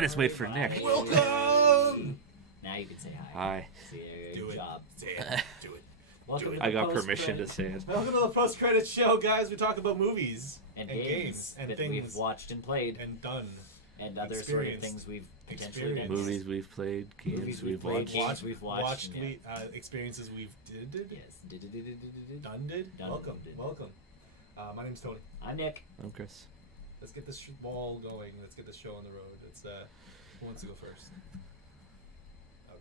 I just wait for Nick. Welcome! Now you can say hi. Hi. Good job. Say it. Do it. Welcome to I the got permission to say it. Welcome to the post-credit show, guys. We talk about movies and games and that things we've watched and played and done. and other sort of things we've potentially done. Movies we've played, games we've watched. Games we've watched. Experiences we've did. Yes. Done. Welcome. Welcome. My name's Tony. I'm Nick. I'm Chris. Let's get this ball going. Let's get this show on the road. It's who wants to go first? I'll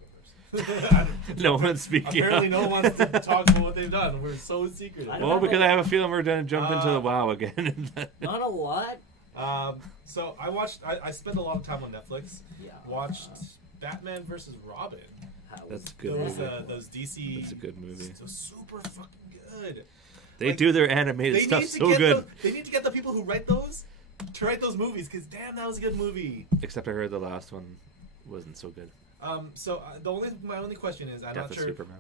go first. No one's speaking. Apparently, no one wants to talk about what they've done. We're so secretive. Well, because I have a feeling we're going to jump into the WoW again. Not a lot. So I watched. I spent a lot of time on Netflix. Yeah. Watched Batman versus Robin. That's a good movie. Those DC. That's a good movie. So super fucking good. They do their animated stuff so good. They need to get the people who write those to write those movies, because damn, that was a good movie. Except I heard the last one wasn't so good. So my only question is, I'm Death not of sure. Superman.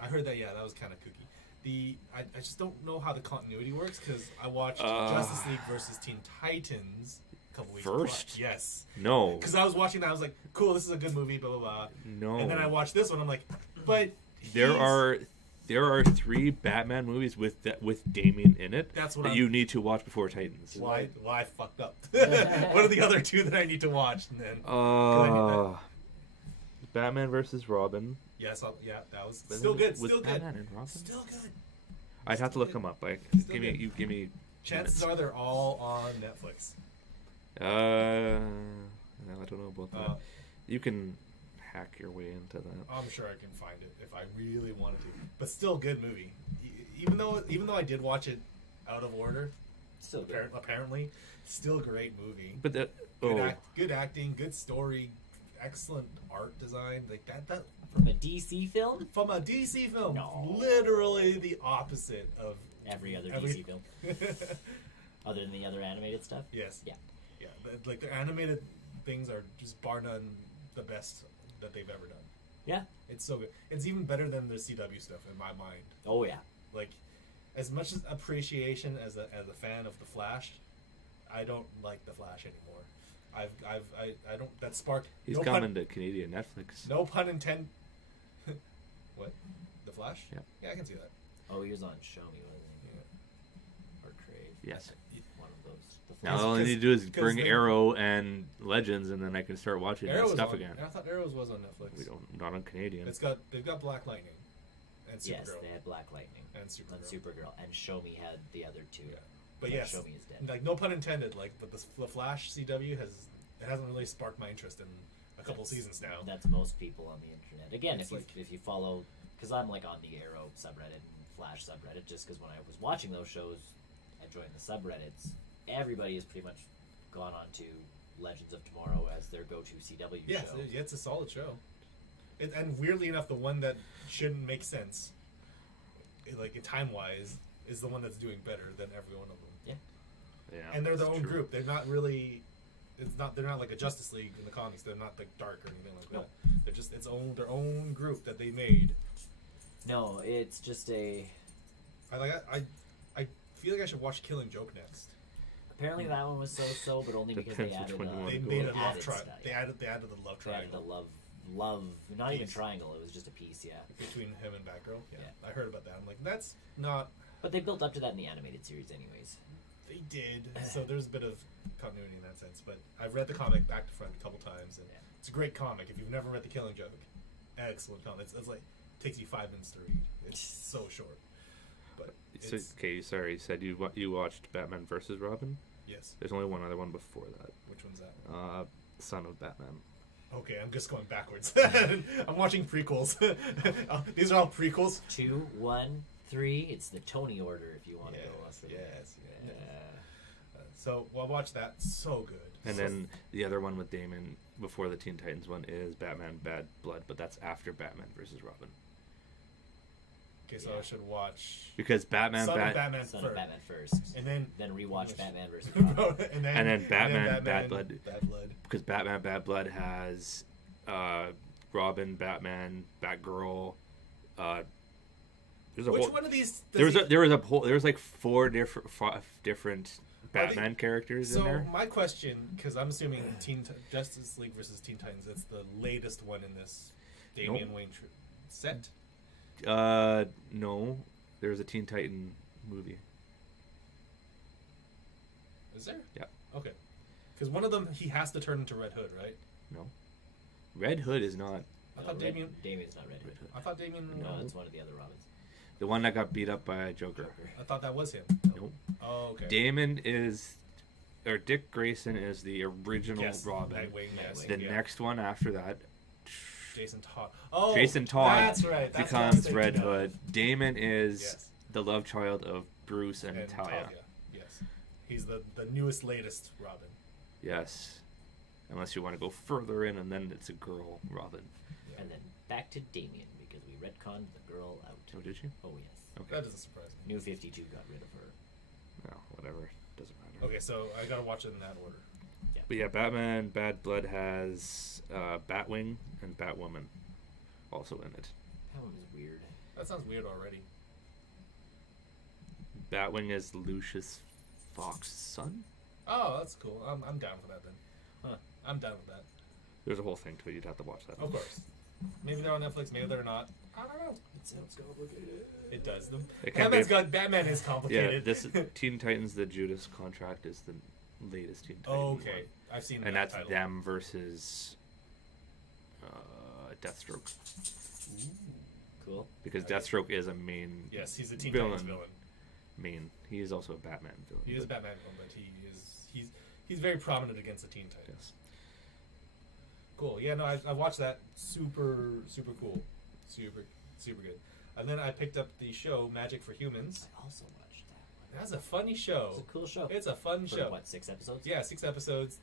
I heard that. Yeah, that was kind of kooky. I just don't know how the continuity works, because I watched Justice League versus Teen Titans a couple weeks first. Yes. No. Because I was watching that, I was like, cool, this is a good movie, blah blah blah. No. And then I watched this one, I'm like, but there are 3 Batman movies with Damian in it that you need to watch before Titans. Why I fucked up? What are the other 2 that I need to watch? And then Batman versus Robin. Yes, that was still good. Still good. Batman and Robin? Still good. I'd have to look them up. Give me. Chances are they're all on Netflix. No, I don't know about that. You can hack your way into that. I'm sure I can find it if I really wanted to. But still, good movie. Even though I did watch it out of order, Still good. apparently, still a great movie. But Good acting, good story, excellent art design. Like that From a DC film? from a DC film. No. Literally the opposite of Every other DC film. Other than the other animated stuff? Yes. Yeah. Yeah. Like their animated things are just bar none the best that they've ever done. Yeah. It's so good. It's even better than the CW stuff in my mind. Oh, yeah. Like, as much as appreciation as a fan of the Flash, I don't like the Flash anymore. I don't. That spark. he's coming to Canadian Netflix. No pun intended. What? The Flash? Yeah. Yeah, I can see that. Oh, he was on Show Me, wasn't he? Yeah. Or Crave. Yes. One of those. The Now Flash. all I need to do is bring Arrow and Legends, and then I can start watching that stuff again. I thought Arrows was on Netflix. Not on Canadian. They've got Black Lightning, and Supergirl. Yes, they had Black Lightning. And Supergirl. And Supergirl. And Show Me had the other 2. Yeah. But Yeah, yes, Show Me is dead. like no pun intended. Like, but the Flash CW hasn't really sparked my interest in a couple seasons now. That's most people on the internet. Again, It's if you follow, because I'm like on the Arrow subreddit and Flash subreddit, just because when I was watching those shows, I joined the subreddits. Everybody has pretty much gone on to Legends of Tomorrow as their go-to CW Yes, show. it's a solid show. And weirdly enough, the one that shouldn't make sense, like time-wise, is the one that's doing better than every one of them. Yeah. Yeah. And they're their own true. group. They're not really. They're not like a Justice League in the comics. They're not like dark or anything like that. They're just their own group that they made. No, it's just a. I feel like I should watch Killing Joke next. Apparently that one was so, but only because they Depends which added. one you want They to go made with. a love Added triangle. stuff, They yeah. added the love They added triangle a love, not even Piece. triangle. It was just a piece, yeah. between him and Batgirl. Yeah, Yeah. I heard about that. I'm like, that's not. But they built up to that in the animated series, anyways. They did. So there's a bit of continuity in that sense. But I've read the comic back to front a couple times, and Yeah. it's a great comic. If you've never read The Killing Joke, excellent comic. It's like takes you 5 minutes to read. It's so short. But So, it's, okay, sorry. You said you watched Batman versus Robin. yes. There's only one other one before that. Which one's that? Son of Batman. Okay, I'm just going backwards. I'm watching prequels. These are all prequels. 2, 1, 3. It's the Tony order if you want to go off of Yes. Yeah. So I'll watch that. So good. And then the other one with Damon before the Teen Titans one is Batman Bad Blood, but that's after Batman versus Robin. Okay, so Yeah. I should watch Because Batman Son of Batman Son first. of Batman first. And then Rewatch Batman versus Robin. and then Batman Bad Blood. Bad Blood. Because Batman Bad Blood has Robin, Batman, Batgirl. There's a Which whole, one of these? there was like 4 different Batman characters in there. So my question, because I'm assuming Justice League versus Teen Titans, it's the latest one in this Damian Wayne set. No, there's a Teen Titan movie. Is there? Yeah. Okay. Because one of them, he has to turn into Red Hood, right? No. Red Hood is not. I thought Damian's not Red Hood. I thought Damian. No, it's one of the other Robins. The one that got beat up by Joker. I thought that was him. Nope. Oh, okay. Dick Grayson is the original Robin. Nightwing, yes. The next one after that, Jason Todd. Oh, Jason Todd that's right. That's becomes Red Hood. Damon is the love child of Bruce and Talia. Yes. He's the newest, latest Robin. Yes. Unless you want to go further in, and then it's a girl Robin. Yeah. And then back to Damian, because we retconned the girl out. Oh, did you? Oh, yes. Okay. That doesn't surprise me. New 52 got rid of her. No, whatever. Doesn't matter. Okay, so I gotta watch it in that order. Yeah. But yeah, Batman Bad Blood has Batwing and Batwoman also in it. That one was weird. That sounds weird already. Batwing is Lucius Fox's son? Oh, that's cool. I'm down for that then. Huh. I'm down with that. There's a whole thing to it. You'd have to watch that. Of course. Maybe they're on Netflix, maybe they're not. I don't know. It sounds complicated. It does. Batman is complicated. Yeah, this Teen Titans, the Judas Contract is the latest Teen Titans. Oh, okay. I've seen that. And that's title. them versus Deathstroke. Ooh. Cool. Because Deathstroke is a main. Yes, he's a Teen Titans villain. He is also a Batman villain. He is a Batman villain, but he's very prominent against the Teen Titans. Yes. Cool. Yeah, no, I watched that. Super cool. Super good. And then I picked up the show Magic for Humans. I also watched that one. That's a funny show. It's a cool show. It's a fun show. What, 6 episodes? Yeah, 6 episodes.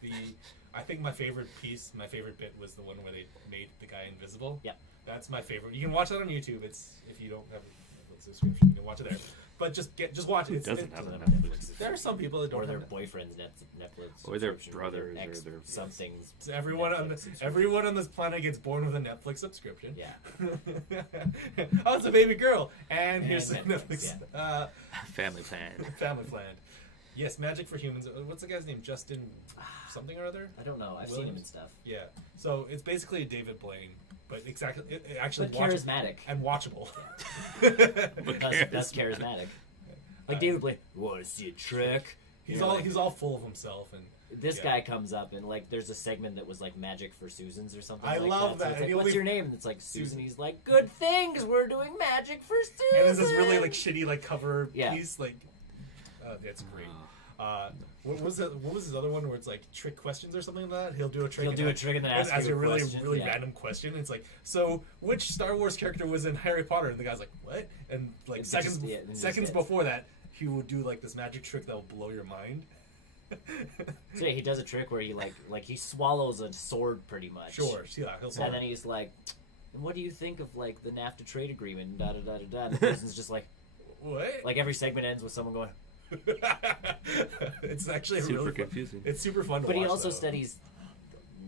I think my favorite bit was the one where they made the guy invisible. Yeah. That's my favorite. You can watch that on YouTube. It's if you don't have a Netflix subscription, you can watch it there. But just watch it. Who doesn't have a Netflix? There are some people that don't or their have boyfriend's Netflix, or their subscription, brothers, or or their something's. So everyone on this planet gets born with a Netflix subscription. Yeah. Oh, it's a baby girl, and here's the Netflix. Netflix. Family Plan. Family Plan. Yes, Magic for Humans. What's the guy's name? Justin something or other? I don't know. I've seen him in stuff. Yeah. So it's basically a David Blaine, but it actually but charismatic and watchable. That's charismatic. Like David Blaine. Want to see a trick? He's all full of himself, and this guy comes up and like there's a segment that was like Magic for Susans or something. I like love that. So that. it's like, what's your name? And it's like Susan. He's like, good things. We're doing Magic for Susan. And it's this really like shitty like cover piece. Like, that's great. What was his other one where it's like trick questions or something like that? He'll do a trick. And then ask you a really question. random question. It's like, so which Star Wars character was in Harry Potter? And the guy's like, what? And like seconds before that, he would do like this magic trick that will blow your mind. So yeah, he does a trick where he like he swallows a sword pretty much. Sure, yeah. And then he's like, "What do you think of like the NAFTA trade agreement?" Da da da da da. And the person's just like, "What?" Like every segment ends with someone going. It's actually super confusing. It's super fun to watch. But he also though. studies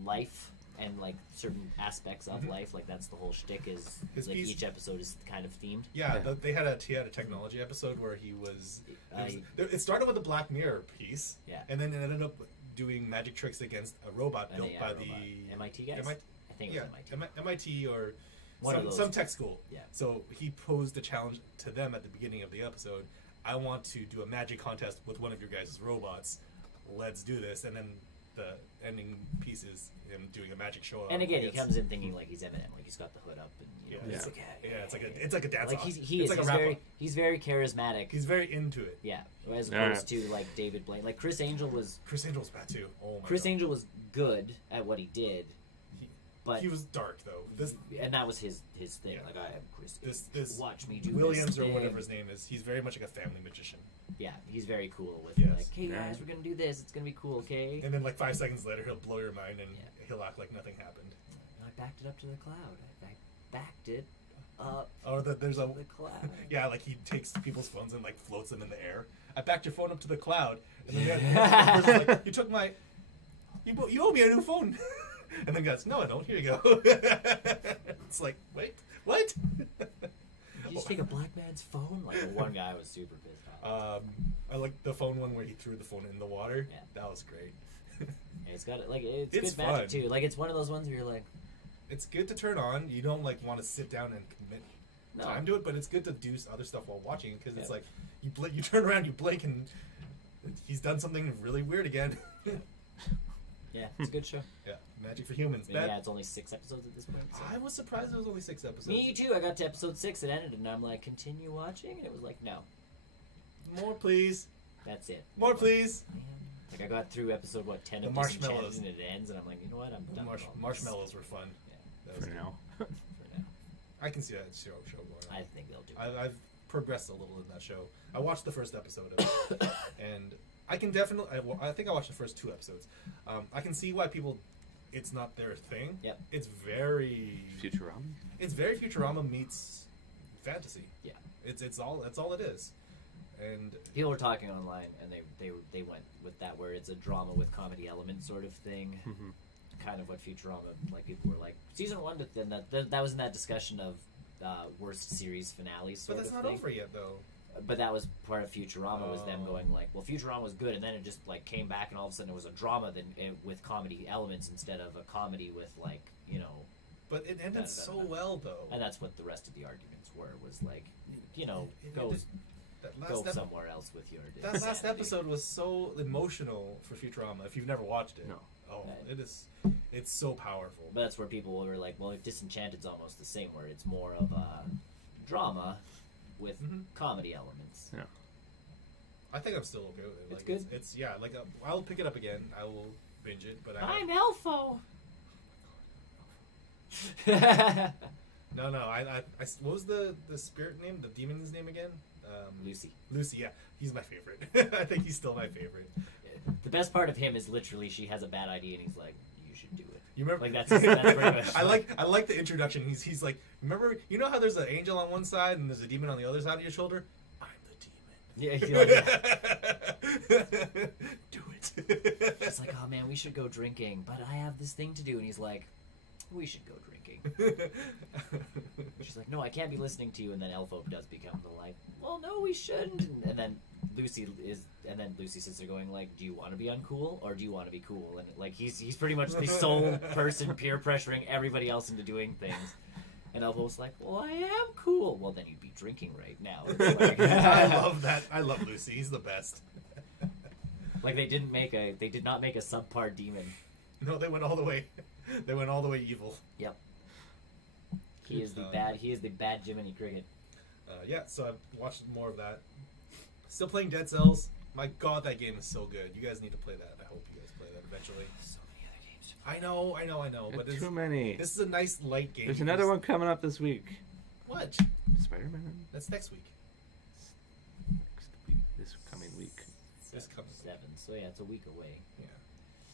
life and like certain aspects of life. Like that's the whole shtick. Is like each episode is kind of themed. Yeah, he had a technology episode where he was. It started with a Black Mirror piece. Yeah, and then it ended up doing magic tricks against a robot built by the MIT guys. I think it was MIT or some tech school. Yeah. So he posed a challenge to them at the beginning of the episode. I want to do a magic contest with one of your guys' robots. Let's do this. And then the ending piece is him doing a magic show. And again, he comes in thinking like he's Eminem, like he's got the hood up and it's like a dance. Like he's very charismatic. He's very into it. Yeah, as opposed to like David Blaine. Like Chris Angel was bad too. Oh my Chris Angel was good at what he did. But he was dark though. And that was his thing. Yeah. Like I am Chris. This watch me do Williams this or whatever his name is. He's very much like a family magician. Yeah, he's very cool with like, hey guys, we're gonna do this. It's gonna be cool, okay? And then like 5 seconds later, he'll blow your mind and he'll act like nothing happened. I backed it up to the cloud. I backed it up. Oh, there's to the cloud. Yeah, like he takes people's phones and like floats them in the air. I backed your phone up to the cloud, and then the person's like, you took my, you owe me a new phone. And then goes, no, I don't. Here you go. It's like, wait, what? you just take a black man's phone? Like, the one guy was super pissed off. I like the phone one where he threw the phone in the water. Yeah. That was great. It's got like it's It's good magic fun. too. Like, it's one of those ones where you're like, It's good to turn on. You don't like want to sit down and commit no. time to it, but it's good to do other stuff while watching because it's Yeah. like you turn around, you blink, and he's done something really weird again. Yeah, it's a good show. Yeah, Magic for Humans. I mean, yeah, it's only 6 episodes at this point. So. I was surprised it was only 6 episodes. Me too. I got to episode 6, it ended, and I'm like, continue watching, and it was like, no, More, please. that's it. More, please. Man. Like, I got through episode 10 The of marshmallows. Disenchanted, and it ends, and I'm like, you know what? I'm done. with all this. Marshmallows were fun. Yeah, That was For good. now. for now. I can see that show going on. I think they'll do it. I've progressed a little in that show. I watched the first episode of it, and I can definitely. I think I watched the first 2 episodes. I can see why people. It's not their thing. Yep. It's very. Futurama? It's very Futurama meets fantasy. Yeah. It's all. That's all it is. And People were talking online, and they went with that, where it's a drama with comedy element sort of thing. Mm-hmm. Kind of what Futurama, like, people were like, season 1, then that was in that discussion of worst series finale sort but that's of not thing. over yet, though. But that was part of Futurama, was them Oh. going like, well, Futurama was good, and then it just like came back, and all of a sudden it was a drama with comedy elements instead of a comedy with, like, you know. But it ended so well, though. And that's what the rest of the arguments were, was like, you know, It go ended- that go last somewhere else with your That last insanity. episode was so emotional for Futurama. If you've never watched it, No. oh, Right. it is. It's so powerful. But that's where people were like, well, Disenchanted's almost the same, where it's more of a drama with Mhm. comedy elements. Yeah. I think I'm still okay with it. It's Like, good. It's yeah. Like I'll pick it up again. I will binge it. But I'm Elfo. no. What was the spirit name? The demon's name again? Lucy. Lucy. Yeah, he's my favorite. I think he's still my favorite. The best part of him is literally she has a bad idea, and he's like, you should do it. You remember? Like, that's pretty much. I like the introduction. He's like, remember? You know how there's an angel on one side and there's a demon on the other side of your shoulder? I'm the demon. Yeah, he's like, Do it. She's like, oh man, we should go drinking, but I have this thing to do, and he's like, we should go drinking. She's like, no, I can't be listening to you, and then Elfo does become the like, well, no, we shouldn't, and then Lucy sits there going like, do you want to be uncool or do you want to be cool? And like he's pretty much the sole person peer pressuring everybody else into doing things. And Elfo's like, well, I am cool. Well, then you'd be drinking right now. It's like, I love that. I love Lucy. He's the best. like they did not make a subpar demon. No, they went all the way. They went all the way evil. Yep. He is the bad Jiminy Cricket. Yeah, so I've watched more of that. Still playing Dead Cells. My God, that game is so good. You guys need to play that. I hope you guys play that eventually. So many other games. I know. But Too many. this is a nice light game. There's another one coming up this week. What? Spider-Man. That's next week. Next week. This coming week. This coming 7. So yeah, it's a week away. Yeah.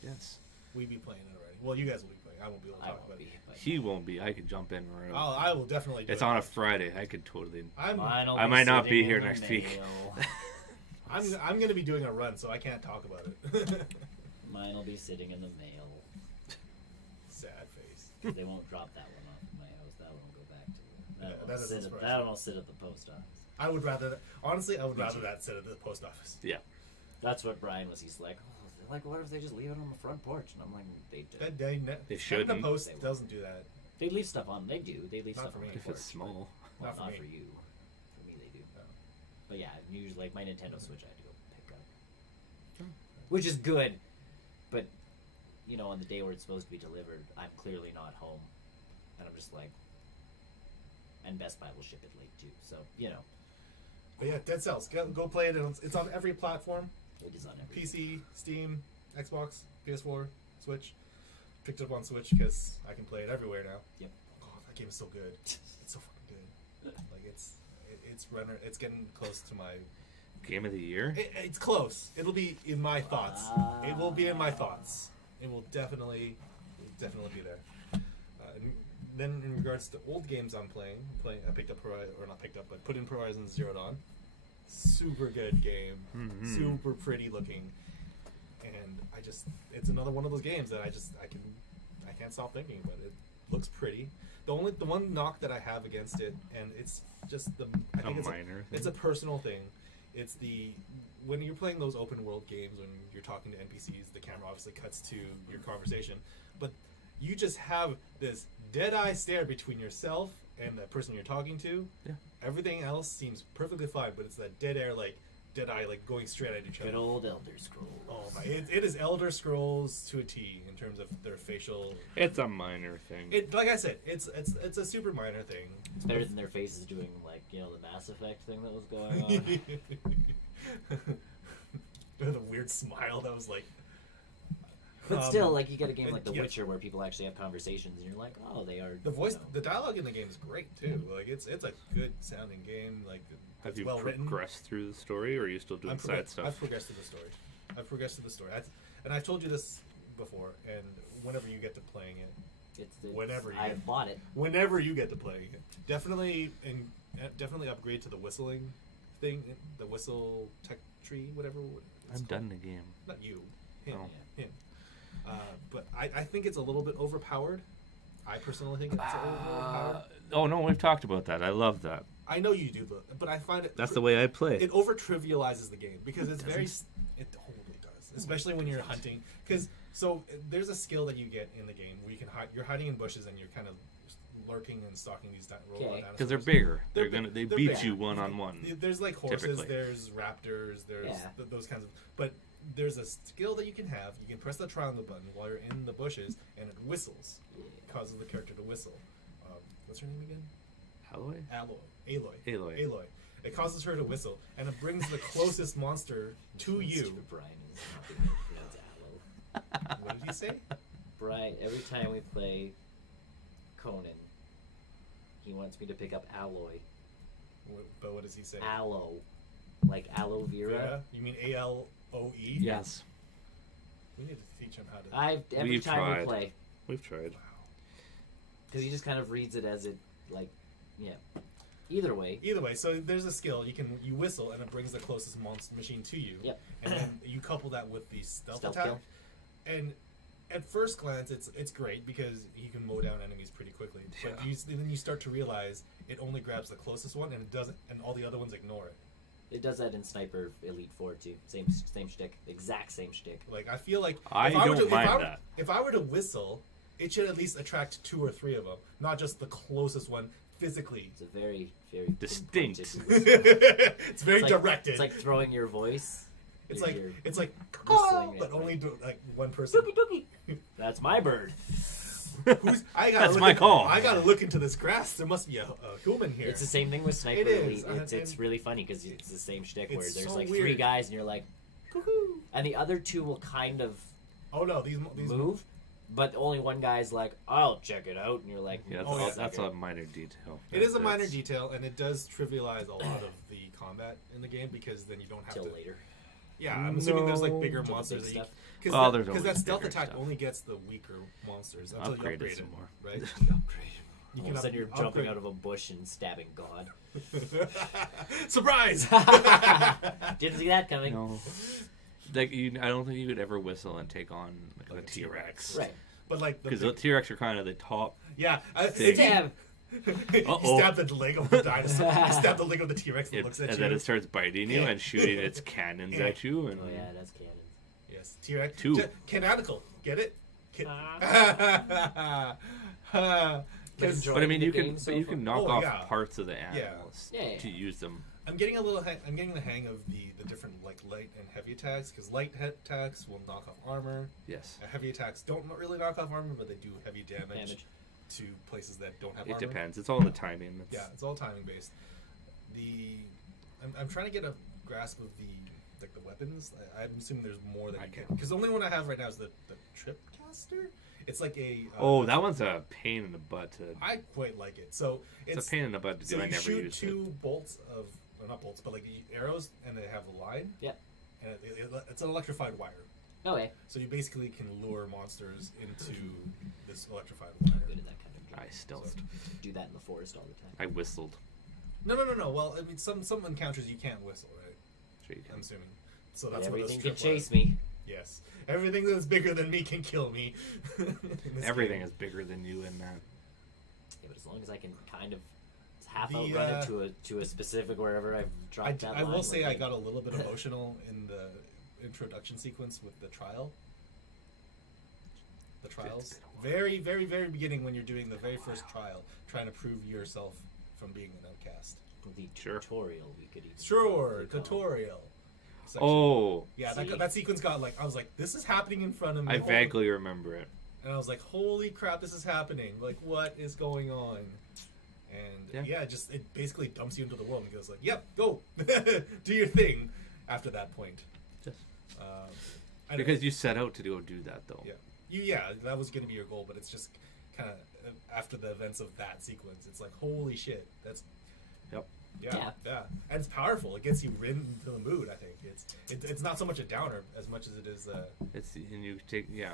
Yes. We be playing it already. Well, you guys will be playing. I won't be able to I talk won't about be. it. But He won't be. I could jump in right away. I will definitely do It's it. on a Friday. I could totally. I'm I might not be here next week. I'm going to be doing a run, so I can't talk about it. Mine will be sitting in the mail. Sad face. 'Cause they won't drop that one off at my house. That one will go back to Yeah, that. that doesn't surprise me. That one will sit at the post office. I would rather, honestly, I would Me rather too. that sit at the post office. Yeah. That's what Brian was. He's like, oh, they're like, what if they just leave it on the front porch? And I'm like, they do. They shouldn't. The post They won't. doesn't do that. They leave stuff on. They do. They leave Not stuff for on me. the If porch. it's small. Well, Not for not me. for you. For me, they do. No. But yeah, usually like my Nintendo Switch, I had to go pick up, Hmm. which is good. But you know, on the day where it's supposed to be delivered, I'm clearly not home, and I'm just like, and Best Buy will ship it late too. So you know, But yeah, Dead Cells. Go play it. It's on every platform. it is on every. PC, Steam, Xbox, PS4, Switch. Picked it up on Switch because I can play it everywhere now. Yep. Oh, that game is so good. It's so fucking good. Like it's getting close to my. Game of the year. It's close. It'll be in my thoughts. It will be in my thoughts. It will definitely be there. And then in regards to old games I picked up but put in Horizon Zero Dawn. Super good game. Mhm. Super pretty looking. And it's another one of those games that I can't stop thinking about it. looks pretty. The one knock that I have against it, and it's just I think it's a personal thing. It's when you're playing those open world games, when you're talking to NPCs, the camera obviously cuts to your conversation, but you just have this dead eye stare between yourself and the person you're talking to. Yeah. Everything else seems perfectly fine, but it's that dead eye like going straight at each other. Good old Elder Scrolls. Oh my! It is Elder Scrolls to a T in terms of their facial. It's a minor thing. Like I said, it's a super minor thing. It's better than their faces doing like the Mass Effect thing that was going on. The weird smile that was like. But still, like you get a game like The Witcher where people actually have conversations, and you're like, oh, they are. The voice, the dialogue in the game is great too. Like it's a good sounding game. Like have you well progressed through the story, or are you still doing side stuff? I've progressed through the story. And I've told you this before. And whenever you get to playing it, I bought it. Whenever you get to playing it, definitely upgrade to the whistling thing, the whistle tech tree, whatever. I'm done the game. Not you, him. But I think it's a little bit overpowered. I personally think it's overpowered. Oh no, we've talked about that. I love that. I know you do, but I find it. That's the way I play. It over trivializes the game because it's very. It totally does, especially when you're hunting. Because there's a skill that you get in the game where you can hide. You're hiding in bushes and you're kind of lurking and stalking these robot dinosaurs. Because they're bigger. They beat bigger. you one on one. There's like horses. Typically. There's raptors. There's those kinds of. But there's a skill that you can have. You can press the triangle button while you're in the bushes, and it whistles. It causes the character to whistle. What's her name again? Aloy. It causes her to whistle, and it brings the closest monster to you. Brian is not Aloe. What did he say? Brian, every time we play Conan, he wants me to pick up Alloy. But what does he say? Aloe. Like aloe vera. You mean ALOE? Yes. We need to teach him how to. Every time we play. We've tried. Because he just kind of reads it as it, like, yeah. Either way, so there's a skill you whistle and it brings the closest monster machine to you. Yep. And then you couple that with the stealth attack. Kill. And at first glance, it's great because you can mow down enemies pretty quickly. But then you start to realize it only grabs the closest one and it doesn't, and all the other ones ignore it. It does that in Sniper Elite 4 too. Same shtick, exact same shtick. Like I feel like if I were to whistle, it should at least attract 2 or 3 of them, not just the closest one physically. It's a very, very distinct. It's very directed. It's like throwing your voice. It's like but only like one person. That's my bird. That's my call. I gotta look into this grass. There must be a human here. It's the same thing with Sniper Elite. It's really funny because it's the same shtick where there's like weird. 3 guys and you're like, cuckoo, and the other 2 will kind of these move. But only one guy's like, I'll check it out, and you're like, that's a minor detail. It is a minor detail, and it does trivialize a lot of the combat in the game because then you don't have till to later. Yeah, I'm assuming there's like bigger monsters that because that stealth attack only gets the weaker monsters until you upgrade it, more. Right? All of a sudden you're jumping out of a bush and stabbing God. Surprise! Didn't see that coming. No. Like I don't think you could ever whistle and take on like a T-Rex. Right. But like because the T-Rex are kind of the top. Yeah. Stab. You stab the leg of the dinosaur. You stab the leg of the T-Rex that looks at you. And then it starts biting you and shooting its cannons at you. And oh yeah, that's cannons. Yes, T-Rex. 2. Canonical. Get it? But I mean, you can knock off parts of the animals to use them. I'm getting the hang of the different like light and heavy attacks because light attacks will knock off armor. Yes. Heavy attacks don't really knock off armor, but they do heavy damage. To places that don't have armor. It depends. It's all the timing. It's all timing based. I'm trying to get a grasp of the weapons. I'm assuming there's more than you can. Because the only one I have right now is the Tripcaster. It's like a. That one's a pain in the butt to. I quite like it. So it's a pain in the butt to do. I never used it. You shoot 2 bolts of, well, not bolts, but like arrows, and they have a line. Yeah. And it's an electrified wire. Okay. So you basically can lure monsters into this electrified wire. I'm good at that kind of game. I stealthed. Do that in the forest all the time. I whistled. No. Well, I mean, some encounters you can't whistle, right? Sure you can. I'm assuming. So that's everything can chase me. Yes, everything that's bigger than me can kill me. Everything is bigger than you in that. okay, but as long as I can kind of half outrun it to a specific wherever I've dropped that line. I will say I got a little bit emotional in the introduction sequence with the trial. The trials. Very, very, very beginning when you're doing the very first trial, trying to prove yourself from being an outcast. The tutorial, we could even tutorial. Section. Oh. Yeah, that sequence got like, I was like, this is happening in front of me. I vaguely remember it. And I was like, holy crap, this is happening. Like, what is going on? And it basically dumps you into the world and goes like, yep, go. Do your thing after that point. Just. Because you set out to go do that, though. Yeah. That was going to be your goal, but it's just kind of after the events of that sequence, it's like, holy shit, that's... Yep. Yeah. And it's powerful. It gets you into the mood, I think. It's not so much a downer as much as it is... and you take... Yeah.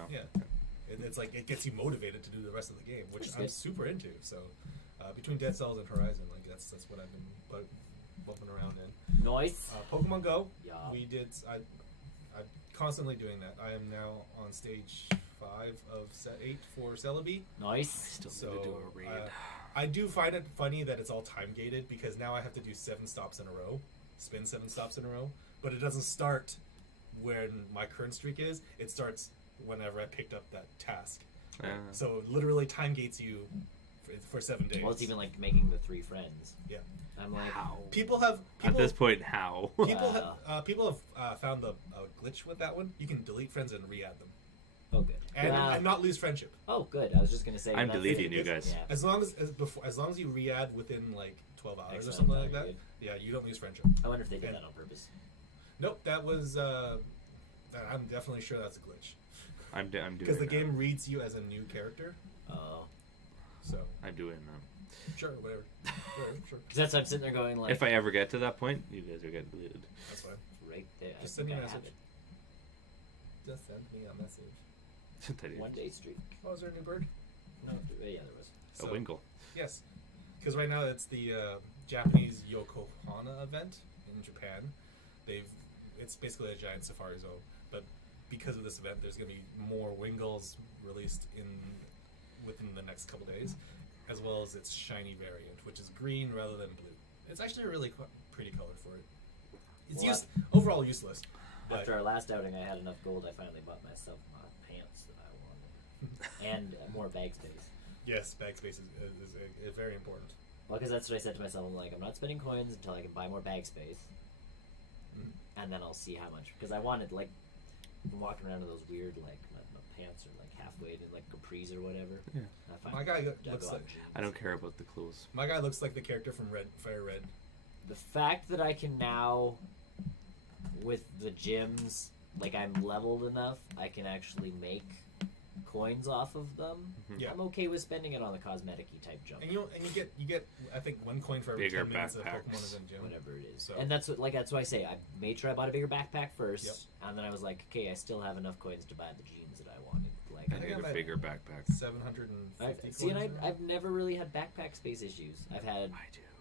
It's like, it gets you motivated to do the rest of the game, which I'm super into, so... between Dead Cells and Horizon, like that's what I've been bumping around in. Nice. Pokemon Go. Yeah. I'm constantly doing that. I am now on stage 5 of set 8 for Celebi. Nice. Still need to do a raid. I do find it funny that it's all time gated because now I have to do 7 stops in a row, spin 7 stops in a row, but it doesn't start when my current streak is. It starts whenever I picked up that task. So literally time gates you for 7 days. Well, it's even like making the 3 friends. Yeah. I'm like, how? At this point, how? People have found the glitch with that one. You can delete friends and re-add them. Oh, good. And not lose friendship. Oh, good. I was just gonna say. I'm deleting you guys. Yeah. As long as you re-add within like 12 hours or something like that. Good. Yeah, you don't lose friendship. I wonder if they did that on purpose. Nope, that was. I'm definitely sure that's a glitch. I'm doing because the game reads you as a new character. Oh. So I'm doing that. Sure, whatever. Sure. Because that's what I'm sitting there going like. If I ever get to that point, you guys are getting deleted. That's fine. Right there. Just send me a message. Just send me a message. 1 day streak. Oh, is there a new bird? No, yeah, there was. A Wingle. Yes, because right now it's the Japanese Yokohama event in Japan. It's basically a giant safari zone, but because of this event, there's going to be more Wingles released within the next couple days, as well as its shiny variant, which is green rather than blue. It's actually a really pretty color for it. It's overall useless. After our last outing, I had enough gold. I finally bought myself my pants that I wanted, and more bag space. Yes, bag space is very important. Well, because that's what I said to myself. I'm like, I'm not spending coins until I can buy more bag space, and then I'll see how much. Because I wanted like, I'm walking around in those weird like my pants are like halfway in like capris or whatever. Yeah. My guy looks like. I don't care about the clothes. My guy looks like the character from Fire Red. The fact that I can now, with the gyms, like I'm leveled enough, I can actually make coins off of them. Yeah. I'm okay with spending it on the cosmetic-y type jump. And you get I think 1 coin for every 10 minutes that Pokemon is in gym. Whatever it is. So. And that's why I say I made sure I bought a bigger backpack first, and then I was like, okay, I still have enough coins to buy the jeans that I wanted. Like I need a bigger backpack. 750. See, and I've never really had backpack space issues. I've had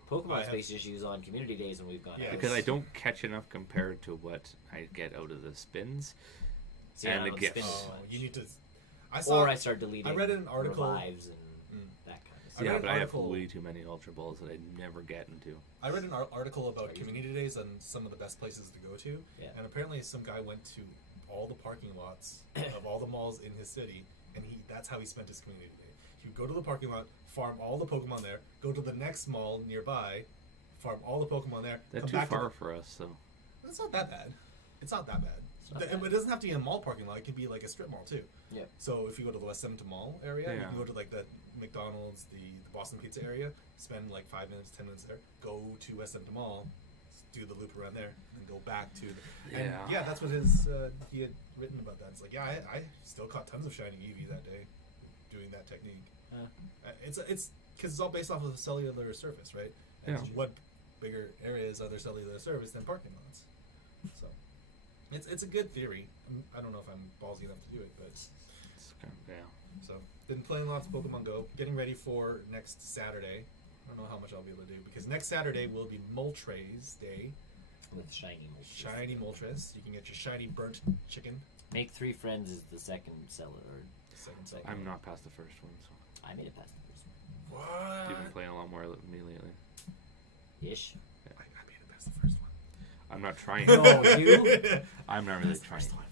Pokemon space issues on community days when we've gone out. Because I don't catch enough compared to what I get out of the spins and the gifts. You need to. I start deleting. I read an article. Revives and that kind of stuff. Yeah, but I have way too many Ultra Balls that I never get into. I read an article about community days and some of the best places to go to. Yeah. And apparently some guy went to all the parking lots of all the malls in his city, and that's how he spent his community day. He would go to the parking lot, farm all the Pokemon there, go to the next mall nearby, farm all the Pokemon there. That's too far for us, so. It's not that bad. It's not that bad. It doesn't have to be a mall parking lot. It can be like a strip mall too. Yeah. So if you go to the West 7 Mall area, you can go to like the McDonald's, the Boston Pizza area, spend like 5 minutes, 10 minutes there, go to West 7 Mall, do the loop around there, and go back to the... that's what he had written about that. It's like, I still caught tons of shiny Eevee that day doing that technique. It's because it's all based off of a cellular surface, right? And what bigger areas are there cellular surface than parking lots? So it's a good theory. I don't know if I'm ballsy enough to do it, but it's kind of, so been playing lots of Pokemon Go, getting ready for next Saturday. I don't know how much I'll be able to do because next Saturday will be Moltres Day. With shiny Moltres. Shiny Moltres. You can get your shiny burnt chicken. Make 3 friends is the second seller. Second seller. I'm not past the first one, so. I made it past the first one. What? You've been playing a lot more than me lately. Ish. I beat it past the first one. I'm not trying. No, you? I'm not really That's the trying. first one.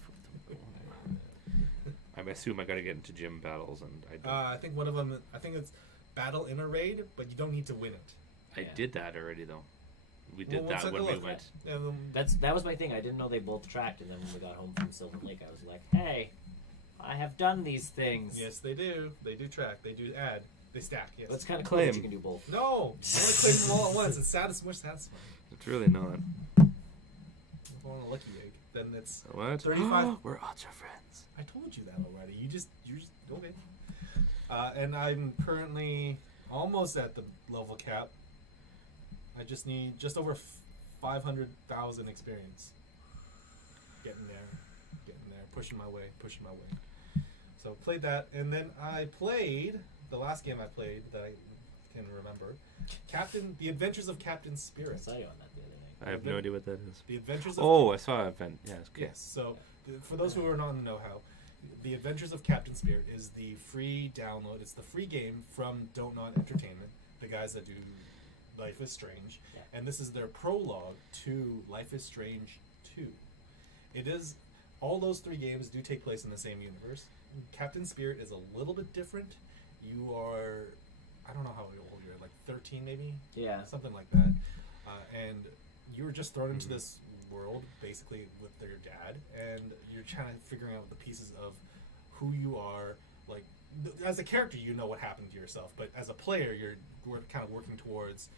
I assume I got to get into gym battles, and I don't. I think one of them. I think it's battle in a raid, but you don't need to win it. I Yeah. did that already, though. We did Well, that when we look. went. Yeah, That was my thing. I didn't know they both tracked, and then when we got home from Silver Lake, I was like, "Hey, I have done these things." yes, they do. They do track. They do add. They stack. Yes. But it's kind of cool that you can do both. No, I want to claim them all at once. It's more satisfying. It's really not. If I want a lucky egg, then it's What? 35. We're ultra friends. I told you that already. You just okay. And I'm currently almost at the level cap. I just need just over 500,000 experience. Getting there, pushing my way. So played that, and then I played the last game I played that I can remember, The Adventures of Captain I Spirit. saw you on that the other night. I have no idea what that is. The Adventures of Oh, I saw an event. Yes. Okay. Yes. So, for those who are not in the know-how, The Adventures of Captain Spirit is the free download. It's the free game from Don't Not Entertainment, the guys that do Life is Strange, Yeah. and this is their prologue to Life is Strange 2. It is all those three games do take place in the same universe. Captain Spirit is a little bit different. You are, I don't know how old you're, like 13 maybe, Yeah. something like that, and you were just thrown into this world basically with your dad, and you're trying to figuring out the pieces of who you are. Like as a character, you know what happened to yourself, but as a player, we're kind of working towards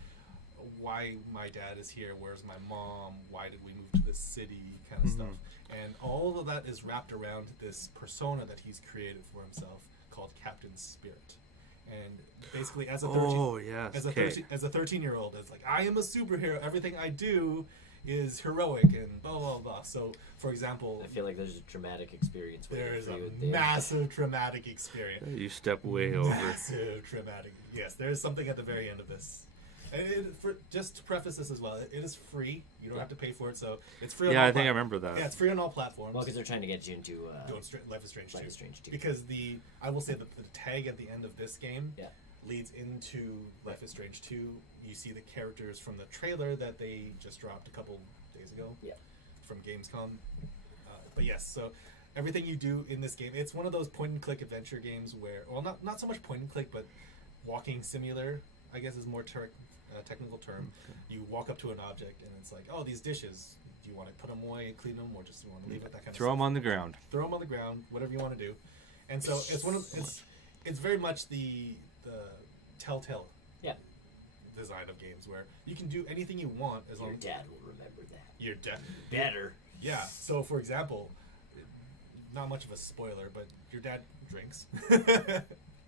why my dad is here, where's my mom, why did we move to this city, kind of stuff. And all of that is wrapped around this persona that he's created for himself called Captain Spirit. And basically, as a 13-year-old, it's like, I am a superhero. Everything I do is heroic and blah blah blah. So, for example, I feel like there's a traumatic experience. there is a massive traumatic experience. You step way over. Massive traumatic. Yes, there is something at the very end of this. And just to preface this as well, it is free. You don't have to pay for it, so it's free. Yeah, I think I remember that. Yeah, it's free on all platforms. Well, because they're trying to get you into Life is Strange 2. Life is Strange 2. Because I will say that the tag at the end of this game Yeah. leads into Life is Strange 2. You see the characters from the trailer that they just dropped a couple days ago. Yeah. From Gamescom. But yes, so everything you do in this game, it's one of those point-and-click adventure games where, well, not so much point-and-click, but walking simulator, I guess is more technical term. You walk up to an object and it's like, oh, these dishes, do you want to put them away and clean them, or just you want to leave it, that kind of stuff. Throw them on the ground. Throw them on the ground, whatever you want to do. And so it's very much the Telltale design of games where you can do anything you want as long as your dad will remember that. Your dad Better. Yeah. So for example, not much of a spoiler, but your dad drinks.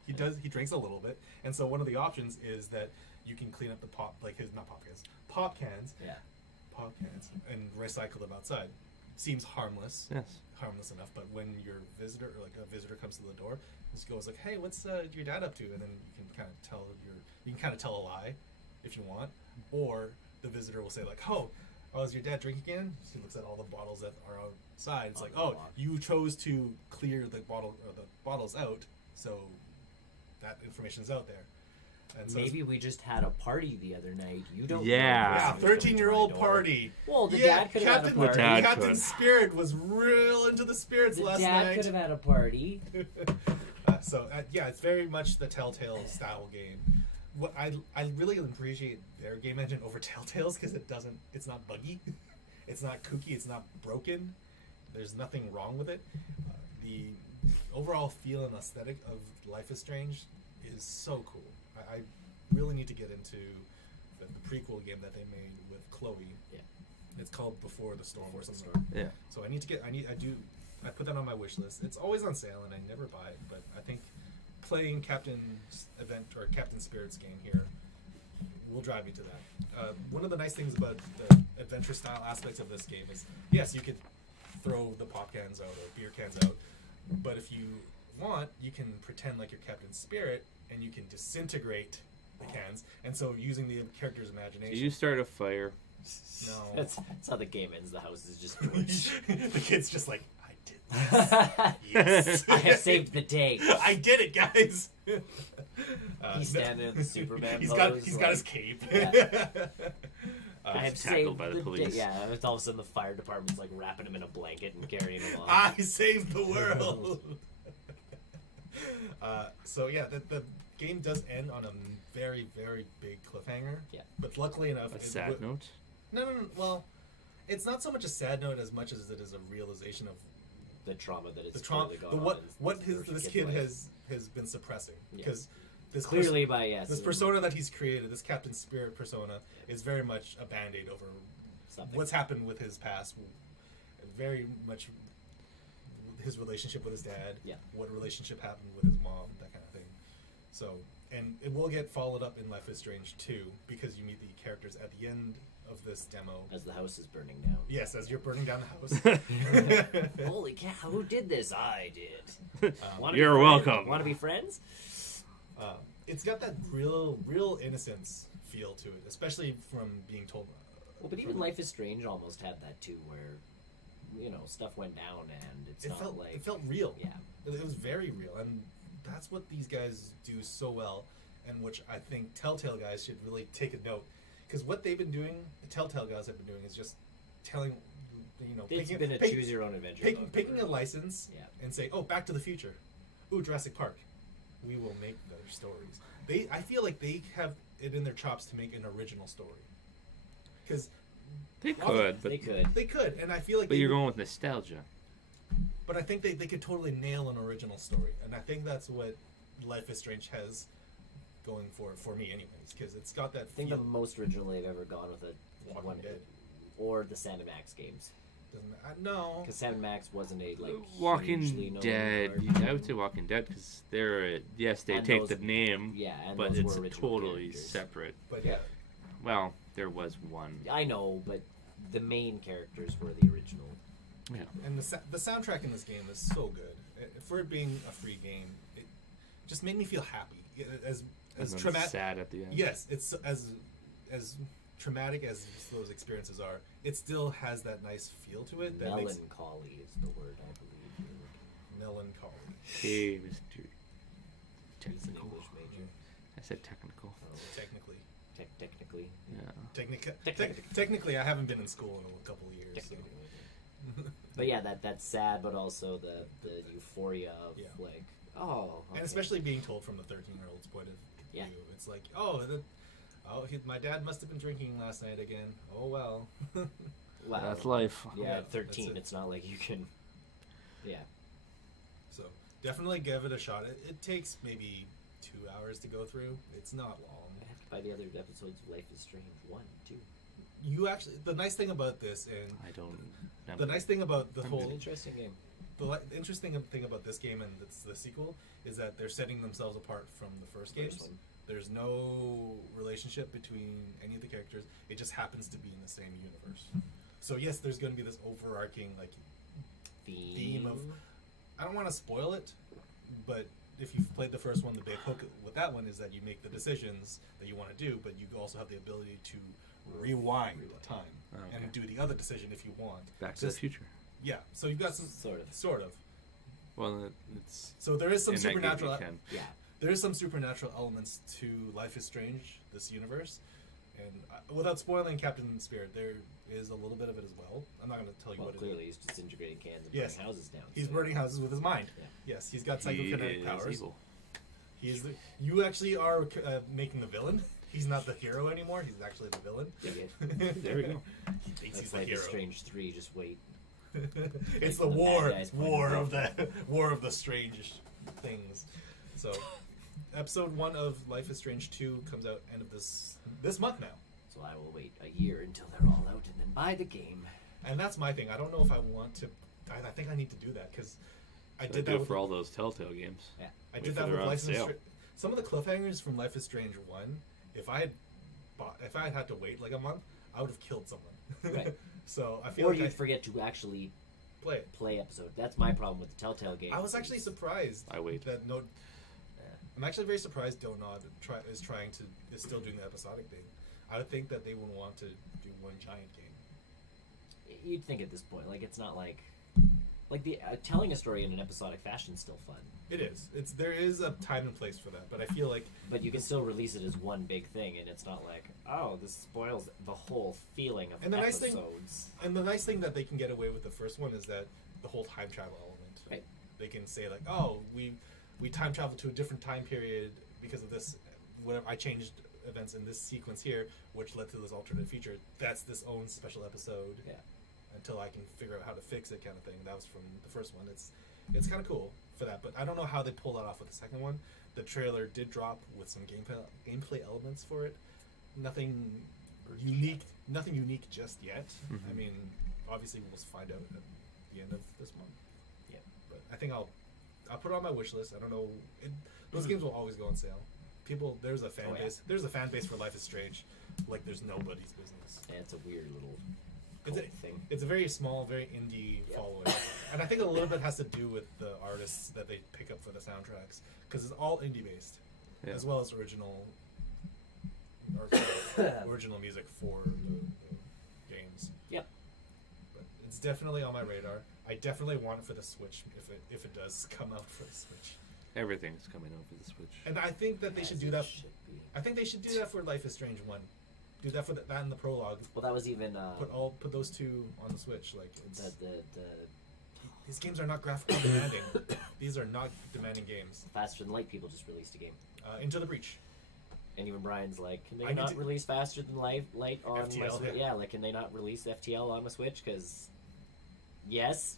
He drinks a little bit, and so one of the options is that you can clean up the pop cans, and recycle them outside. Seems harmless. Yes. Harmless enough, but when your visitor, or like a visitor, comes to the door, just goes like, "Hey, what's your dad up to?" And then you can kind of tell a lie, if you want, or the visitor will say like, "Oh, is your dad drinking again?" She looks at all the bottles that are outside. It's like, "Oh, you chose to clear the bottles out, so that information is out there." And so Maybe we just had a party the other night. You don't. Yeah. know 13-year-old party. Well, the dad could have had a party. Captain Spirit was real into the spirits last night. The dad could have had a party. It's very much the Telltale style game. What I really appreciate their game engine over Telltale's because it's not buggy, it's not kooky, it's not broken. There's nothing wrong with it. The overall feel and aesthetic of Life is Strange is so cool. I really need to get into the prequel game that they made with Chloe. Yeah. It's called Before the Storm or something. Yeah. So I put that on my wish list. It's always on sale and I never buy it, but I think playing Captain Spirit's game here will drive me to that. One of the nice things about the adventure style aspects of this game is, yes, you could throw the pop cans out or beer cans out, but if you want, you can pretend like you're Captain Spirit and you can disintegrate the cans. And so using the character's imagination. Do you start a fire? No. That's how the game ends. The house is just torched. The kid's just like, I did this. Yes. I have saved the day. I did it, guys. He's standing in the Superman He's pose, got his cape. Yeah. I I was tackled by the police. Yeah, it's all of a sudden the fire department's like wrapping him in a blanket and carrying him off. I saved the world. So yeah, the game does end on a very, very big cliffhanger. Yeah. But luckily enough, A sad note. No. Well, it's not so much a sad note as much as it is a realization of The trauma that it's the trauma, totally gone what on this kid has been suppressing, because this clearly this persona that he's created, this Captain Spirit persona, is very much a band-aid over something. what's happened with his past. Very much his relationship with his dad. Yeah. What relationship happened with his mom, that kind of thing. So, and it will get followed up in Life is Strange 2, because you meet the characters at the end of this demo. As the house is burning down. Yes, as you're burning down the house. Holy cow, who did this? I did. You're welcome. Want to be friends? It's got that real innocence feel to it, especially from being told. Well, but even Life is Strange almost had that too, where stuff went down and it felt real. Yeah, it was very real, and that's what these guys do so well, and which I think Telltale guys should really take a note, because what they've been doing, the Telltale guys have been doing, is just telling, it's been a choose your own adventure. Picking a license and say, oh, Back to the Future, ooh, Jurassic Park, we will make their stories. I feel like they have it in their chops to make an original story, because they could, and I feel like. But you're going with nostalgia. But I think they could totally nail an original story, and I think that's what Life is Strange has going for me, anyways, because it's got that. I think the most original they've ever gone with it, Walking Dead, or the Sam & Max games. No, because Sam & Max wasn't a Walking Dead. I would say Walking Dead, because they take the name, but it's totally characters. Separate. But yeah, well, there was one. I know, but the main characters were the original. Yeah. And the soundtrack in this game is so good. For it being a free game, it just made me feel happy. As traumatic, sad at the end. Yes, it's as traumatic as those experiences are. It still has that nice feel to it. Melancholy is the word, I believe. Melancholy. Hey, Mr. He's an English major. I said technical. Oh, technically. Technically. Yeah. Technically, I haven't been in school in a couple of years. So. But yeah, that's sad, but also the euphoria of like, oh, okay. And especially being told from the 13-year-old's point of view, it's like, my dad must have been drinking last night again. Oh well. Wow, that's life. Yeah, at 13, it's not like you can. Yeah. So definitely give it a shot. It takes maybe 2 hours to go through. It's not long. I have to buy the other episodes of Life is Strange 1, 2. You actually, the nice thing about this, and I don't. The nice thing about the whole interesting game. The interesting thing about this game and the sequel is that they're setting themselves apart from the first games. There's no relationship between any of the characters. It just happens to be in the same universe. So yes, there's going to be this overarching theme of. I don't want to spoil it, but if you've played the first one, the big hook with that one is that you make the decisions that you want to do, but you also have the ability to rewind time and do the other decision if you want. Back to the Future. Yeah, so you've got some sort of. Well, it's so there is some supernatural. Yeah, there is some supernatural elements to Life is Strange, this universe, and without spoiling Captain Spirit, there is a little bit of it as well. I'm not going to tell you what. Clearly, it is. he's disintegrating cans and burning houses down. He's burning houses with his mind. Yeah. Yes, he's got psychokinetic powers. Evil. You actually are making the villain. He's not the hero anymore. He's actually the villain. There we go. He thinks he's the hero. Strange 3. Just wait. It's the war of the strange things. So, episode 1 of Life is Strange 2 comes out end of this month now. So I will wait a year until they're all out and then buy the game. And that's my thing. I don't know if I want to. I think I need to do that because I did that for all those Telltale games. Yeah, I did that with Life is Strange. Some of the cliffhangers from Life is Strange 1. If I had had to wait like a month, I would have killed someone. Right. So I feel or like you'd forget to actually play episode. That's my problem with the Telltale game. I was actually surprised. I'm actually very surprised Donod is still doing the episodic thing. I would think that they would want to do one giant game. You'd think at this point, it's not like like the telling a story in an episodic fashion is still fun. It is. There is a time and place for that, but I feel like. But you can still release it as one big thing, and it's not like, oh, this spoils the whole feeling of and the episodes. And the nice thing that they can get away with the first one is that the whole time travel element. Right. They can say like, oh, we time traveled to a different time period because of this. Whatever, I changed events in this sequence here, which led to this alternate feature. That's this own special episode. Yeah. Until I can figure out how to fix it, kind of thing. That was from the first one. It's kind of cool for that, but I don't know how they pull that off with the second one. The trailer did drop with some gameplay elements for it. Nothing unique just yet. Mm-hmm. I mean, obviously we'll find out at the end of this month. Yeah, but I think I'll put it on my wish list. I don't know. Those games will always go on sale. There's a fan base. There's a fan base for Life is Strange, like there's nobody's business. Yeah, it's a weird little. Thing. It's a very small, very indie following, and I think a little bit has to do with the artists that they pick up for the soundtracks, because it's all indie based, as well as original music for the games. Yep. But it's definitely on my radar. I definitely want it for the Switch if it does come out for the Switch. Everything's coming out for the Switch, and I think that they should do that. I think they should do that for Life is Strange 1. Do that for that and the prologue. Well, that was even put those two on the Switch. Like these games are not graphically demanding. These are not demanding games. Faster Than Light people just released a game. Into the Breach. And even Brian's like, can they not release Faster Than Light on FTL, my Switch? Yeah, like can they not release FTL on my Switch? Because yes.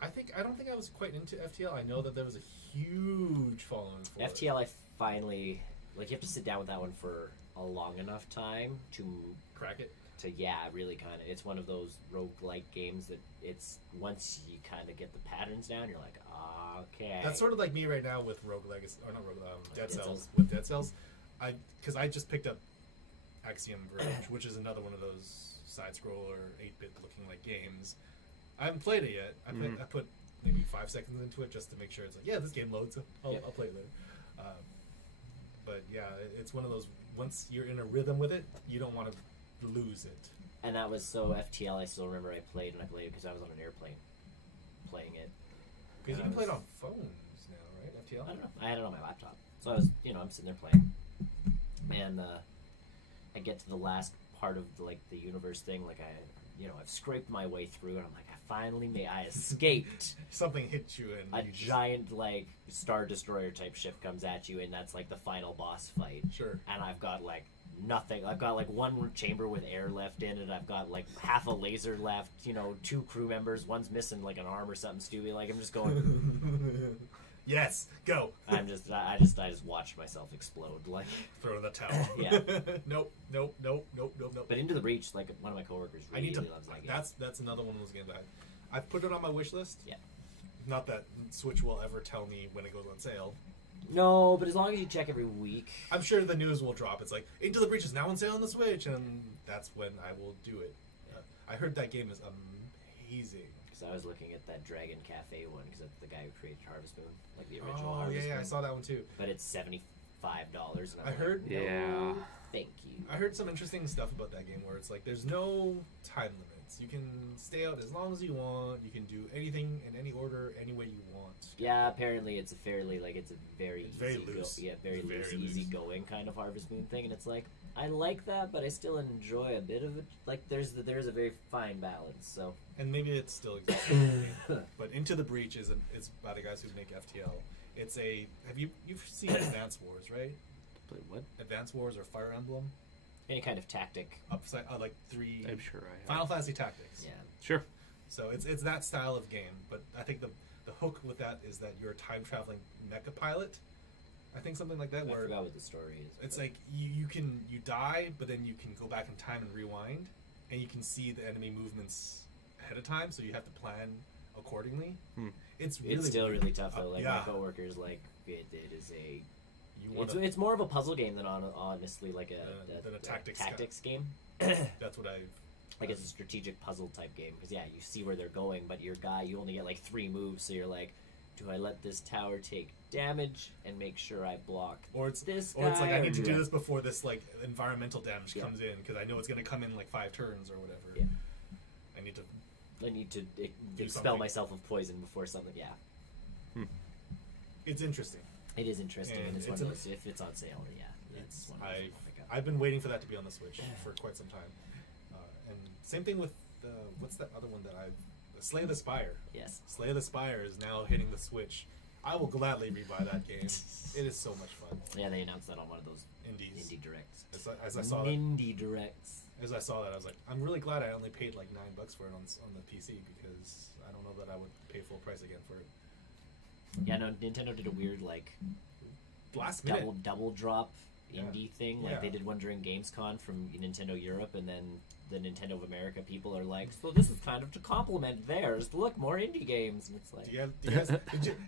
I don't think I was quite into FTL. I know that there was a huge following for FTL. I finally you have to sit down with that one for a long enough time to crack it. Really kind of. It's one of those roguelike games that it's once you kind of get the patterns down, you're like, okay. That's sort of like me right now with Dead Cells. With Dead Cells, because I just picked up Axiom Verge, which is another one of those side scroller 8-bit looking like games. I haven't played it yet. I put maybe 5 seconds into it just to make sure it's like, yeah, this game loads. I'll play it later. But yeah, it's one of those. Once you're in a rhythm with it, you don't want to lose it. And that was FTL. I still remember I played it because I was on an airplane playing it. Because you can play it on phones now, right? FTL. I don't know. I had it on my laptop, so I was, I'm sitting there playing, and I get to the last part of the universe thing. Like I've scraped my way through, and I'm like, I escaped. Something hit you, and a giant Star Destroyer type ship comes at you, and that's the final boss fight. Sure. And I've got nothing. I've got one chamber with air left in it. I've got half a laser left. 2 crew members. One's missing an arm or something stupid. I'm just going. Yes, go. I just watched myself explode. Throw in the towel. Yeah. Nope. But Into the Breach, one of my coworkers really loves that game. That's another one of those games I've put it on my wish list. Yeah. Not that Switch will ever tell me when it goes on sale. No, but as long as you check every week. I'm sure the news will drop. It's like, Into the Breach is now on sale on the Switch, and that's when I will do it. I heard that game is amazing. Because I was looking at that Dragon Cafe one, because that's the guy who created Harvest Moon, the original Harvest Moon. Yeah, I saw that one too. But it's $75, and I heard. Yeah. Thank you. I heard some interesting stuff about that game where it's there's no time limits. You can stay out as long as you want. You can do anything in any order, any way you want. Yeah, apparently it's a fairly it's a very loose. Very loose, easy going kind of Harvest Moon thing, and it's I like that, but I still enjoy a bit of it. There's a very fine balance. So. And maybe it still exists. But Into the Breach is by the guys who make FTL. It's you've seen Advance Wars, right? Play what? Advance Wars or Fire Emblem? Any kind of tactic. Upside, 3. I'm sure I have. Final Fantasy Tactics. Yeah. Sure. So it's that style of game, but I think the hook with that is that you're a time traveling mecha pilot. I think something like that. I forgot what the story is. It's you die, but then you can go back in time and rewind, and you can see the enemy movements ahead of time, so you have to plan accordingly. It's still really tough though. My coworkers it is a. It's more of a puzzle game than honestly a tactics game. That's what it's a strategic puzzle type game because you see where they're going, but your guy you only get 3 moves, so you're do I let this tower take damage and make sure I block this guy? Or it's I need to do this before this environmental damage comes in because I know it's going to come in 5 turns or whatever. Yeah. I need to I need to expel something. myself of poison before something. Yeah. It's interesting. It is interesting, and it's one of those. If it's on sale, yeah, It's one of those I'll pick up. I've been waiting for that to be on the Switch for quite some time. And same thing with what's that other one that Slay the Spire. Yes. Slay the Spire is now hitting the Switch. I will gladly rebuy that game. It is so much fun. Yeah, they announced that on one of those Indies. indie directs. As I saw that, Indie directs. as I saw that, I was like, I'm really glad I only paid like $9 for it on the PC because I don't know that I would pay full price again for it. Yeah, no, Nintendo did a weird like Last minute. double drop indie thing. Like Yeah. they did one during GamesCon from Nintendo Europe, and then the Nintendo of America people are like, so this is kind of to complement theirs. Look, more indie games. And it's like, Do you guys,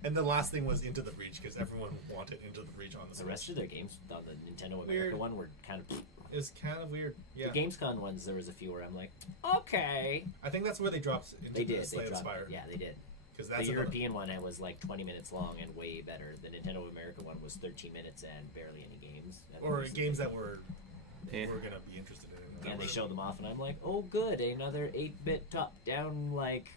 and the last thing was Into the Breach because everyone wanted Into the Breach on the the Switch. rest of their games on the Nintendo America Weird. one were kind of. It was kind of weird. Yeah. The GamesCon ones, there was a few where I'm like, okay. I think that's where they dropped Into They the did. Slay They the dropped Spire. it. Yeah, they did. Because The that's European one, it was like 20 minutes long and way better. The Nintendo of America one was 13 minutes and barely any games. or games that were Eh. we're gonna be interested in. And they showed them off, and I'm like, oh, good, another 8-bit top-down, like,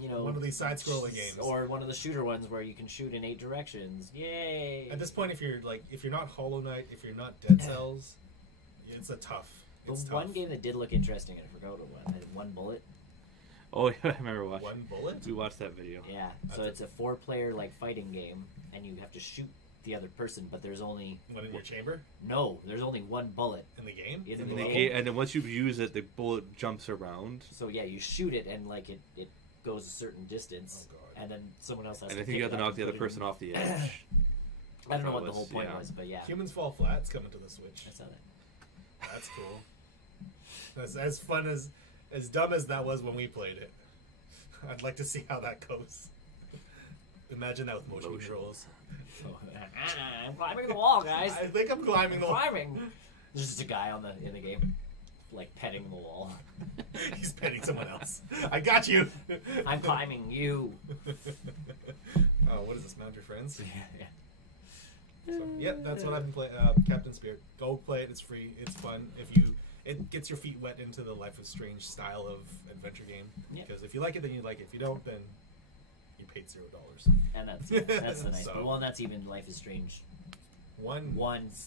you know, one of these side-scrolling games, or one of the shooter ones where you can shoot in 8 directions. Yay! At this point, if you're not Hollow Knight, if you're not Dead Cells, it's a tough. The It's one tough. game that did look interesting, and I forgot what it was. I had One Bullet. Oh, yeah, I remember watching. One bullet. We watched that video. Yeah, so it's a 4-player like fighting game, and you have to shoot the other person, but there's only One in your chamber there's only one bullet in the game. in And, the the game. game, and then once you use it, the bullet jumps around. So yeah, you shoot it, and like it goes a certain distance, Oh, God. and then someone else has And to I think you pick have it to up knock the and other put it person in. off the edge. I don't know what the That whole point yeah. was, but yeah, Humans Fall Flat's coming to the Switch. I saw that. That's cool. That's as fun as dumb as that was when we played it. I'd like to see how that goes. Imagine that with motion controls. I'm climbing the wall, guys. I think I'm climbing the wall. Climbing. There's just a guy in the game, like petting the wall. He's petting someone else. I got you. I'm climbing you. Oh, what is this? Mount Your Friends? Yeah. So, yeah, that's what I've been playing. Captain Spirit. Go play it. It's free. It's fun. It gets your feet wet into the Life is Strange style of adventure game. Yeah. Because if you like it, then you like it. If you don't, then you paid $0. And that's the nice. So- But well, and that's even Life is Strange. One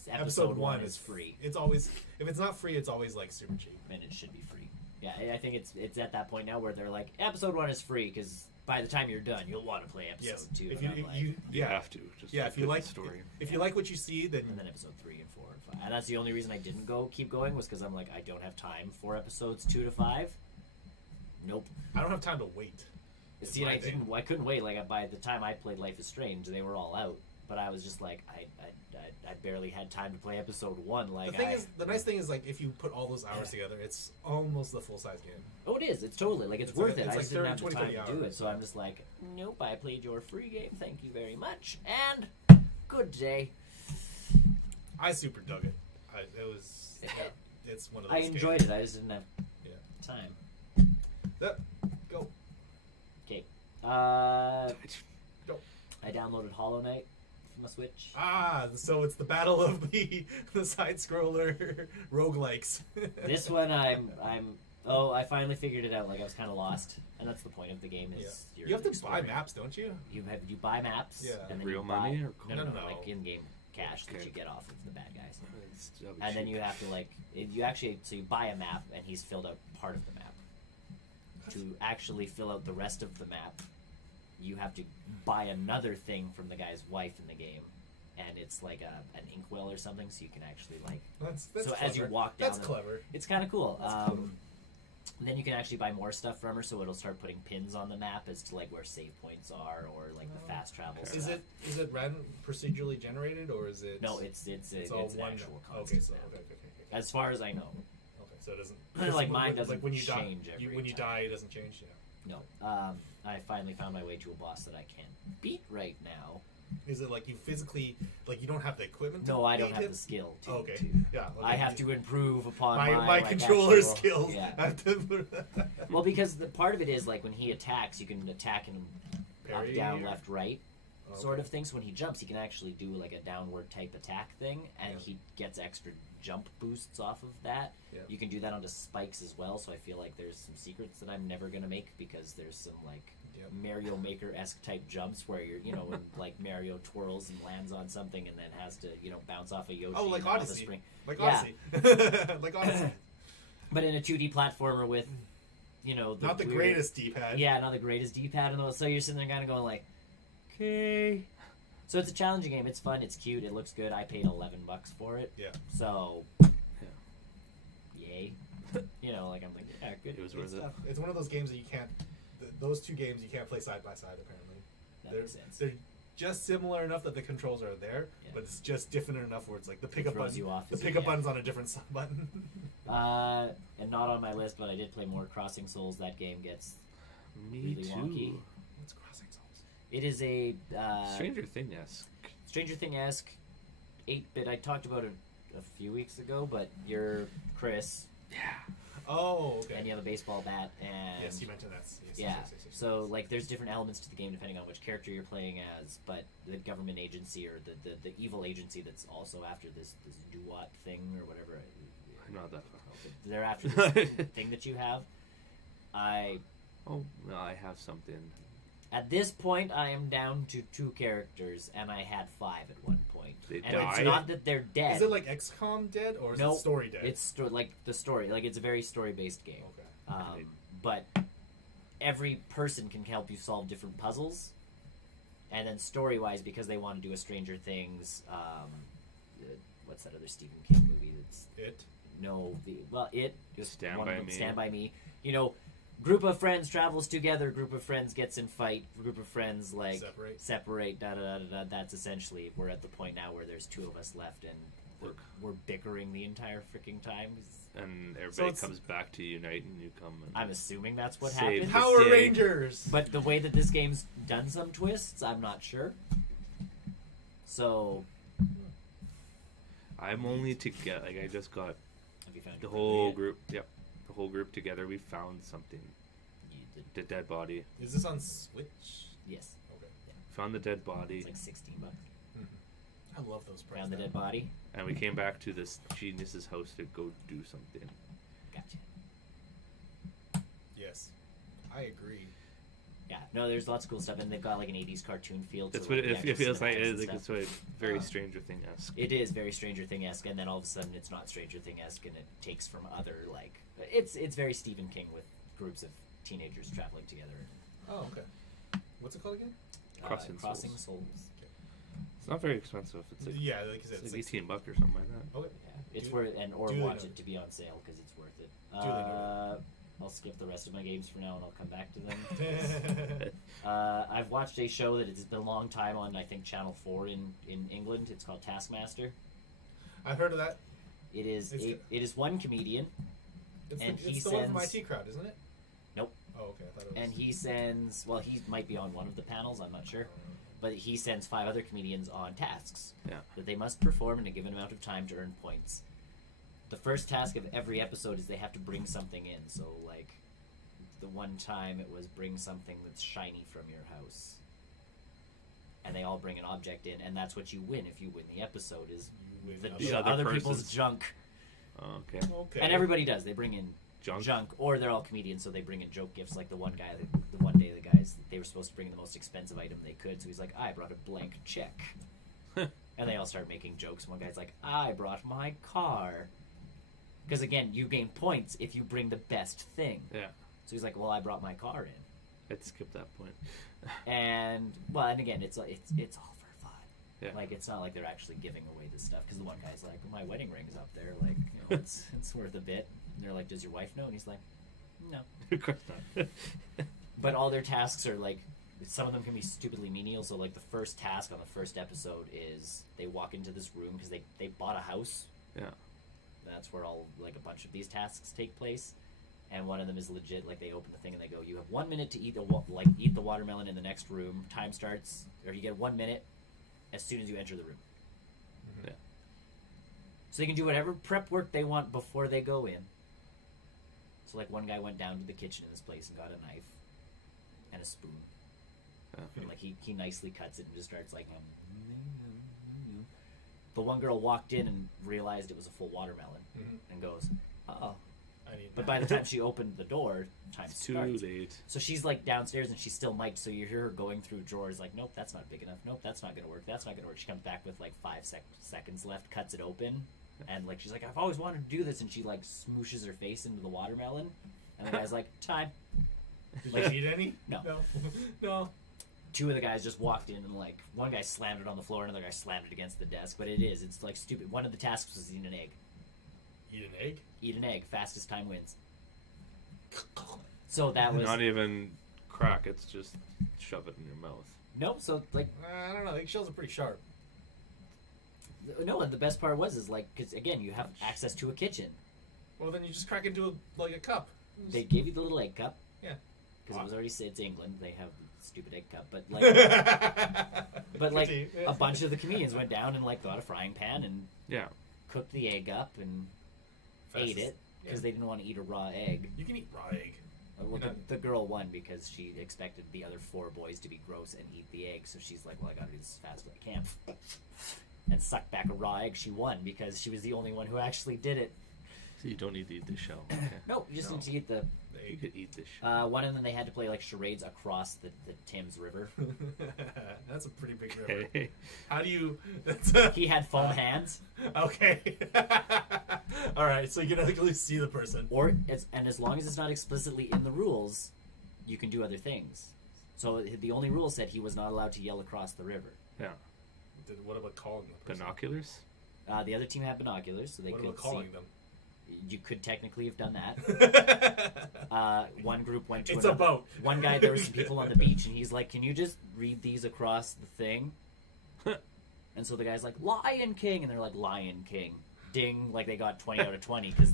Episode one is free, It's always, if it's not free, it's always like super cheap. and it should be free. Yeah, I think it's at that point now where they're like, episode 1 is free because by the time you're done, you'll want to play episode Yes. 2. If and I'm like, You yeah, have to. Just yeah. to If you fit like the story. if you like what you see, then and then episode 3 and 4 and 5. And that's the only reason I didn't keep going was because I'm like, I don't have time for episodes 2 to 5. Nope. I don't have time to wait. It's See, and my thing. I couldn't wait. Like by the time I played Life is Strange, they were all out. But I was just like, I barely had time to play episode 1. Like The nice thing is like if you put all those hours together, it's almost the full size game. oh, it is. It's totally like it's worth it. it's I like just didn't 30, have the 20, time 30 to do it, hours. so I'm just like, nope. I played your free game. Thank you very much, and good day. I super dug it. It's one of those. I enjoyed it. I just didn't have time. That go. Okay. Go. I downloaded Hollow Knight from the Switch. So it's the battle of the side scroller roguelikes. This one, I finally figured it out. Like I was kind of lost, and that's the point of the game. Is You have to buy exploring. maps, don't you? You buy maps. Yeah. And then Real you buy, money or no, No. like in-game cash that Okay. you get off of the bad guys. That'd be And then cheap. you have to so you buy a map, and he's filled out part of the map. To actually fill out the rest of the map, you have to buy another thing from the guy's wife in the game, and it's like an inkwell or something, so you can actually like. That's So clever. as you walk down, That's clever. It's kind of cool. That's cool. And then you can actually buy more stuff from her, so it'll start putting pins on the map as to like where save points are, or like the fast travel Okay. stuff. Is it random procedurally generated or is it? No, it's all an one. actual Okay, constant so map. okay. As far as I know. Okay, so it doesn't. Like mine doesn't like when you change die. every When you time. die, it doesn't change. Yeah. No. I finally found my way to a boss that I can't beat right now. Is it like you physically like you don't have the equipment? No, to I don't beat have him? the skill to. Okay. to- Yeah. Okay. I have to improve upon my controller actual- skills. Yeah. I have to- Well, because the part of it is like when he attacks, you can attack him up, Parry down, or- left, right, sort of thing. So when he jumps, he can actually do like a downward type attack thing, and he gets extra jump boosts off of that. Yeah. You can do that onto spikes as well, so I feel like there's some secrets that I'm never gonna make because there's some like Mario Maker-esque type jumps where you're, when like Mario twirls and lands on something and then has to, bounce off a Yoshi. Oh, like off Odyssey. A spring. Like Odyssey. Like Odyssey. But in a 2D platformer with, not the greatest D-pad. Yeah, not the greatest D-pad in the world. So you're sitting there kind of going like, okay. So it's a challenging game. It's fun. It's cute. It looks good. I paid $11 for it. Yeah. So, yay. Like I'm like, yeah, good. It was worth it. It's one of those games that you can't. Those two games you can't play side by side. Apparently, that makes sense. They're just similar enough that the controls are there, but it's just different enough where it's like the pickup button. The pickup button's on a different button. And not on my list, but I did play more Crossing Souls. That game gets really wonky. What's Crossing Souls? It is a Stranger Thing-esque. Stranger Thing-esque 8-bit. I talked about it a few weeks ago, but you're Chris. Yeah. Oh, okay. And you have a baseball bat, and yes, you mentioned that. Yes. So like, there's different elements to the game depending on which character you're playing as. But the government agency or the evil agency that's also after this Duat thing or whatever. I'm not that far. They're after this thing that you have. I have something. At this point, I am down to 2 characters, and I had 5 at one point. They and die? It's not that they're dead. Is it like XCOM dead, or is it story dead? It's like the story. Like, it's a very story-based game. Okay. But every person can help you solve different puzzles. And then story-wise, because they want to do a Stranger Things, what's that other Stephen King movie that's... It? No, It. Just Stand one by of them, Me. Stand By Me. Group of friends travels together, group of friends gets in fight, group of friends, like, separate, da-da-da-da-da. That's essentially, we're at the point now where there's 2 of us left, and we're bickering the entire freaking time. And everybody comes back to unite, and you come and... I'm assuming that's what Save happened. Power Rangers! But the way that this game's done some twists, I'm not sure. So... I'm only to get, like, I just got Have you found the whole group, the whole group together. We found something. The dead body. Is this on Switch? Yes. Okay. Yeah. Found the dead body. It's like $16. I love those prices. Found the dead body. And we came back to this genius's house to go do something. Gotcha. Yes. I agree. Yeah, no, there's lots of cool stuff, and they've got like an 80s cartoon feel to That's it. what it feels like. It's like very Stranger Thing-esque. It is very Stranger Thing-esque, and then all of a sudden it's not Stranger Thing-esque, and it takes from other, like... It's very Stephen King with groups of teenagers traveling together. Oh, okay. What's it called again? Crossing Souls. Okay. It's not very expensive. It's like, yeah, like you said, it's like $18 or something like that. Okay. Yeah, it's worth or watch it to be on sale because it's worth it. I'll skip the rest of my games for now and I'll come back to them. I've watched a show that has been a long time on, I think, Channel 4 in England. It's called Taskmaster. I've heard of that. It is one comedian. It's the one from IT Crowd, isn't it? Nope. Oh, okay. I thought it was. And he sends... Well, he might be on one of the panels, I'm not sure. But he sends 5 other comedians on tasks that they must perform in a given amount of time to earn points. The first task of every episode is they have to bring something in. So, like, the one time it was bring something that's shiny from your house. And they all bring an object in, and that's what you win if you win the episode, is the other people's junk. Oh, okay. And everybody does. They bring in junk, or they're all comedians, so they bring in joke gifts. Like the one guy, the one day the guys, they were supposed to bring the most expensive item they could, so he's like, I brought a blank check. And they all start making jokes. One guy's like, I brought my car. Because again, you gain points if you bring the best thing. Yeah. So he's like, well, I brought my car in. I'd skip that point. And again, it's all for fun. Yeah. Like, it's not like they're actually giving away this stuff. Because the one guy's like, my wedding ring's up there. Like, it's worth a bit. And they're like, does your wife know? And he's like, no. Of course not. But all their tasks are like, some of them can be stupidly menial. So like the first task on the first episode is they walk into this room because they bought a house. Yeah. That's where all, like, a bunch of these tasks take place. And one of them is legit, like, they open the thing and they go, you have 1 minute to eat the watermelon in the next room. Time starts, or you get 1 minute as soon as you enter the room. Yeah. So they can do whatever prep work they want before they go in. So, like, one guy went down to the kitchen in this place and got a knife and a spoon. And, like he nicely cuts it and just starts like. The one girl walked in and realized it was a full watermelon, and goes, "Oh." But by the time she opened the door, time starts. Too late. So she's like downstairs and she's still mic'd. So you hear her going through drawers like, "Nope, that's not big enough. Nope, that's not gonna work. That's not gonna work." She comes back with like 5 seconds left, cuts it open, and like she's like, "I've always wanted to do this," and she like smooshes her face into the watermelon, and the guy's like, "Time." Did you eat any? No. No. 2 of the guys just walked in and like one guy slammed it on the floor, another guy slammed it against the desk. But it's like stupid. One of the tasks was eat an egg. Eat an egg? Eat an egg. Fastest time wins. So that was not even crack. It's just shove it in your mouth. Nope. So like I don't know. Eggshells are pretty sharp. No, and the best part was like because again you have access to a kitchen. Well, then you just crack into a cup. They gave you the little egg cup. Yeah. Because it was already it's England. They have the stupid egg cup, but like a bunch of the comedians went down and like got a frying pan and cooked the egg up and ate it because they didn't want to eat a raw egg. You can eat raw egg. Well, the girl won because she expected the other 4 boys to be gross and eat the egg, so she's like, "Well, I gotta do this as fast as I can," and sucked back a raw egg. She won because she was the only one who actually did it. So you don't need to eat the shell. Okay. No, you just need to eat the. You could eat this shell. One of them they had to play like charades across the Thames River. That's a pretty big river. Okay. How do you? He had foam hands. Okay. All right, so you can actually see the person. And as long as it's not explicitly in the rules, you can do other things. So the only rule said he was not allowed to yell across the river. Yeah. What about calling the person? Binoculars? The other team had binoculars, so they could about calling them? You could technically have done that. One group went to It's a boat. One guy, there were some people on the beach, and he's like, "Can you just read these across the thing?" And so the guy's like, "Lion King," and they're like, "Lion King." Ding, like they got 20 out of 20 because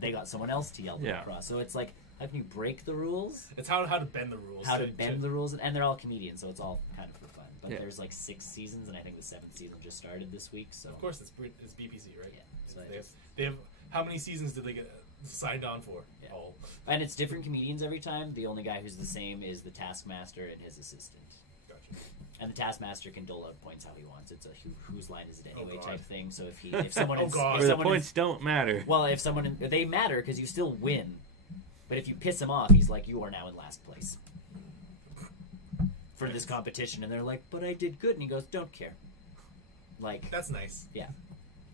they got someone else to yell them across. So it's like, how can you break the rules? It's how to bend the rules. How to bend the rules, and they're all comedians, so it's all kind of for fun. But there's like 6 seasons, and I think the 7th season just started this week. So of course it's BBC, right? Yeah. So they have how many seasons did they get signed on for? Yeah. Oh. And it's different comedians every time. The only guy who's the same is the Taskmaster and his assistant. Gotcha. And the Taskmaster can dole out points how he wants. It's a whose line is it anyway God. type thing. So if someone Oh, is, God. if The someone points is, don't matter. well, if someone they matter because you still win. But if you piss him off, he's like, "You are now in last place for this competition." And they're like, "But I did good." And he goes, "Don't care." Like That's nice. yeah.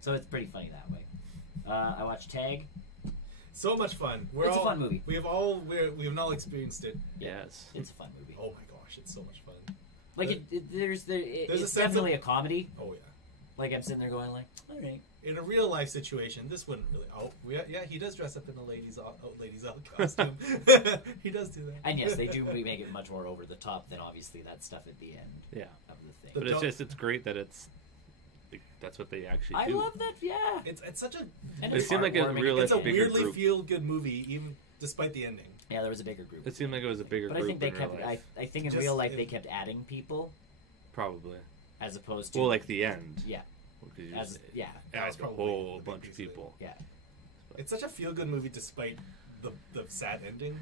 So it's pretty funny that way. I watched Tag. So much fun. It's a fun movie. We have all experienced it. Yes. It's a fun movie. Oh my gosh, it's so much fun. Like There's it's definitely a comedy. Oh yeah. Like I'm sitting there going like, all right. In a real life situation, this wouldn't really. Oh yeah, he does dress up in a ladies' out costume. He does do that. And yes, they do make it much more over the top than obviously that stuff at the end. Of the thing. But it's great that that's what they actually do. I love that. Yeah. It's such a. It seemed like a really It's a bigger weirdly group. feel good movie, even despite the ending. Yeah, there was a bigger group. It seemed like it was a bigger but group. I think they in real kept. life. I think in real life they kept adding people Probably. as opposed to. Well, like the end. Yeah. As yeah. Add a whole bunch of people. Yeah. It's such a feel good movie, despite the sad ending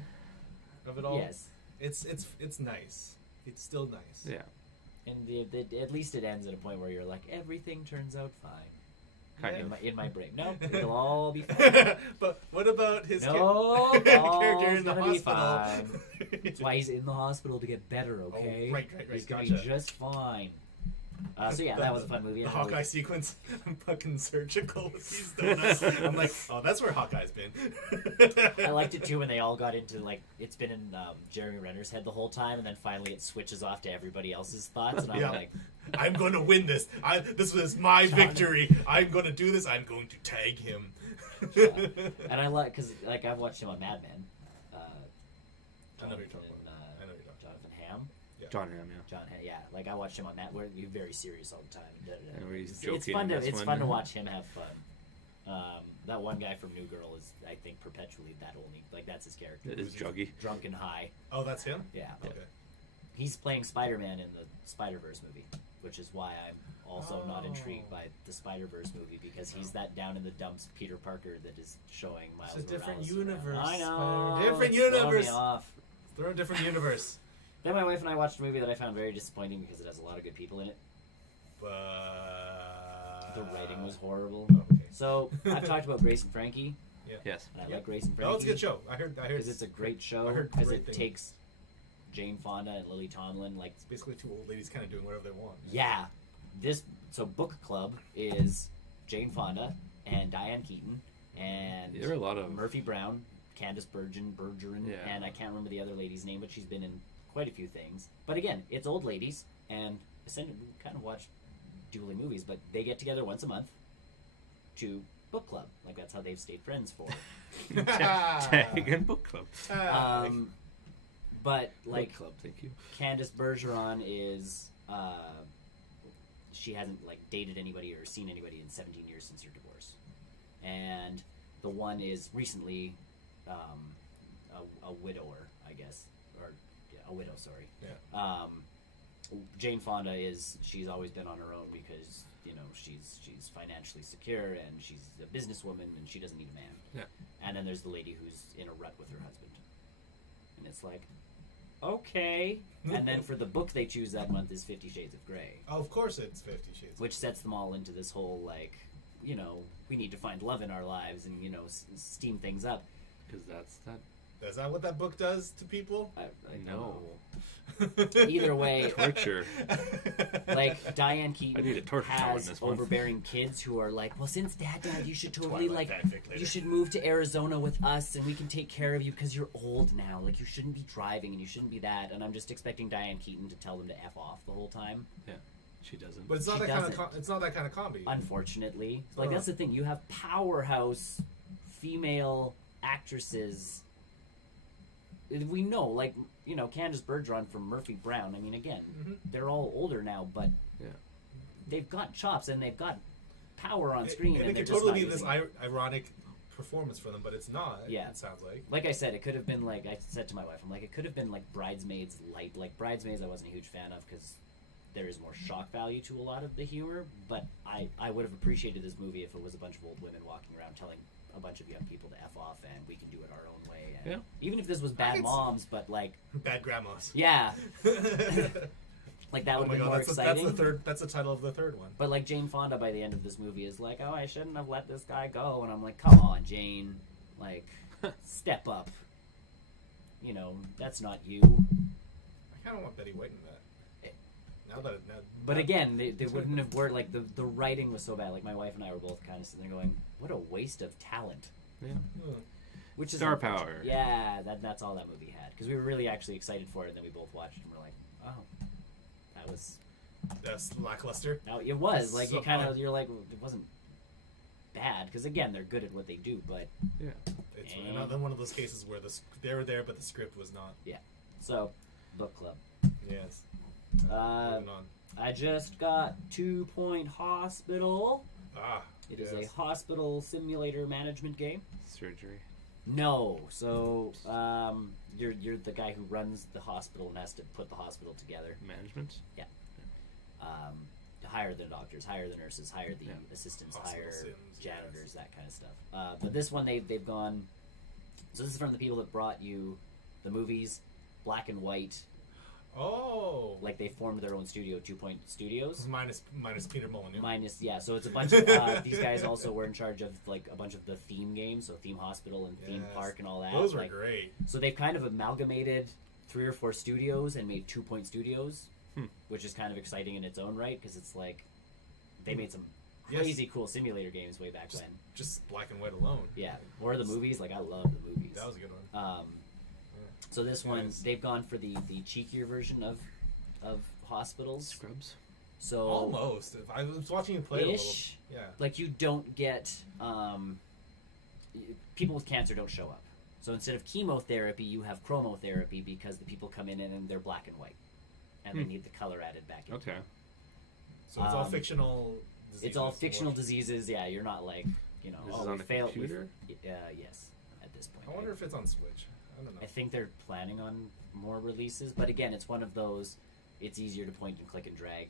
of it all. Yes. It's nice. It's still nice. Yeah. And at least it ends at a point where you're like, everything turns out fine. Kind of. In my brain. No, it'll all be fine. But what about his character in the gonna be hospital? fine. That's why he's in the hospital to get better, okay? Oh, right. He's gonna Gotcha. be just fine. So yeah, that was a fun movie. The Hawkeye sequence, I'm fucking surgical with these donuts. I'm like, oh, that's where Hawkeye's been. I liked it too when they all got into like it's been in Jeremy Renner's head the whole time, and then finally it switches off to everybody else's thoughts, and I'm like, I'm going to win this. This was my victory. I'm going to do this. I'm going to tag him. And I like because like I've watched him on Mad Men. I know who you're talking about. I know who you're talking Jonathan Hamm. Yeah. John Hamm, yeah. John, yeah, like I watched him on that where he's very serious all the time. And where he's It's joking fun to in this fun to one. watch him have fun. That one guy from New Girl is, I think, perpetually that only like that's his character. It is Juggy. Drunk and high. Oh, that's him? Yeah. Okay. He's playing Spider-Man in the Spider-Verse movie, which is why I'm also not intrigued by the Spider-Verse movie because he's that down in the dumps Peter Parker that is showing Miles It's a different Morales universe. around. I know. Different Throw universe. me off. They're a different universe. Then my wife and I watched a movie that I found very disappointing because it has a lot of good people in it. But the writing was horrible. Oh, okay. So I've talked about Grace and Frankie. Yeah. Yes. And I like Grace and Frankie. No, it's a good show. I heard because it's a great show. I heard because great it things. takes Jane Fonda and Lily Tomlin. Like, It's basically two old ladies kind of doing whatever they want. yeah, so book club is Jane Fonda and Diane Keaton and There are a lot of Murphy Brown, Candice Bergeron, Yeah. and I can't remember the other lady's name, but she's been in quite a few things. But again, it's old ladies, and essentially we kind of watch dueling movies, but they get together once a month to book club. Like, that's how they've stayed friends for. Tag and book club. But like Book club, thank you. Candice Bergeron is she hasn't like dated anybody or seen anybody in 17 years since her divorce, and the one is recently a widower, I guess, or yeah, a widow. Sorry. Yeah. Jane Fonda she's always been on her own because she's financially secure and she's a businesswoman and she doesn't need a man. Yeah. And then there's the lady who's in a rut with her husband, and it's like, okay. And then for the book they choose that month is 50 Shades of Grey. Oh, of course it's 50 Shades. Which sets them all into this whole, like, we need to find love in our lives and, steam things up. Because that's that. Is that what that book does to people? I know. Either way, Torture. like, Diane I need a Keaton torture shower in has this one. overbearing kids who are like, well, since Dad died, you should totally, Twilight like, fanfic later. you should move to Arizona with us and we can take care of you because you're old now. Like, you shouldn't be driving and you shouldn't be that. And I'm just expecting Diane Keaton to tell them to F off the whole time. Yeah, she doesn't. But it's not She that kind of. doesn't. It's not that kind of comedy. Unfortunately. Like, that's the thing. You have powerhouse female actresses. We know, like, Candice Bergeron from Murphy Brown. I mean, again, they're all older now, but Yeah. they've got chops and they've got power on screen. And it they're could just totally not be this using it. ironic performance for them, but it's not. Yeah. It sounds like. Like I said, it could have been like, I said to my wife, I'm like, it could have been like Bridesmaids light. Like, Bridesmaids I wasn't a huge fan of because there is more shock value to a lot of the humor, but I would have appreciated this movie if it was a bunch of old women walking around telling a bunch of young people to F off and we can do it our own way. And Yeah. even if this was bad moms, but like, Bad grandmas. yeah. Like, that would have been more exciting. That's the title of the third one. But like, Jane Fonda by the end of this movie is like, oh, I shouldn't have let this guy go. And I'm like, come on, Jane. Like, step up. That's not you. I kind of want Betty White in that. But again, they wouldn't have worked. Like, the writing was so bad. Like, my wife and I were both kind of sitting there going, what a waste of talent. Yeah. Which is Star power. Yeah, that's all that movie had. Because we were really actually excited for it, and then we both watched it and we're like, oh, that was... That's lackluster. No, it was. Like, So you're like, it wasn't bad. Because again, they're good at what they do, but... Yeah. It's another one of those cases where they were there, but the script was not. Yeah. So, book club. Yes. Moving on. I just got 2 Point Hospital. It is a hospital simulator management game. Surgery. No. So, you're the guy who runs the hospital and has to put the hospital together. Management. Yeah. Hire the doctors, hire the nurses, hire the assistants, Hospital hire sims, janitors, that kind of stuff. But this one, they've gone... So this is from the people that brought you the movies, black and white. Oh. Like, they formed their own studio, 2 Point Studios. Minus Peter Molyneux. Yeah, so it's a bunch of... these guys also were in charge of, like, a bunch of the theme games, so Theme Hospital and Theme Park and all that. Those were great. So they've kind of amalgamated 3 or 4 studios and made 2 Point Studios, which is kind of exciting in its own right, because it's like... They made some crazy cool simulator games way back when. Just black and white alone. Yeah, or the movies. Like, I love the movies. That was a good one. So this one, they've gone for the cheekier version of hospitals. Scrubs. So almost. I was watching you play it a little. Yeah. Like, you don't get people with cancer don't show up. So instead of chemotherapy, you have chromotherapy because the people come in and they're black and white, and they need the color added back in. Okay. So it's all fictional diseases. It's all fictional diseases. Yeah, you're not like, This is on the computer? Yes, at this point. I wonder if it's on Switch. I don't know. I think they're planning on more releases, but again, it's one of those. It's easier to point and click and drag.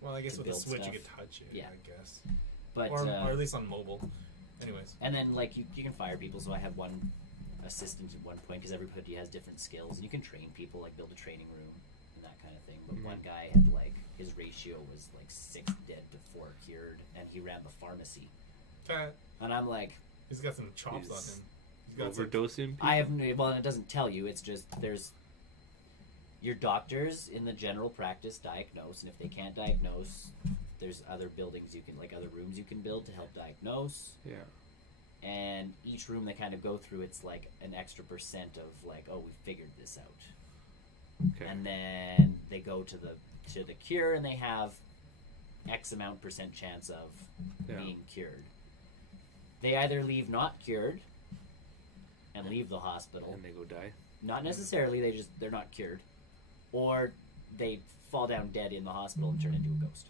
Well, I guess with the build Switch stuff. you could touch it. Yeah. I guess. But or at least on mobile. Anyways. and then, like, you can fire people. So I have one assistant at one point because everybody has different skills, and you can train people, like build a training room and that kind of thing. But one guy had like his ratio was like 6 dead to 4 cured, and he ran the pharmacy. And I'm like, he's got some chops on him. He's got overdosing. I have well, it doesn't tell you. It's just there's your doctors in the general practice diagnose, and if they can't diagnose, there's other buildings you can, like other rooms you can build to help diagnose. Yeah. And each room they kind of go through, it's like an extra percent of like, oh, we figured this out. Okay. And then they go to the cure, and they have X amount % chance of being cured. They either leave not cured and leave the hospital, and they go die. Not necessarily. They're not cured, or they fall down dead in the hospital and turn into a ghost.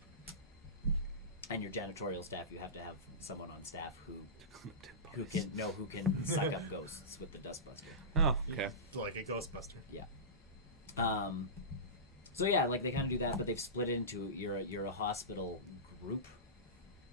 And your janitorial staff, you have to have someone on staff who can suck up ghosts with the dustbuster. Oh, okay. Like a Ghostbuster. Yeah. So yeah, like they kind of do that, but they've split it into you're a hospital group.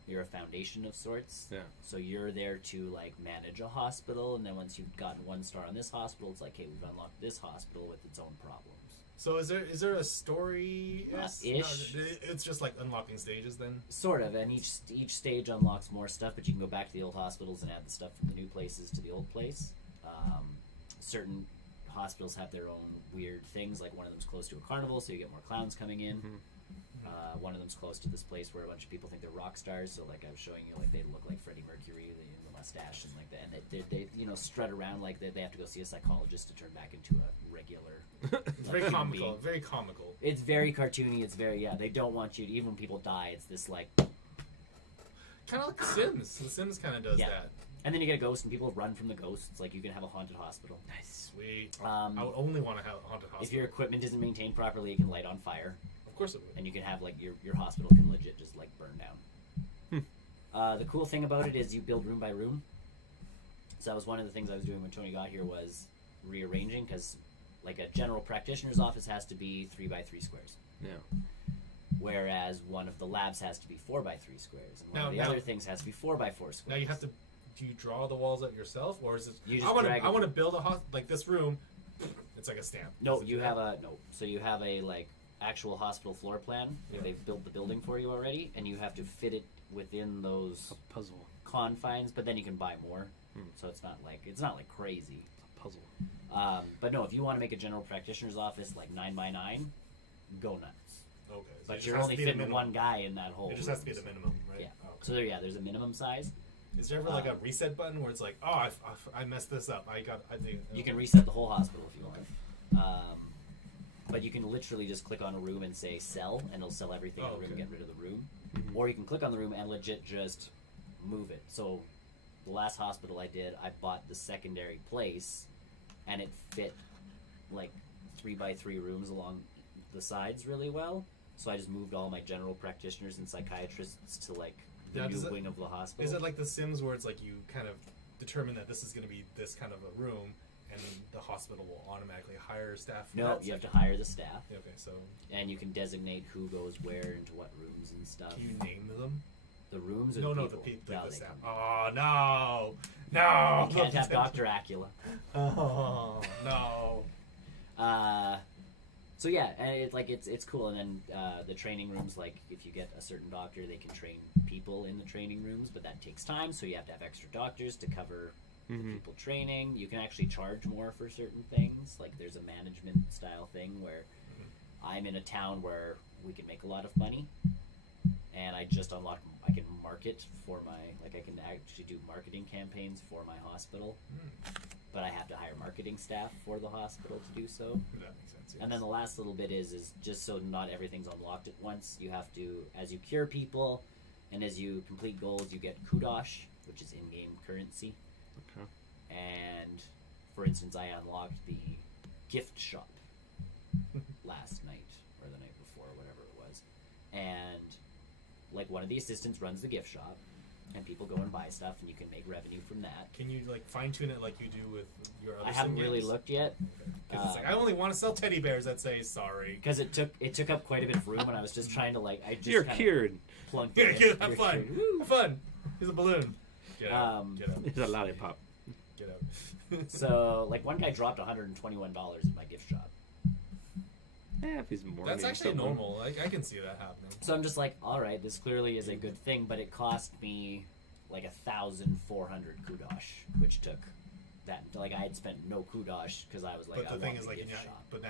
You're a foundation of sorts. Yeah. So you're there to like manage a hospital, and then once you've gotten 1 star on this hospital, it's like, hey, we've unlocked this hospital with its own problems. So is there a story? Ish. No, it's just like unlocking stages then. Sort of, and each stage unlocks more stuff, but you can go back to the old hospitals and add the stuff from the new places to the old place. Certain hospitals have their own weird things, like one of them's close to a carnival, so you get more clowns coming in. One of them's close to this place where a bunch of people think they're rock stars, so like I was showing you, like they look like Freddie Mercury, the mustache and like that, and they strut around like they have to go see a psychologist to turn back into a regular. It's very comical. Very comical. It's very cartoony. It's very they don't want you to, even when people die, it's this like kind of like The Sims. The Sims kind of does that. And then you get a ghost, and people run from the ghosts. Like you can have a haunted hospital. Nice, sweet. I would only want to have a haunted hospital. If your equipment isn't maintained properly, it can light on fire. Of course it would. And you can have like your hospital can legit just like burn down. The cool thing about it is you build room by room. So that was one of the things I was doing when Tony got here, was rearranging, because like a general practitioner's office has to be 3 by 3 squares. Yeah. Whereas one of the labs has to be 4 by 3 squares, and one of the other things has to be 4 by 4 squares. Now you have to. Do you draw the walls out yourself, or is it? You just I want to build like this room. It's like a stamp. No, you have a no. So you have a like actual hospital floor plan. Yeah. They've built the building for you already, and you have to fit it within those puzzle confines. But then you can buy more, so it's not like crazy. It's a puzzle. But no, if you want to make a general practitioner's office like 9 by 9, go nuts. Okay, so but you're only fitting one guy in that hole. It just has to be the minimum, right? Yeah. Oh, okay. So there's a minimum size. Is there ever like a reset button where it's like, oh, I messed this up. I think you can reset the whole hospital if you want. But you can literally just click on a room and say sell, and it'll sell everything in the room and get rid of the room. Or you can click on the room and legit just move it. So the last hospital I did, I bought the secondary place, and it fit like 3 by 3 rooms along the sides really well. So I just moved all my general practitioners and psychiatrists to like the new wing of the hospital. Is it like The Sims where it's like you kind of determine that this is going to be this kind of a room, and the hospital will automatically hire staff? No, you have to hire the staff. Okay, so and you can designate who goes where into what rooms and stuff. Can you name them? The rooms? No, the people. No, the staff. Oh no! You can't have Dr. Acula. Oh no! So yeah, and it's cool. And then the training rooms, like if you get a certain doctor, they can train people in the training rooms, but that takes time, so you have to have extra doctors to cover the people training. You can actually charge more for certain things. Like there's a management style thing where I'm in a town where we can make a lot of money, and I just unlocked. I can market for I can actually do marketing campaigns for my hospital, but I have to hire marketing staff for the hospital to do so. That makes sense. Yes. And then the last little bit is just so not everything's unlocked at once. You have to, as you cure people, and as you complete goals, you get kudosh, which is in-game currency. Okay. And for instance, I unlocked the gift shop last night or the night before, whatever it was, and like one of the assistants runs the gift shop, and people go and buy stuff, and you can make revenue from that. Can you like fine tune it like you do with your other? I haven't really looked yet. Because it's like I only want to sell teddy bears that say sorry. Because it took up quite a bit of room, and I was just trying to like You're cured. Have fun. Have fun. Here's a balloon. Get out. It's a lollipop. Get out. So, like, one guy dropped $121 in my gift shop. Yeah, if he's more. That's actually normal. I can see that happening. So I'm just like, all right, this clearly is a good thing, but it cost me like 1,400 kudosh, which took that. Like, I had spent no kudosh because I was like, but the thing is, like, but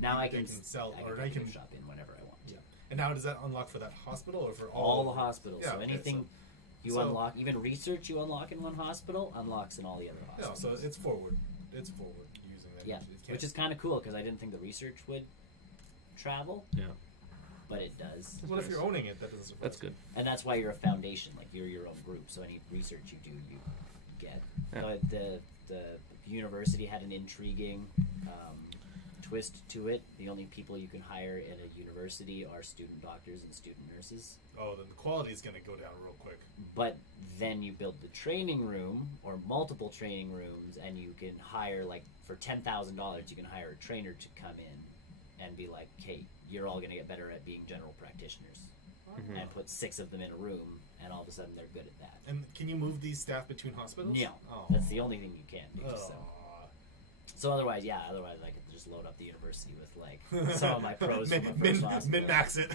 now I can sell, or I can shop in whenever I want. Yeah. And now does that unlock for that hospital or for all the hospitals? Yeah, so anything you unlock, even research you unlock in one hospital, unlocks in all the other hospitals. Yeah, so it's forward. It's forward using that. Yeah, which is kind of cool because I didn't think the research would travel. Yeah. But it does. What if you're owning it? That doesn't surprise. That's good. And that's why you're a foundation. Like, you're your own group. So any research you do, you get. Yeah. But the university had an intriguing twist to it. The only people you can hire in a university are student doctors and student nurses. Oh, then the quality is going to go down real quick. But then you build the training room or multiple training rooms, and you can hire, like, for $10,000, you can hire a trainer to come in and be like, hey, you're all going to get better at being general practitioners. Mm-hmm. And put 6 of them in a room, and all of a sudden they're good at that. And can you move these staff between hospitals? No. Oh. That's the only thing you can do. So otherwise I could just load up the university with, like, some of my pros from my first hospital. Min-max it.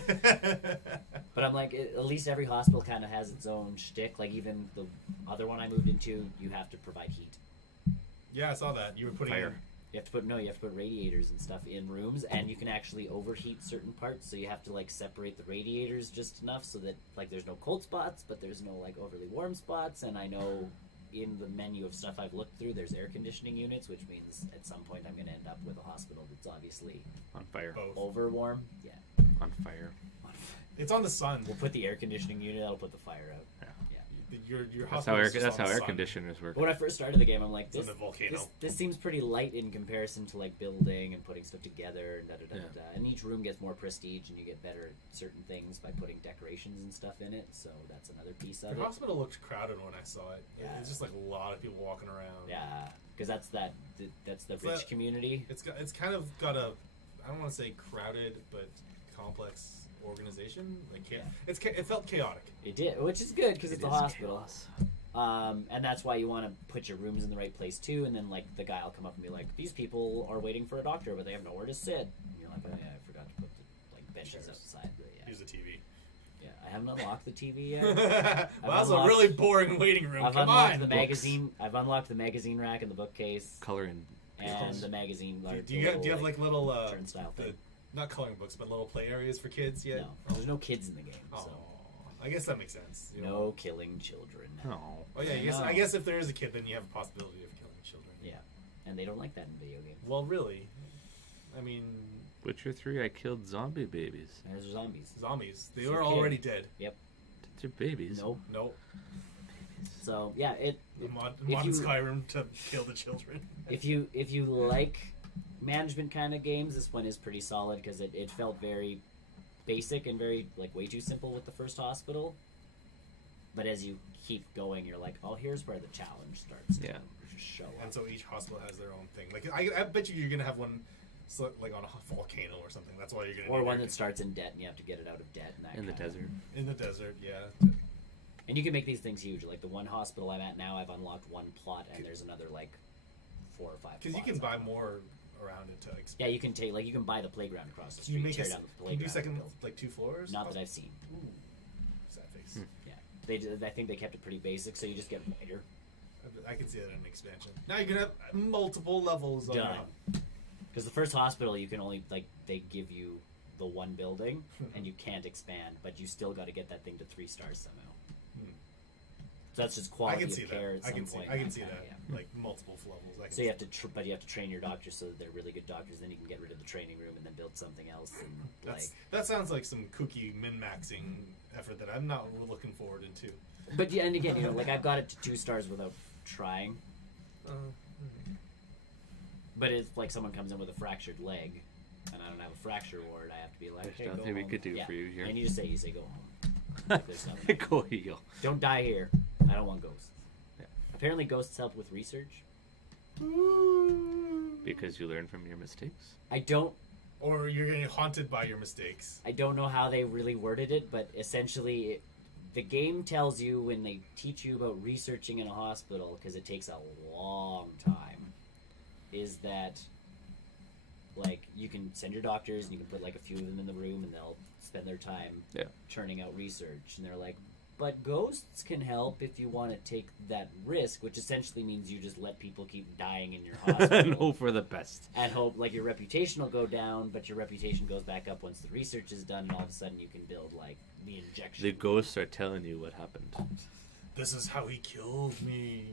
But I'm like, at least every hospital kind of has its own shtick. Like, even the other one I moved into, you have to provide heat. Yeah, I saw that. You were putting fire. You have to put radiators and stuff in rooms, and you can actually overheat certain parts, so you have to, like, separate the radiators just enough so that, like, there's no cold spots, but there's no, like, overly warm spots. And I know in the menu of stuff I've looked through, there's air conditioning units, which means at some point I'm going to end up with a hospital that's obviously on fire, over warm. Yeah, on fire. It's on the sun. We'll put the air conditioning unit. That'll put the fire out. Yeah. Your that's how air conditioners work. When I first started the game, I'm like, this seems pretty light in comparison to, like, building and putting stuff together and and each room gets more prestige and you get better at certain things by putting decorations and stuff in it. So that's another piece of it. The hospital looked crowded when I saw it. Yeah. It's just like a lot of people walking around. Yeah, because that's the rich community. It's kind of got a, I don't want to say crowded, but complex organization. Like, it felt chaotic. It did, which is good because it's a hospital. And that's why you want to put your rooms in the right place too. And then, like, the guy will come up and be like, "These people are waiting for a doctor, but they have nowhere to sit." And you're like, "Oh yeah, I forgot to put the, like, benches outside." But, yeah. Use the TV. Yeah, I haven't unlocked the TV yet. Well, that's a really boring waiting room. I've unlocked the magazine. I've unlocked the magazine rack and the bookcase. Coloring. And the magazine. Do you have like little turnstile thing? Not coloring books, but little play areas for kids yet? No, there's no kids in the game. So. I guess that makes sense. No killing children. Oh yeah, I guess if there is a kid, then you have a possibility of killing children. Yeah, and they don't like that in video games. Well, really, I mean, Witcher 3, I killed zombie babies. There's zombies. Zombies. They were already dead. Yep. They're babies. Nope. Babies. So yeah, mod Skyrim to kill the children. if you like management kind of games, this one is pretty solid because it felt very basic and very, like, way too simple with the first hospital. But as you keep going, you're like, oh, here's where the challenge starts to show up. And so each hospital has their own thing. Like, I bet you're gonna have one, like, on a volcano or something. That's why you're gonna. Or one that starts in debt and you have to get it out of debt. And in the desert. In the desert, yeah. And you can make these things huge. Like the one hospital I'm at now, I've unlocked one plot, and there's another, like, 4 or 5. Because you can buy more around it to expand. Yeah, you can take, like, you can buy the playground across the street, tear down the playground. Can you do second, like, 2 floors? Not that I've seen. Ooh. Sad face. Yeah, I think they kept it pretty basic, so you just get wider. I can see that in an expansion. Now you can have multiple levels. Done. Because the first hospital, you can only, like, they give you the one building, and you can't expand, but you still got to get that thing to 3 stars somehow. So that's just quality of care at some point. I can see that. Yeah. Like multiple levels. So you have to, but you have to train your doctors so that they're really good doctors. Then you can get rid of the training room and then build something else. And that sounds like some kooky min-maxing effort that I'm not looking forward into. But yeah, and again, you know, like I've got it to 2 stars without trying. But if like someone comes in with a fractured leg, and I don't have a fracture ward, I have to be like, "There's nothing we could do for you here." And you say, go home. Like, there's nothing. Go heal. Don't die here. I don't want ghosts. Yeah. Apparently, ghosts help with research. Because you learn from your mistakes. I don't. Or you're getting haunted by your mistakes. I don't know how they really worded it, but essentially, the game tells you when they teach you about researching in a hospital, because it takes a long time, is that like you can send your doctors and you can put like a few of them in the room and they'll spend their time churning out research, and they're like, but ghosts can help if you want to take that risk, which essentially means you just let people keep dying in your hospital and hope for the best, and hope like your reputation will go down, but your reputation goes back up once the research is done, and all of a sudden you can build like the injection. The ghosts are telling you what happened. This is how he killed me.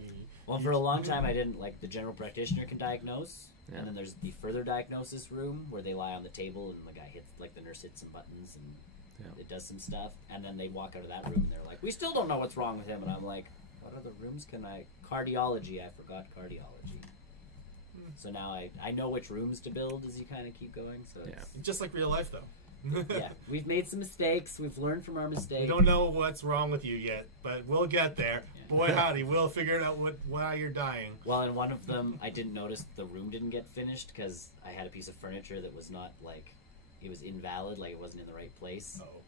Well, for a long time I didn't like the general practitioner can diagnose, and then there's the further diagnosis room where they lie on the table and the guy hits like the nurse hits some buttons and it does some stuff, and then they walk out of that room and they're like, we still don't know what's wrong with him, and I'm like, what other rooms can I... Cardiology, I forgot cardiology. So now I know which rooms to build as you kind of keep going. So it's just like real life, though. Yeah, we've made some mistakes. We've learned from our mistakes. We don't know what's wrong with you yet, but we'll get there. Yeah. Boy, howdy, we'll figure out why you're dying. Well, in one of them, I didn't notice the room didn't get finished because I had a piece of furniture that was not like... It was invalid, like it wasn't in the right place. Oh.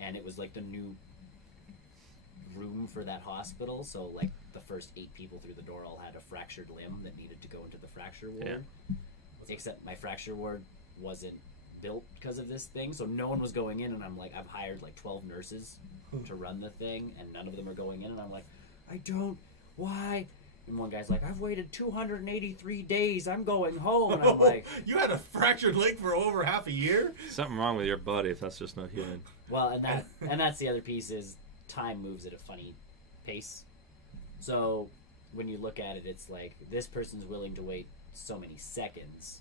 And it was like the new room for that hospital, so like the first 8 people through the door all had a fractured limb that needed to go into the fracture ward. Except my fracture ward wasn't built because of this thing, so no one was going in, and I'm like, I've hired like 12 nurses to run the thing, and none of them are going in, and I'm like, why? And one guy's like, I've waited 283 days, I'm going home, and I'm like... You had a fractured leg for over half a year? Something wrong with your body if that's just not healing. Well, and that's the other piece is time moves at a funny pace. So when you look at it, it's like this person's willing to wait so many seconds,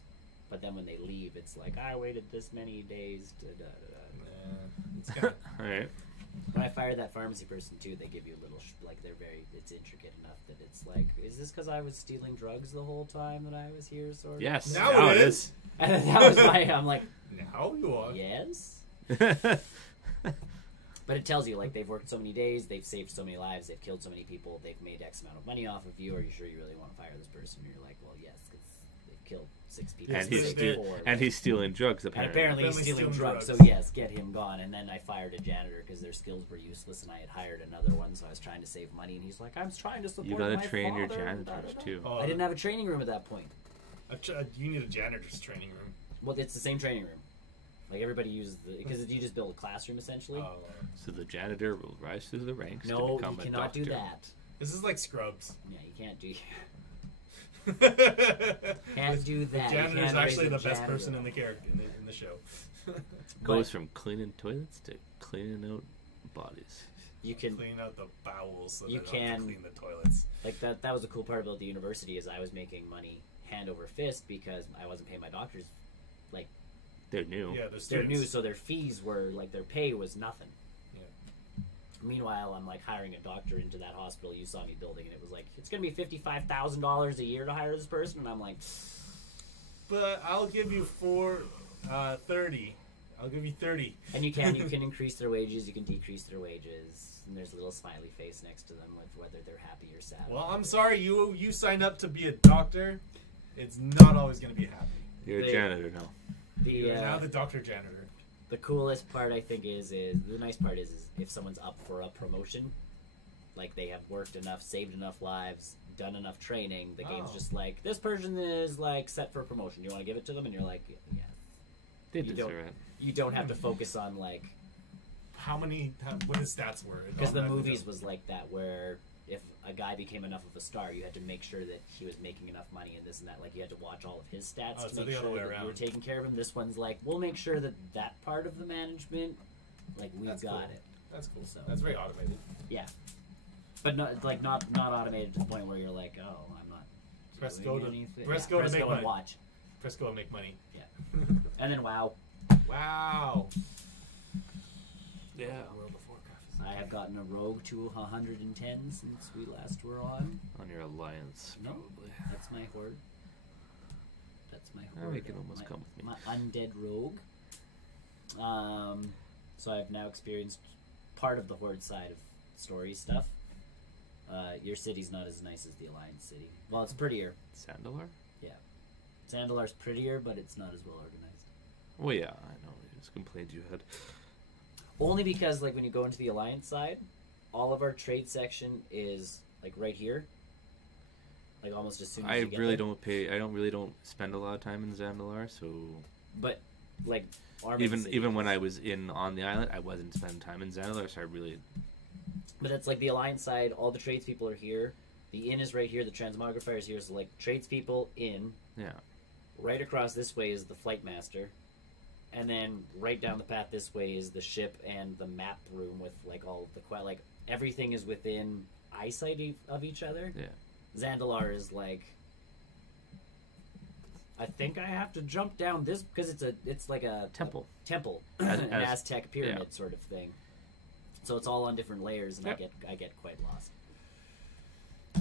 but then when they leave, it's like I waited this many days to da da da. It's kind of all right. When I fired that pharmacy person too, they give you a little like it's intricate enough that it's like, is this because I was stealing drugs the whole time that I was here? Sort of. Yes. Now it is. And that was why I'm like, now you are. Yes. But it tells you, like, they've worked so many days, they've saved so many lives, they've killed so many people, they've made X amount of money off of you. Are you sure you really want to fire this person? And you're like, well, yes, because they've killed 6 people. And he's stealing drugs, apparently. And apparently he's stealing drugs, so yes, get him gone. And then I fired a janitor because their skills were useless, and I had hired another one, so I was trying to save money. And he's like, I'm trying to support my father. You gotta train your janitors, too. I didn't have a training room at that point. You need a janitor's training room. Well, it's the same training room. Like, everybody uses because you just build a classroom, essentially. So the janitor will rise through the ranks to become a doctor. No, you cannot do that. This is like Scrubs. Yeah, you can't do can't do that. The janitor is actually the best person in the in the show. Goes from cleaning toilets to cleaning out bodies. You can clean out the bowels so you can clean the toilets. Like that was the cool part about the university is I was making money hand over fist because I wasn't paying my doctors. Like, they're new. Yeah, they're new, so their fees were like their pay was nothing. Yeah. Meanwhile, I'm like hiring a doctor into that hospital you saw me building, and it was like it's gonna be $55,000 a year to hire this person, and I'm like, but I'll give you 30. I'll give you 30. And you can increase their wages, you can decrease their wages, and there's a little smiley face next to them with whether they're happy or sad. Well, I'm sorry, you signed up to be a doctor. It's not always gonna be happy. You're a janitor now. You're now the doctor janitor. The coolest part I think is the nice part is if someone's up for a promotion, like they have worked enough, saved enough lives, done enough training, the game's just like, this person is like set for promotion. You want to give it to them? And you're like, yeah. They deserve it. You don't have to focus on like what his stats were. Because the movies was like that where if a guy became enough of a star, you had to make sure that he was making enough money and this and that. Like, you had to watch all of his stats to make sure that you were taking care of him. This one's like, we'll make sure that part of the management, like, we got it. That's cool. So that's very automated. Yeah. But not automated to the point where you're like, oh, I'm not press go to anything. Press go to make money. And watch. Press go and make money. Yeah. And then wow. Wow. Yeah. I have gotten a rogue to 110 since we last were on. On your alliance, probably. That's my horde. That's my horde. Oh, you can almost come with me. My undead rogue. So I've now experienced part of the horde side of story stuff. Your city's not as nice as the alliance city. Well, it's prettier. Sandalar? Yeah. Sandalar's prettier, but it's not as well organized. Well, yeah, I know. It's complaints you had. Only because, like, when you go into the alliance side, all of our trade section is like right here. Like almost as soon as I you get really there. don't spend a lot of time in Zandalar, so. But like even when I was on the island, I wasn't spending time in Zandalar, so I really. But it's like the Alliance side. All the tradespeople are here. The inn is right here. The transmogrifier is here. So like tradespeople, inn. Yeah. Right across this way is the flight master, and then right down the path this way is the ship and the map room with like all the like everything is within eyesight of each other. Yeah. Zandalar is like, I think I have to jump down this because it's like a temple, an Aztec pyramid sort of thing. So it's all on different layers, and Yep. I get quite lost.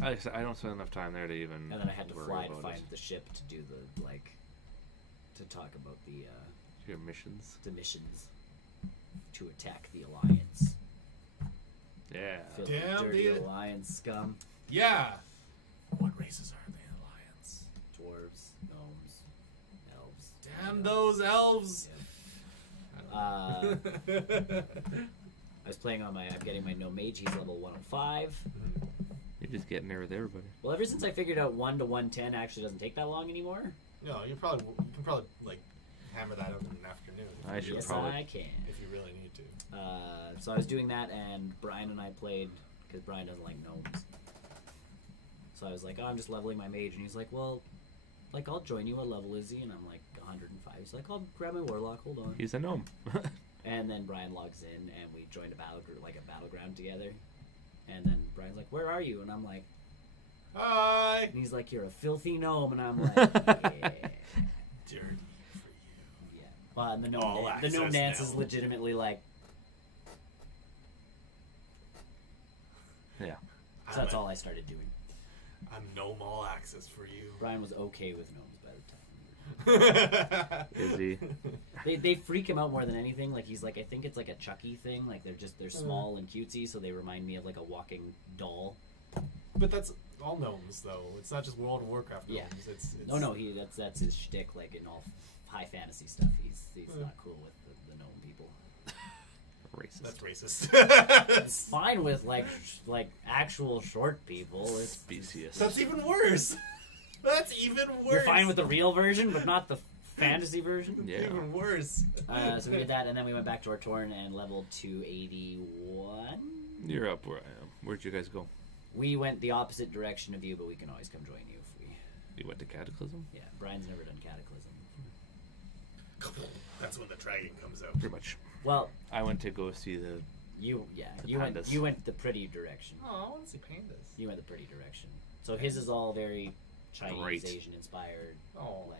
I don't spend enough time there to even. And then I had to worry fly to about find it. the ship to do the to talk about Your missions. the missions to attack the Alliance. Yeah. Filthy, Damn dirty the- Alliance scum. Yeah. What races are they in Alliance? Dwarves, gnomes, elves. Damn those elves! I was playing on I'm getting my gnome mage. He's level 105. You're just getting there with everybody. Well, ever since I figured out 1 to 110 actually doesn't take that long anymore. No, you can probably like hammer that out in an afternoon. I should Yes, probably. I can. if you really need to. So I was doing that, and Brian and I played because Brian doesn't like gnomes. So I was like, "Oh, I'm just leveling my mage," and he's like, "Well, like I'll join you. What level is he?" And I'm like, 105. He's like, "I'll grab my warlock. Hold on." He's a gnome. And then Brian logs in, and we joined a battleground together. And then Brian's like, "Where are you?" And I'm like, Hi! and he's like, "You're a filthy gnome," and I'm like, "Yeah." Dirty Yeah. Well, and the All gnome access dance now. is legitimately like, Yeah. so that's all I started doing. I'm gnome all access for you. Brian was okay with gnomes by the time. Is he? They freak him out more than anything. Like he's like, I think it's like a Chucky thing. Like they're small and cutesy, so they remind me of like a walking doll. But that's all gnomes, though. It's not just World of Warcraft gnomes. Yeah. It's No, that's his shtick. Like in all high fantasy stuff, he's not cool with the gnome people. Racist. That's racist. It's fine with like actual short people. It's Specious. That's even worse. That's even worse. You're fine with the real version, but not the fantasy version. Yeah. Even worse. So we did that, and then we went back to our Torn and leveled to 81. You're up where I am. Where'd you guys go? We went the opposite direction of you, but we can always come join you if we. You went to Cataclysm? Yeah, Brian's never done Cataclysm. That's when the dragon comes out. Pretty much. Well, I went to go see the. you pandas. went the pretty direction. Oh, I want to see pandas. You went the pretty direction. So his is all very Chinese, Great. Asian inspired. Oh. Like,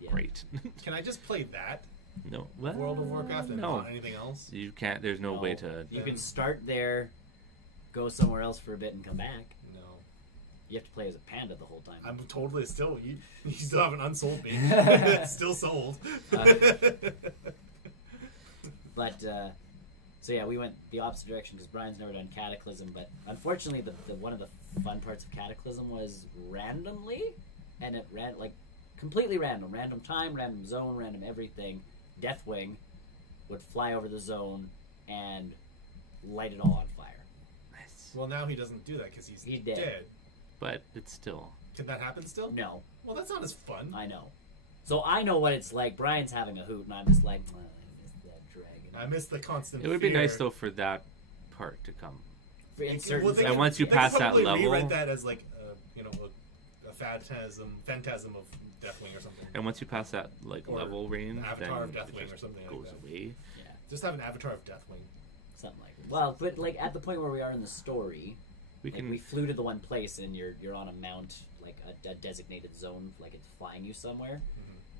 yeah. Great. Can I just play that? No. World of Warcraft and no. not anything else? You can't. There's no way to. You can start there, go somewhere else for a bit, and come back. No. You have to play as a panda the whole time. I'm totally still. You still haven't unsold me. It's still sold. But so yeah, we went the opposite direction because Brian's never done Cataclysm. But unfortunately, the one of the fun parts of Cataclysm was randomly, and it ran like completely random time, random zone, random everything. Deathwing would fly over the zone and light it all on fire. Nice. Well, now he doesn't do that because he's dead. dead. But it's still. Can that happen still? No, Well, that's not as fun. I know. So I know what it's like. Brian's having a hoot, and I'm just like, "Oh, I missed that dragon. I miss the constant. It would be fear. nice though for that part to come. In certain Well, they And could- once you they pass could that probably level- rewrite that as like a phantasm of Deathwing or something. And once you pass that Or level range, Avatar then of it Deathwing just or something like goes that. away. yeah. Just have an avatar of Deathwing. Something like it. Well, but like at the point where we are in the story, We like, can. we flew to the one place and you're on a mount, like a designated zone, like it's flying you somewhere.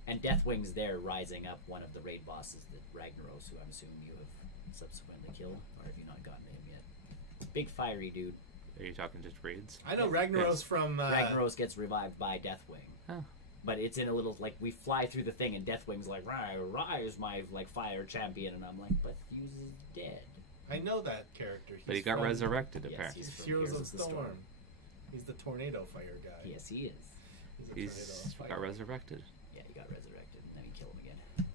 And Deathwing's there rising up one of the raid bosses, that Ragnaros, who I'm assuming you have subsequently killed, or have you not gotten to him yet? Big fiery dude. Are you talking just raids? I know Ragnaros Yes. from. Ragnaros gets revived by Deathwing. Oh. But it's in a little, like, we fly through the thing and Deathwing's like, rise, my, like, fire champion. And I'm like, but Fuse is dead. I know that character. But he He's got from resurrected Yes, apparently. he's from Heroes of the Storm. He's the tornado fire guy. Yes, he is. He's a He's tornado got fire. resurrected. Yeah, he got resurrected, and then we kill him again.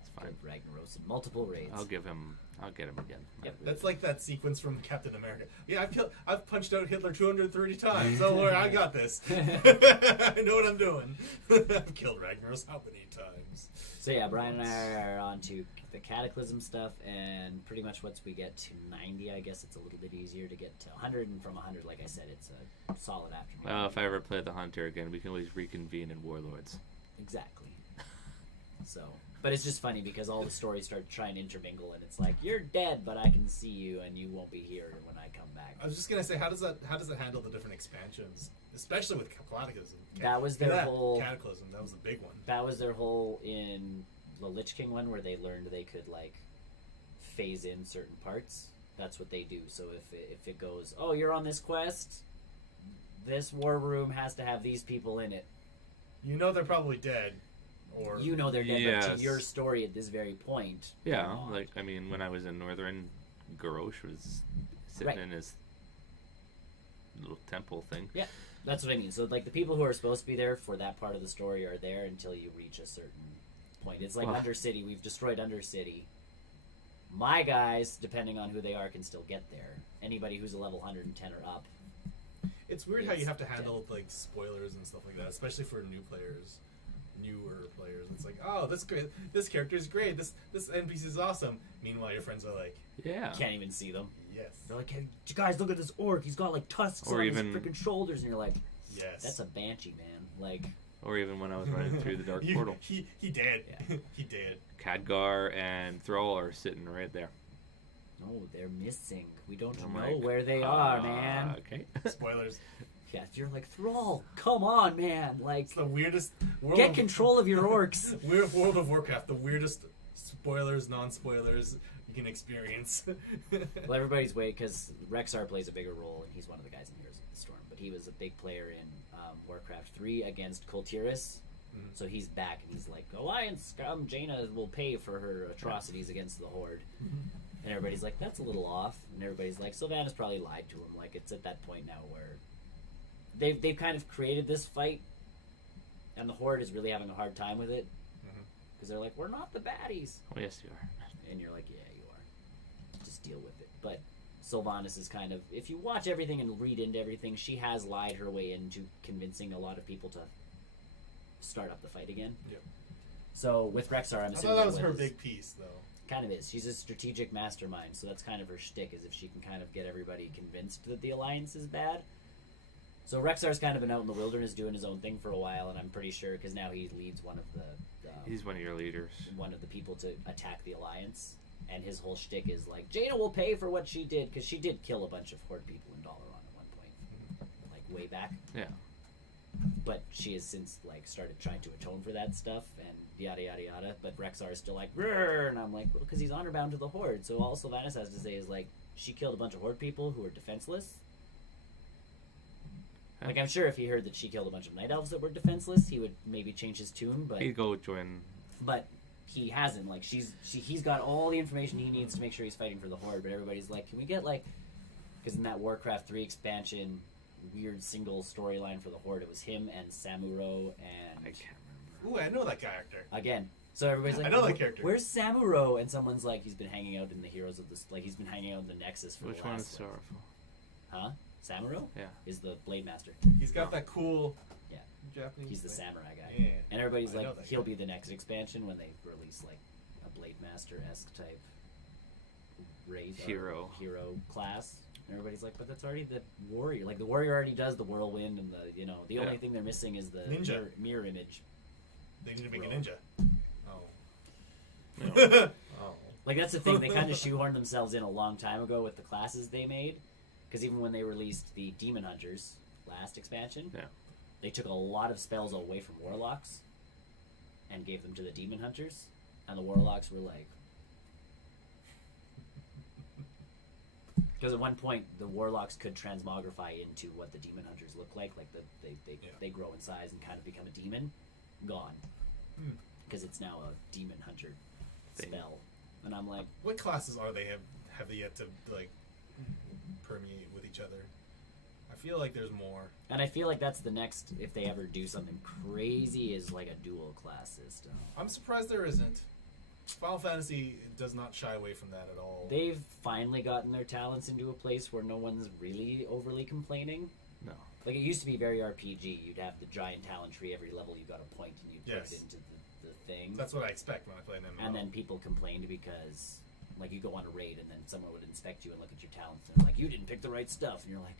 It's fine. Ragnaros in multiple raids. I'll get him again. Yep. That's like that sequence from Captain America. Yeah, I've punched out Hitler 230 times. Don't worry, I got this. I know what I'm doing. I've killed Ragnaros how many times? So yeah, Brian and I are on to the Cataclysm stuff, and pretty much once we get to 90, I guess it's a little bit easier to get to 100, and from 100, like I said, it's a solid afternoon. Well, if I ever play the Hunter again, we can always reconvene in Warlords. Exactly. So, but it's just funny because all the stories start trying to intermingle, and it's like, you're dead, but I can see you, and you won't be here when I come back. I was just gonna say, how does it handle the different expansions, especially with Cataclysm? That was their whole Cataclysm. That was the big one. That was their whole in the Lich King one, where they learned they could like phase in certain parts. That's what they do. So if it goes, oh, you're on this quest, this war room has to have these people in it. You know they're probably dead. Or you know they're dead, yes. but to your story at this very point. Yeah, like, I mean, when I was in Northern, Garrosh was sitting in his little temple thing. Yeah, that's what I mean. So, like, the people who are supposed to be there for that part of the story are there until you reach a certain point. It's like Undercity. We've destroyed Undercity. My guys, depending on who they are, can still get there. Anybody who's a level 110 or up. It's weird how you have to handle, like, spoilers and stuff like that, especially for newer players. It's like, oh, that's great. This character is great. This NPC is awesome. Meanwhile, your friends are like, yeah, can't even see them. Yes. They're like, hey, guys, look at this orc. He's got like tusks on his freaking shoulders, and you're like, yes, that's a banshee, man. Like, or even when I was running through the dark portal, he did. Yeah. He did. Khadgar and Thrall are sitting right there. No, they're missing. We don't know where they are, man. Okay. Spoilers. Yeah, you're like, Thrall, come on, man. Like, it's the weirdest get control of your orcs. Weird World of Warcraft, the weirdest spoilers, non-spoilers you can experience. Well, everybody's waiting because Rexar plays a bigger role, and he's one of the guys in Heroes of the Storm. But he was a big player in Warcraft 3 against Kultiris. Mm-hmm. So he's back, and he's like, Alliance scum, Jaina will pay for her atrocities against the Horde. Mm-hmm. And everybody's like, that's a little off. And everybody's like, Sylvanas probably lied to him. Like, it's at that point now where they've kind of created this fight, and the Horde is really having a hard time with it because they're like, we're not the baddies. Oh yes, you are. And you're like, yeah, you are. Just deal with it. But Sylvanas is kind of, if you watch everything and read into everything, she has lied her way into convincing a lot of people to start up the fight again. Yep. So with Rexar, I'm assuming that was her big piece, though. Kind of is. She's a strategic mastermind, so that's kind of her shtick, is if she can kind of get everybody convinced that the Alliance is bad. So Rexar's kind of been out in the wilderness doing his own thing for a while, and I'm pretty sure, because now he leads one of the... he's one of your leaders. One of the people to attack the Alliance, and his whole shtick is like, Jaina will pay for what she did, because she did kill a bunch of Horde people in Dalaran at one point, like way back. Yeah. But she has since like started trying to atone for that stuff, and yada yada yada, but Rexar is still like, Rrr! And I'm like, well, because he's honor bound to the Horde, so all Sylvanas has to say is like, she killed a bunch of Horde people who were defenseless. Like, I'm sure if he heard that she killed a bunch of Night Elves that were defenseless, he would maybe change his tune, but... He'd go join... But he hasn't. Like, he's got all the information he needs to make sure he's fighting for the Horde, but everybody's like, can we get, like... Because in that Warcraft 3 expansion, weird single storyline for the Horde, it was him and Samuro and... I can't remember. Ooh, I know that character. Again. So everybody's like, I know that character. Where's Samuro? And someone's like, he's been hanging out in the Heroes of this... Like, he's been hanging out in the Nexus for Which the last... one is sorrowful? Huh? Samuro? Yeah. Is the Blade Master. He's got that cool Japanese He's the thing. Samurai guy. Yeah. And everybody's like, he'll be the next expansion when they release like a Blade Master-esque type race hero class. And everybody's like, but that's already the warrior. Like, the warrior already does the whirlwind and the, the only thing they're missing is the ninja mirror image. They need to make a ninja. Oh. No. Oh. Like, that's the thing. They kind of shoehorned themselves in a long time ago with the classes they made. Because even when they released the Demon Hunters last expansion, they took a lot of spells away from Warlocks and gave them to the Demon Hunters. And the Warlocks were like... Because at one point, the Warlocks could transmogrify into what the Demon Hunters look like. Like, they grow in size and kind of become a demon. Gone. Because it's now a Demon Hunter spell. And I'm like... What classes are they have they yet to, like... permeate with each other? I feel like there's more, and I feel like that's the next, if they ever do something crazy, is like a dual class system. I'm surprised there isn't. Final Fantasy does not shy away from that at all. They've finally gotten their talents into a place where no one's really overly complaining. No. Like, it used to be very RPG. You'd have the giant talent tree every level. You got a point and you'd put Yes. it into the thing. That's what I expect when I play an MMO. And then people complained because, like, you go on a raid and then someone would inspect you and look at your talents and they're like, you didn't pick the right stuff. And you're like...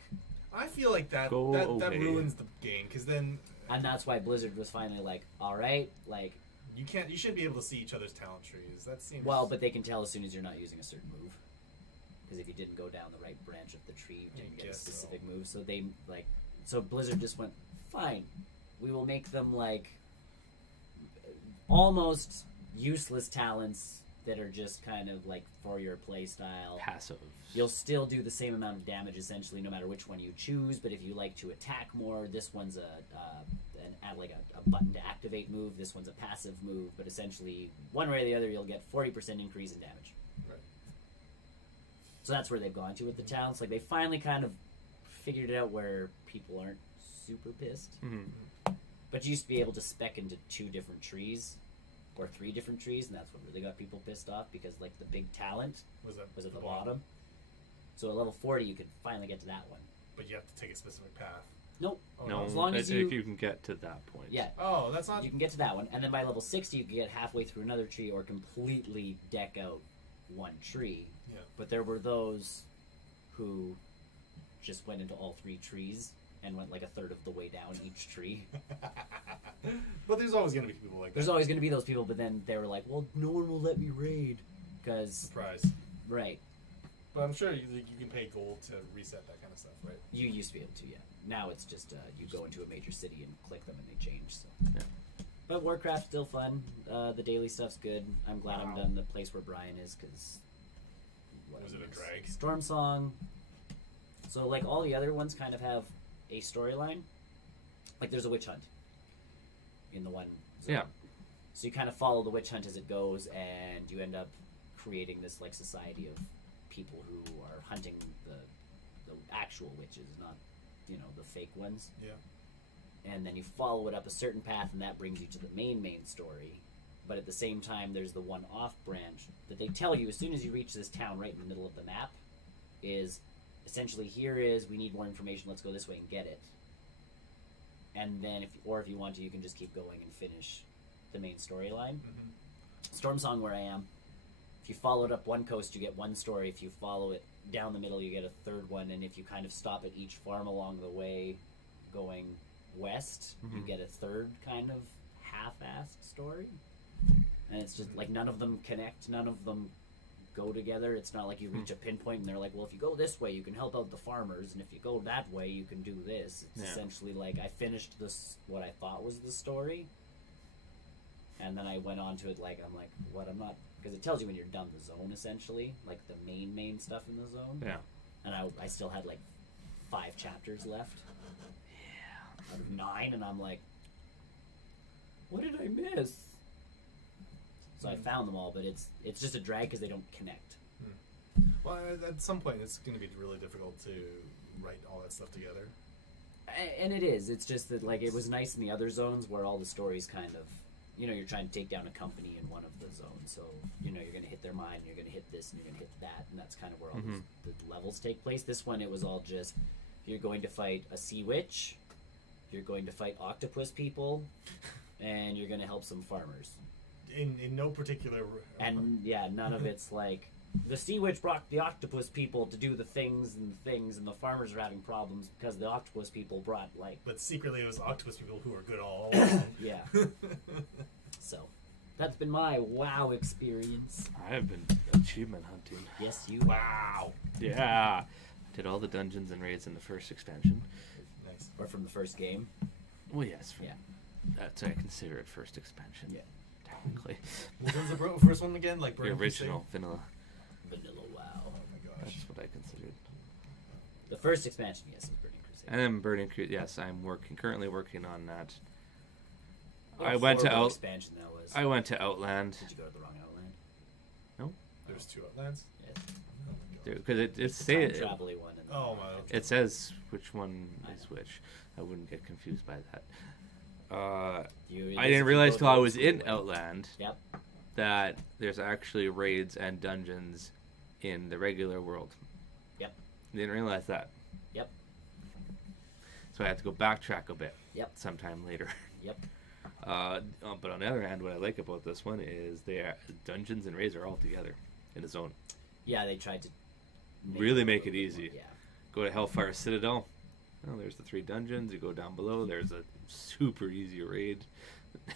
I feel like that ruins the game, because then... And that's why Blizzard was finally like, alright, like... You should be able to see each other's talent trees. That seems... Well, but they can tell as soon as you're not using a certain move. Because if you didn't go down the right branch of the tree, you didn't get a specific move. So they, like... So Blizzard just went, fine, we will make them, like, almost useless talents that are just kind of, like, for your play style. Passive. You'll still do the same amount of damage, essentially, no matter which one you choose, but if you like to attack more, this one's a button to activate move, this one's a passive move, but essentially, one way or the other, you'll get 40% increase in damage. Right. So that's where they've gone to with the talents. Like, they finally kind of figured it out where people aren't super pissed. Mm-hmm. But you used to be able to spec into 2 different trees, or 3 different trees, and that's what really got people pissed off, because, like, the big talent was at the bottom. So at level 40, you could finally get to that one. But you have to take a specific path. Nope. Oh, No, as long as if you can get to that point. Yeah. Oh, that's not... You can get to that one, and then by level 60, you can get halfway through another tree or completely deck out one tree. Yeah. But there were those who just went into all 3 trees and went like a third of the way down each tree. But there's always going to be people like that. There's always going to be those people, but then they were like, well, no one will let me raid. Because... Surprise. Right. But I'm sure you can pay gold to reset that kind of stuff, right? You used to be able to, yeah. Now it's just you go into a major city and click them and they change. So. Yeah. But Warcraft's still fun. The daily stuff's good. I'm glad I'm Wow. done the place where Brian is, because... Was it a drag? Storm Song. So, like, all the other ones kind of have a storyline. Like, there's a witch hunt in the one zone. Yeah. So you kind of follow the witch hunt as it goes, and you end up creating this, like, society of people who are hunting the actual witches, not, you know, the fake ones. Yeah. And then you follow it up a certain path, and that brings you to the main story. But at the same time, there's the one off branch that they tell you as soon as you reach this town right in the middle of the map is essentially, here is, we need more information, let's go this way and get it. And then, if you want to, you can just keep going and finish the main storyline. Mm-hmm. Storm Song, where I am, if you follow it up one coast, you get one story. If you follow it down the middle, you get a third one. And if you kind of stop at each farm along the way going west, you get a third kind of half-assed story. And it's just, like, none of them connect, none of them go together. It's not like you reach a pinpoint and they're like, well, if you go this way, you can help out the farmers, and if you go that way, you can do this. It's essentially like, I finished what I thought was the story, and then I went on to it like, I'm like, what, I'm not... Because it tells you when you're done the zone, essentially, like the main stuff in the zone. Yeah. And I still had, like, 5 chapters left. Yeah. Out of 9, and I'm like, what did I miss? So I found them all, but it's just a drag because they don't connect. Well, at some point, it's going to be really difficult to write all that stuff together. And it is. It's just that, like, it was nice in the other zones where all the stories kind of, you know, you're trying to take down a company in one of the zones. So, you know, you're going to hit their mine, you're going to hit this, and you're going to hit that. And that's kind of where all the levels take place. This one, it was all just, you're going to fight a sea witch, you're going to fight octopus people, and you're going to help some farmers. In no particular... And, yeah, none of it's like, the sea witch brought the octopus people to do the things, and the farmers are having problems because the octopus people brought, like... But secretly it was octopus people who were good all along. Yeah. So, that's been my WoW experience. I have been achievement hunting. Yes, you Wow. Yeah. I did all the dungeons and raids in the first expansion. Nice. Or from the first game. Well, yes. Yeah. That's, I consider it first expansion. Yeah. Technically. Which one's the first one again? Like The Burning original Crusade? vanilla. Vanilla WoW. Oh my gosh. That's what I considered. The first expansion, yes, is Burning Crusade. And then Burning Crusade, yes, I'm currently working on that. What a I went to horrible expansion that was. I went to Outland. Did you go to the wrong Outland? No, There's 2 Outlands? Yes. Oh my gosh. because it Time travel-y one. And Oh my. it says which one I is know. which. I wouldn't get confused by that. You- I didn't if you realize go till the I old was school in way. Outland Yep. that there's actually raids and dungeons in the regular world. Yep. Didn't realize that. Yep. So I had to go backtrack a bit. Yep. Sometime later. Yep. But on the other hand, what I like about this one is dungeons and raids are all together in a zone. Yeah, they tried to Really make it easy. Yeah. Go to Hellfire Citadel. Oh, there's the 3 dungeons. You go down below. There's a super easy raid. I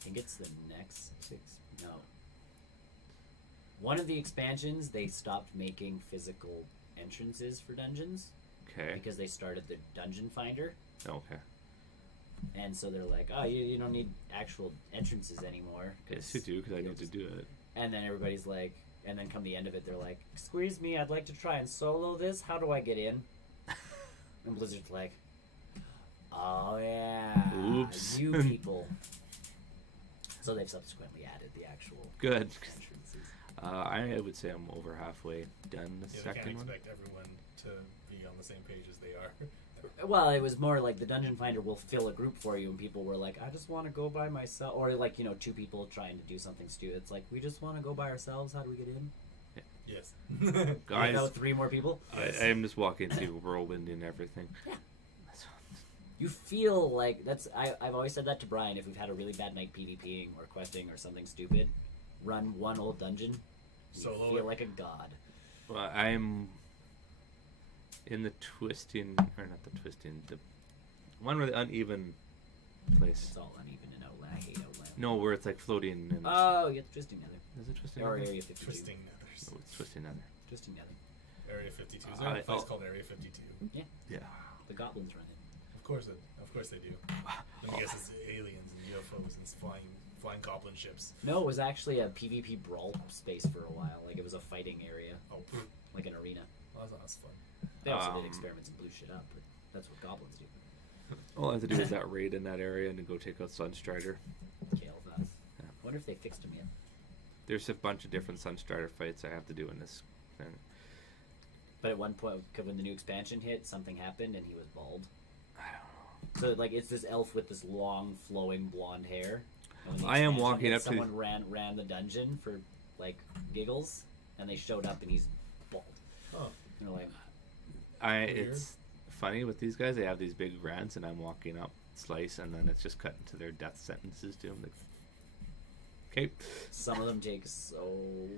think it's the next 6. No. One of the expansions, they stopped making physical entrances for dungeons. Okay. Because they started the Dungeon Finder. Okay. And so they're like, oh, you don't need actual entrances anymore. Yes, you do, because I need to do it. And then everybody's like, and then come the end of it, they're like, excuse me, I'd like to try and solo this. How do I get in? And Blizzard's like, oh, yeah. Oops. You people. So they've subsequently added the actual Good. entrances. I would say I'm over halfway done the Yeah, they second can't one. expect everyone to be on the same page as they are. Well, it was more like the Dungeon Finder will fill a group for you, and people were like, I just want to go by myself. Or, like, 2 people trying to do something stupid. It's like, we just want to go by ourselves. How do we get in? Yes. Guys, Without 3 more people? I am just walking through whirlwind and everything. Yeah. You feel like that's. I've always said that to Brian. If we've had a really bad night PvPing or questing or something stupid, run one old dungeon. You Solo feel it. like a god. Well, I'm in the twisting, or not the twisting, the one with the uneven place. It's all uneven and Outland. I hate Outland. No, where it's like floating and... Oh, you get the Twisting Nether. Is it twisting? Or Nether? Area 52. Twisting Nethers. No, it's twisting Nether. Twisting Nether. Area 52. Is there a place called Area 52? Yeah. The goblins run it. Of course they do. I guess it's aliens and UFOs and flying goblin ships. No, it was actually a PvP brawl space for a while. Like, it was a fighting area. Oh, Like an arena. well, that's fun. They also did experiments and blew shit up, but that's what goblins do. All I have to do is that raid in that area and then go take out Sunstrider. Kael'thas. Yeah. I wonder if they fixed him yet. There's a bunch of different Sunstrider fights I have to do in this thing. But at one point, when the new expansion hit, something happened and he was bald. I don't know. So, like, it's this elf with this long, flowing blonde hair. And when the I am expansion walking hit, up to- someone ran the dungeon for, like, giggles, and they showed up and he's bald. Oh. And they're like, It's funny with these guys. They have these big rants, and I'm walking up, slice, and then it's just cut into their death sentences to them. Like, okay. some of them take so long.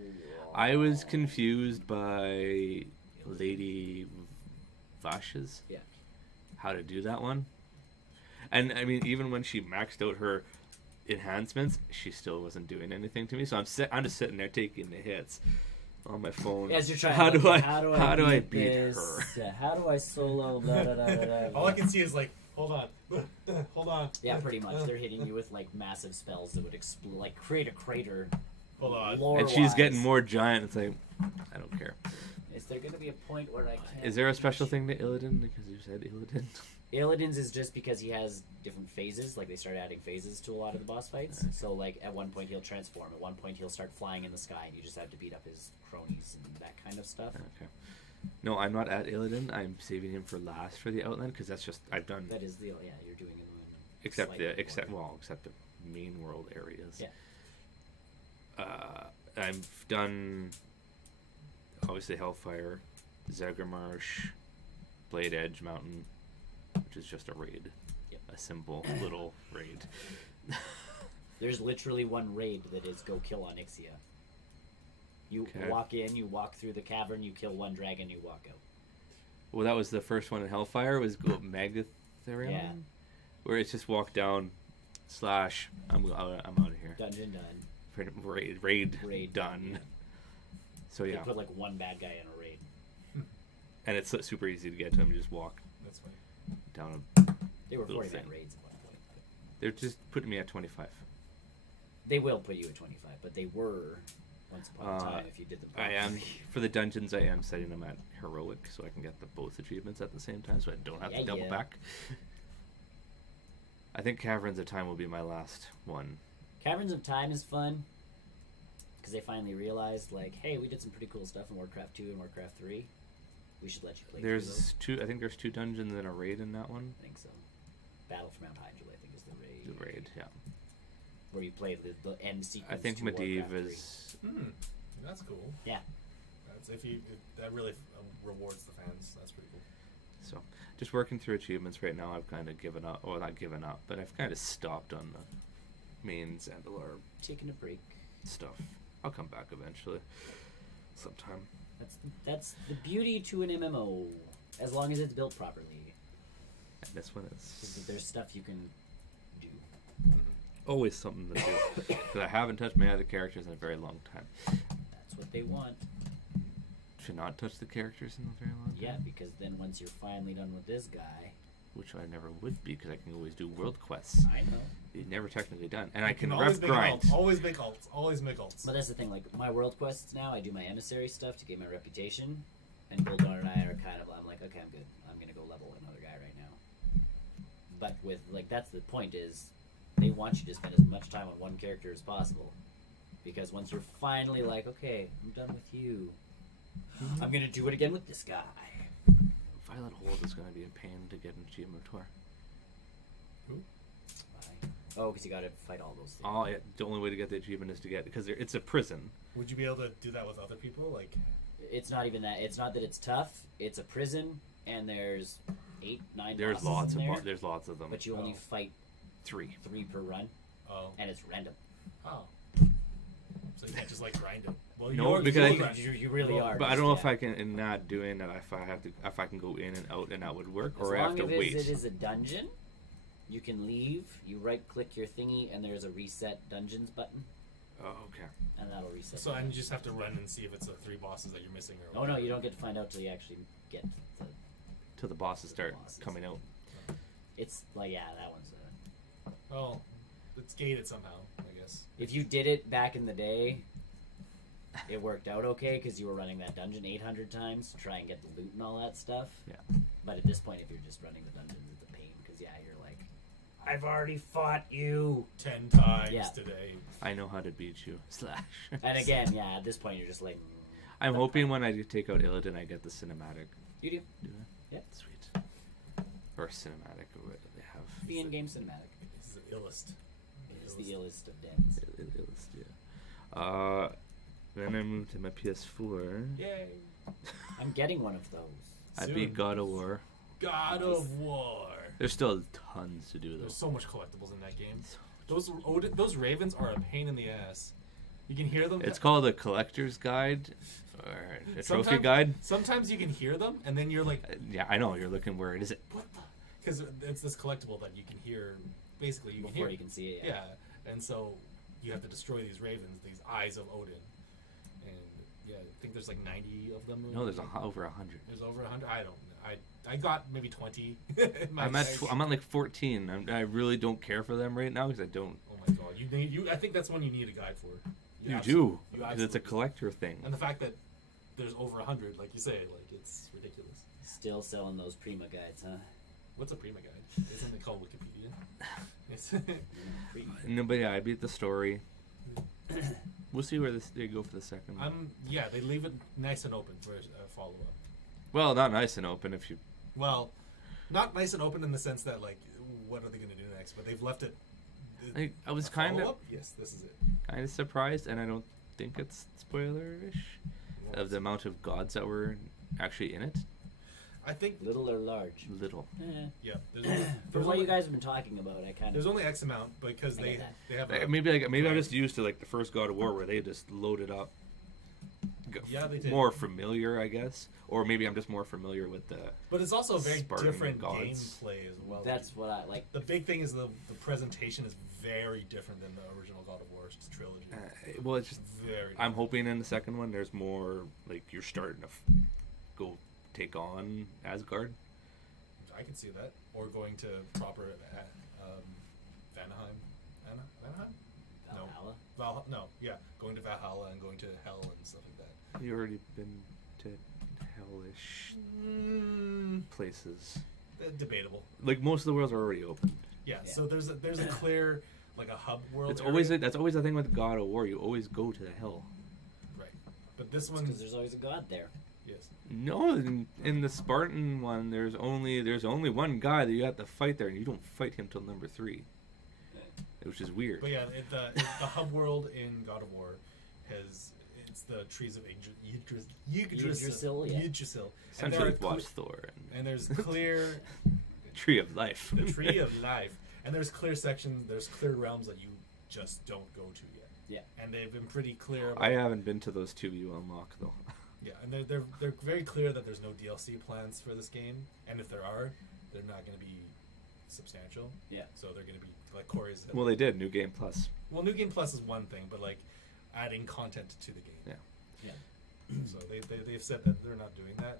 I was confused by Lady Vash's. Yeah. How to do that one. And, I mean, even when she maxed out her enhancements, she still wasn't doing anything to me. So I'm just sitting there taking the hits on my phone. As you're trying how to do I how do I beat her? this? Yeah, how do I solo blah, blah, blah, blah, blah. All I can see is like, hold on, hold on. Yeah, pretty much. They're hitting you with like massive spells that would explode, like create a crater. Hold on. And she's lore-wise. getting more giant. It's like, I don't care. Is there going to be a point where I can't? Is there a special thing to Illidan? Because you said Illidan. Illidan's is just because he has different phases. Like, they started adding phases to a lot of the boss fights. Okay. So, like, at one point he'll transform. At one point he'll start flying in the sky, and you just have to beat up his cronies and that kind of stuff. Okay. No, I'm not at Illidan. I'm saving him for last for the Outland because that's just I've done. That is the yeah. You're doing it in except slightly the except more. except the main world areas. Yeah. I've done obviously Hellfire, Zagremarsh, Blade Edge Mountain, which is just a raid. Yep. A simple little raid. There's literally one raid that is go kill Onyxia. You Okay. walk in, you walk through the cavern, you kill one dragon, you walk out. Well, that was the first one in Hellfire. Was go Magatherion, Yeah. where it's just walk down / I'm out of here. Dungeon done. Raid done. Yeah. So They yeah, put like one bad guy in a raid. and it's super easy to get to him. You just walk That's fine. down. They were Little 49 thing. raids at one point. They're just putting me at 25. They will put you at 25, but they were once upon a time if you did them. I am properly. for the dungeons. I am setting them at heroic, so I can get both achievements at the same time, so I don't have to Yeah, double yeah. back. I think Caverns of Time will be my last one. Caverns of Time is fun because they finally realized, like, hey, we did some pretty cool stuff in Warcraft 2 and Warcraft 3. We should let you play through those. There's two. I think there's 2 dungeons and a raid in that one. I think so. Battle for Mount Hyjal, I think, is the raid. The raid, yeah. where you play the end sequence. I think to Medivh Warcraft 3. is. That's cool. Yeah. That's if that really rewards the fans. That's pretty cool. So, just working through achievements right now. I've kind of given up, or not given up, but I've kind of stopped on the main Zandalar Taking a break. stuff. I'll come back eventually, sometime. That's the beauty to an MMO, as long as it's built properly. And this one 'Cause is there's stuff you can do. always something to do. Because I haven't touched my other characters in a very long time. That's what they want. Should not touch the characters in a very long time. Yeah, because then once you're finally done with this guy, Which I never would be, because I can always do world quests. I know. You're never technically done. And I can always ref make grind. alts. Always make alts. Always make alts. But that's the thing, like, my world quests now, I do my emissary stuff to get my reputation, and Bulldog and I are kind of, I'm like, okay, I'm good. I'm going to go level another guy right now. But with, like, that's the point is, they want you to spend as much time on one character as possible. Because once you're finally like, okay, I'm done with you, I'm going to do it again with this guy. Violet Hold is going to be a pain to get in Achievement Tour. Who? Why? Oh, because you got to fight all those things. Oh, yeah, the only way to get the achievement is to get, because it's a prison. Would you be able to do that with other people? Like, It's not even that. It's not that it's tough. It's a prison, and there's 8, 9 There's bosses lots in of there, there's lots of them. but you only Oh. fight 3. 3 per run, oh, and it's random. oh. So you can't just like grind it. Well, No, you're, because I you're think- grinding. You really Well, are. But I just- don't know if yeah. I can, in not doing that, if I can go in and out and that would work, As or I have long to as wait. it is a dungeon, you can leave. You right-click your thingy, and there's a reset dungeons button, Oh, okay. and that'll reset. So the and you dungeon. just have to run and see if it's the 3 bosses that you're missing or. Oh no, you don't get to find out till you actually get. The, Till the bosses start bosses. coming out. it's like that one's. Oh, it's gated somehow, I guess. If you did it back in the day, it worked out okay because you were running that dungeon 800 times to try and get the loot and all that stuff. Yeah. But at this point, if you're just running the dungeons, it's a pain because you're like, I've already fought you. 10 times Yeah. today. I know how to beat you. Slash. And again, yeah, at this point, you're just like, I'm hoping when I take out Illidan, I get the cinematic. you do Do I? Yeah. Sweet. Or cinematic, or what do they have? the in-game cinematic. This is the illest. It's the illest of dens. Illest, yeah. Then I moved to my PS4. Yay. I'm getting one of those. I Soon. beat God of War. God of War. There's still tons to do though. There's so much collectibles in that game. Those ravens are a pain in the ass. You can hear them. It's called a collector's guide or a trophy Sometimes- guide. Sometimes you can hear them, and then you're like, Yeah, I know. You're looking where it is. It. what the? Because it's this collectible that you can hear. Basically, you can Before hear. you can see it, Yeah, and so you have to destroy these ravens, these eyes of Odin, and yeah, I think there's like 90 of them. No, there's over 100. There's over 100. I don't. I got maybe 20. in my I'm at size. I'm at like 14. I really don't care for them right now because I don't. Oh my god! You. I think that's one you need a guide for. You absolutely- do you because it's a absolutely- collector thing. And the fact that there's over 100, like you say, like it's ridiculous. Still selling those Prima guides, huh? What's a Prima guide? Isn't it called Wikipedia? It's Prima. No, but yeah, I beat the story. We'll see where they go for the second one. yeah, they leave it nice and open for a follow up. Well, not nice and open if you. Well, not nice and open in the sense that like, what are they going to do next? But they've left it. I was a kind of follow-up? Yes, this is it. surprised, and I don't think it's spoiler-ish of the amount of gods that were actually in it. I think Little or large? Little. yeah. There's only, From there's what only, you guys have been talking about, I kind there's of. only X amount because I they get that. they have a, Maybe I'm just used to like the first God of War where they just loaded up. Yeah, they did. More familiar, I guess, or maybe I'm just more familiar with the. but it's also a very Spartan different gods. gameplay as well. That's what I like. The big thing is the presentation is very different than the original God of War trilogy. Well, it's just Very. I'm hoping in the second one there's more like you're starting to go take on Asgard. I can see that. Or going to proper Vanaheim. Vanaheim? Valhalla. No, yeah. Going to Valhalla and going to Hell and stuff like that. You already been to hellish places. Debatable. Like most of the worlds are already open. Yeah, Yeah. so there's a clear, like a hub world It's area. always that's always the thing with God of War. You always go to the hell. Right. But this one... Because there's always a god there. Yes. No, in the Spartan one, there's only one guy that you have to fight there, and you don't fight him till number 3. which is weird. But yeah, the hub world in God of War it's the trees of Yggdrasil. Yeah. Yggdrasil. Essentially, watch Thor And there's clear Tree of Life. the tree of life, and there's clear sections, there's clear realms that you just don't go to yet. Yeah. And they've been pretty clear. I haven't been to those two you unlock though. Yeah, and they're very clear that there's no DLC plans for this game, and if there are, they're not going to be substantial. Yeah. So they're going to be like Corey's. Well, they did New Game Plus. Well, New Game Plus is one thing, but like adding content to the game. Yeah. Yeah. So they've said that they're not doing that,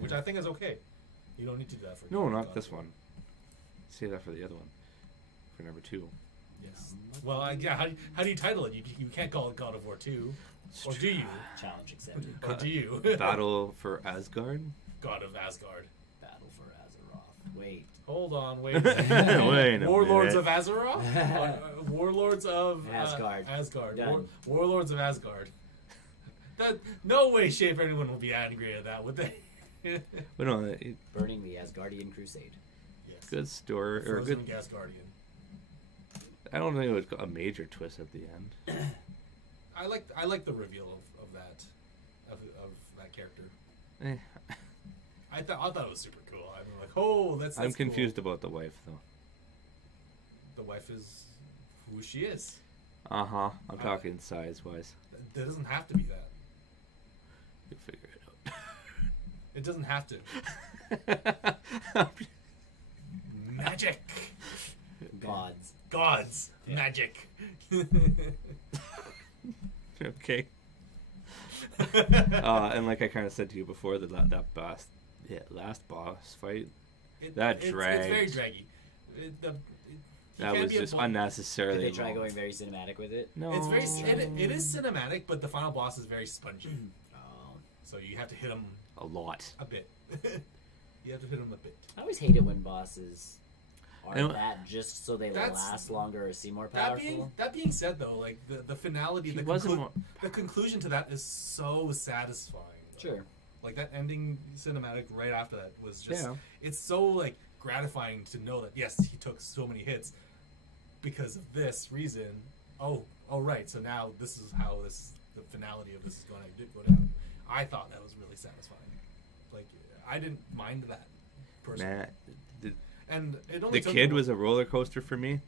which Yeah. I think is okay. You don't need to do that for No, God not of this War. one. Save that for the other one. For number 2. Yes. Well, how do you title it? You can't call it God of War 2, or do you? Challenge accepted. Or do you? Battle for Asgard. God of Asgard. Battle for Azeroth. Wait. Hold on, wait. Wait a Warlords minute. of Azeroth? Warlords of Asgard. Asgard. Done. Warlords of Asgard. That no way, shape anyone will be angry at that, would they? But no, Burning the Asgardian Crusade. Yes. good story or Frozen good. Gasgardian. I don't think it was a major twist at the end. I like the reveal of that character. Eh, I thought it was super cool. I mean, like, oh, that's I'm cool. confused about the wife though. The wife is who she is. I'm talking size wise. That doesn't have to be that. You figure it out. It doesn't have to. Magic. Gods. Yeah. Magic. Okay. And like I kind of said to you before, that last boss fight, That It's dragged. very draggy. that was just Did unnecessarily they try long. going very cinematic with it? No, It's it is cinematic, but the final boss is very spongy. Oh. So you have to hit him a lot. a bit. You have to hit him a bit. I always hate it when bosses are And- that just so they That's- last longer or seem more That powerful. being said, though, like the finality, He the, wasn't more- the conclusion to that is so satisfying. though. Sure. Like that ending cinematic right after that was just Yeah. it's so like gratifying to know that yes, he took so many hits because of this reason. Oh right, so now this is how the finality of this is going to go down. I thought that was really satisfying. Like I didn't mind that personally. Nah, And it only the took kid me- was a roller coaster for me.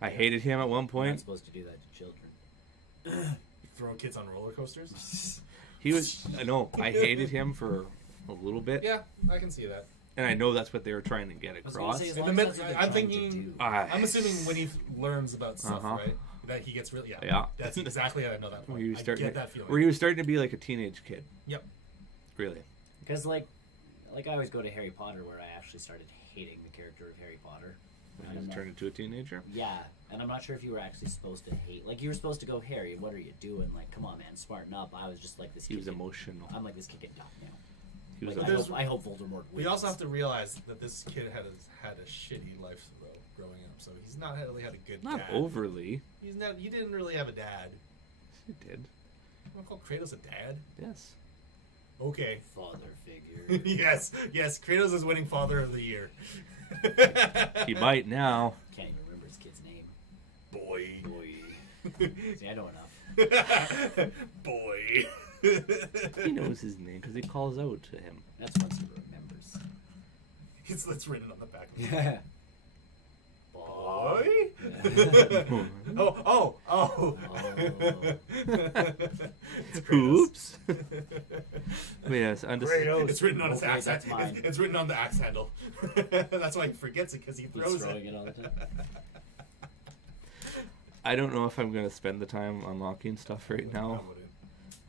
I hated him at one You're not point. supposed to do that to children. throw kids on roller coasters. He was no, I hated him for a little bit, Yeah, I can see that. and I know that's what they were trying to get I was gonna across. say, as In long the as mid- that's what they're I'm trying to thinking- do. I'm assuming when he learns about stuff, Uh-huh. right? That he gets really Yeah. That's exactly how I know that Where point. he was I starting get to, that feeling. where he was starting to be like a teenage kid. Yep. Really. Because like I always go to Harry Potter where I actually started hating the character of Harry Potter. When And he I'm was not- turned into a teenager. Yeah, and I'm not sure if you were actually supposed to hate. Like you were supposed to go, Harry, what are you doing? Like, come on, man, smarten up. I was just like this. He was kid- emotional. I'm like this kid getting dumb now. He was Like, a, I hope Voldemort wins. We also have to realize that this kid had a shitty life though, growing up, so he's not really had a good not dad. overly. He didn't really have a dad. He did. You want to call Kratos a dad? Yes. Okay. father figure. yes. Kratos is winning Father of the Year. He might now. Can't even remember his kid's name. Boy. Boy. See, I know enough. Boy. He knows his name because he calls out to him. That's once he remembers. It's written on the back. Yeah. Boy. Oh. Oh. Oops. Yes, Kratos. It's written on his Okay, axe. that's mine. It's written on the axe handle. That's why he forgets it because he He's throws throwing it. it all the time. I don't know if I'm going to spend the time unlocking stuff right now.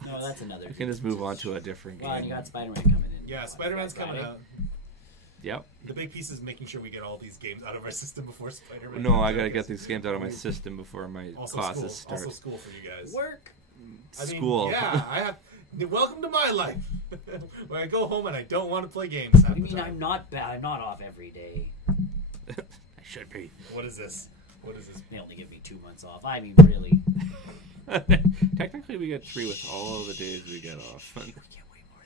No, that's another. We can just move on to a different Well, and you game. got Spider-Man coming in. Yeah, on Spider-Man's Friday. coming out. Yep. The big piece is making sure we get all these games out of our system before Spider-Man. No, comes I out, got to get because these games out of my system before my also classes school, start. Also school for you guys. Work. I mean, School. Yeah, I have. Welcome to my life, where I go home and I don't want to play games. What do you mean I'm not bad? I'm not off every day. I should be. What is this? What is this? They only give me 2 months off. I mean, really. Technically, we get 3 with all of the days we get off. We get way more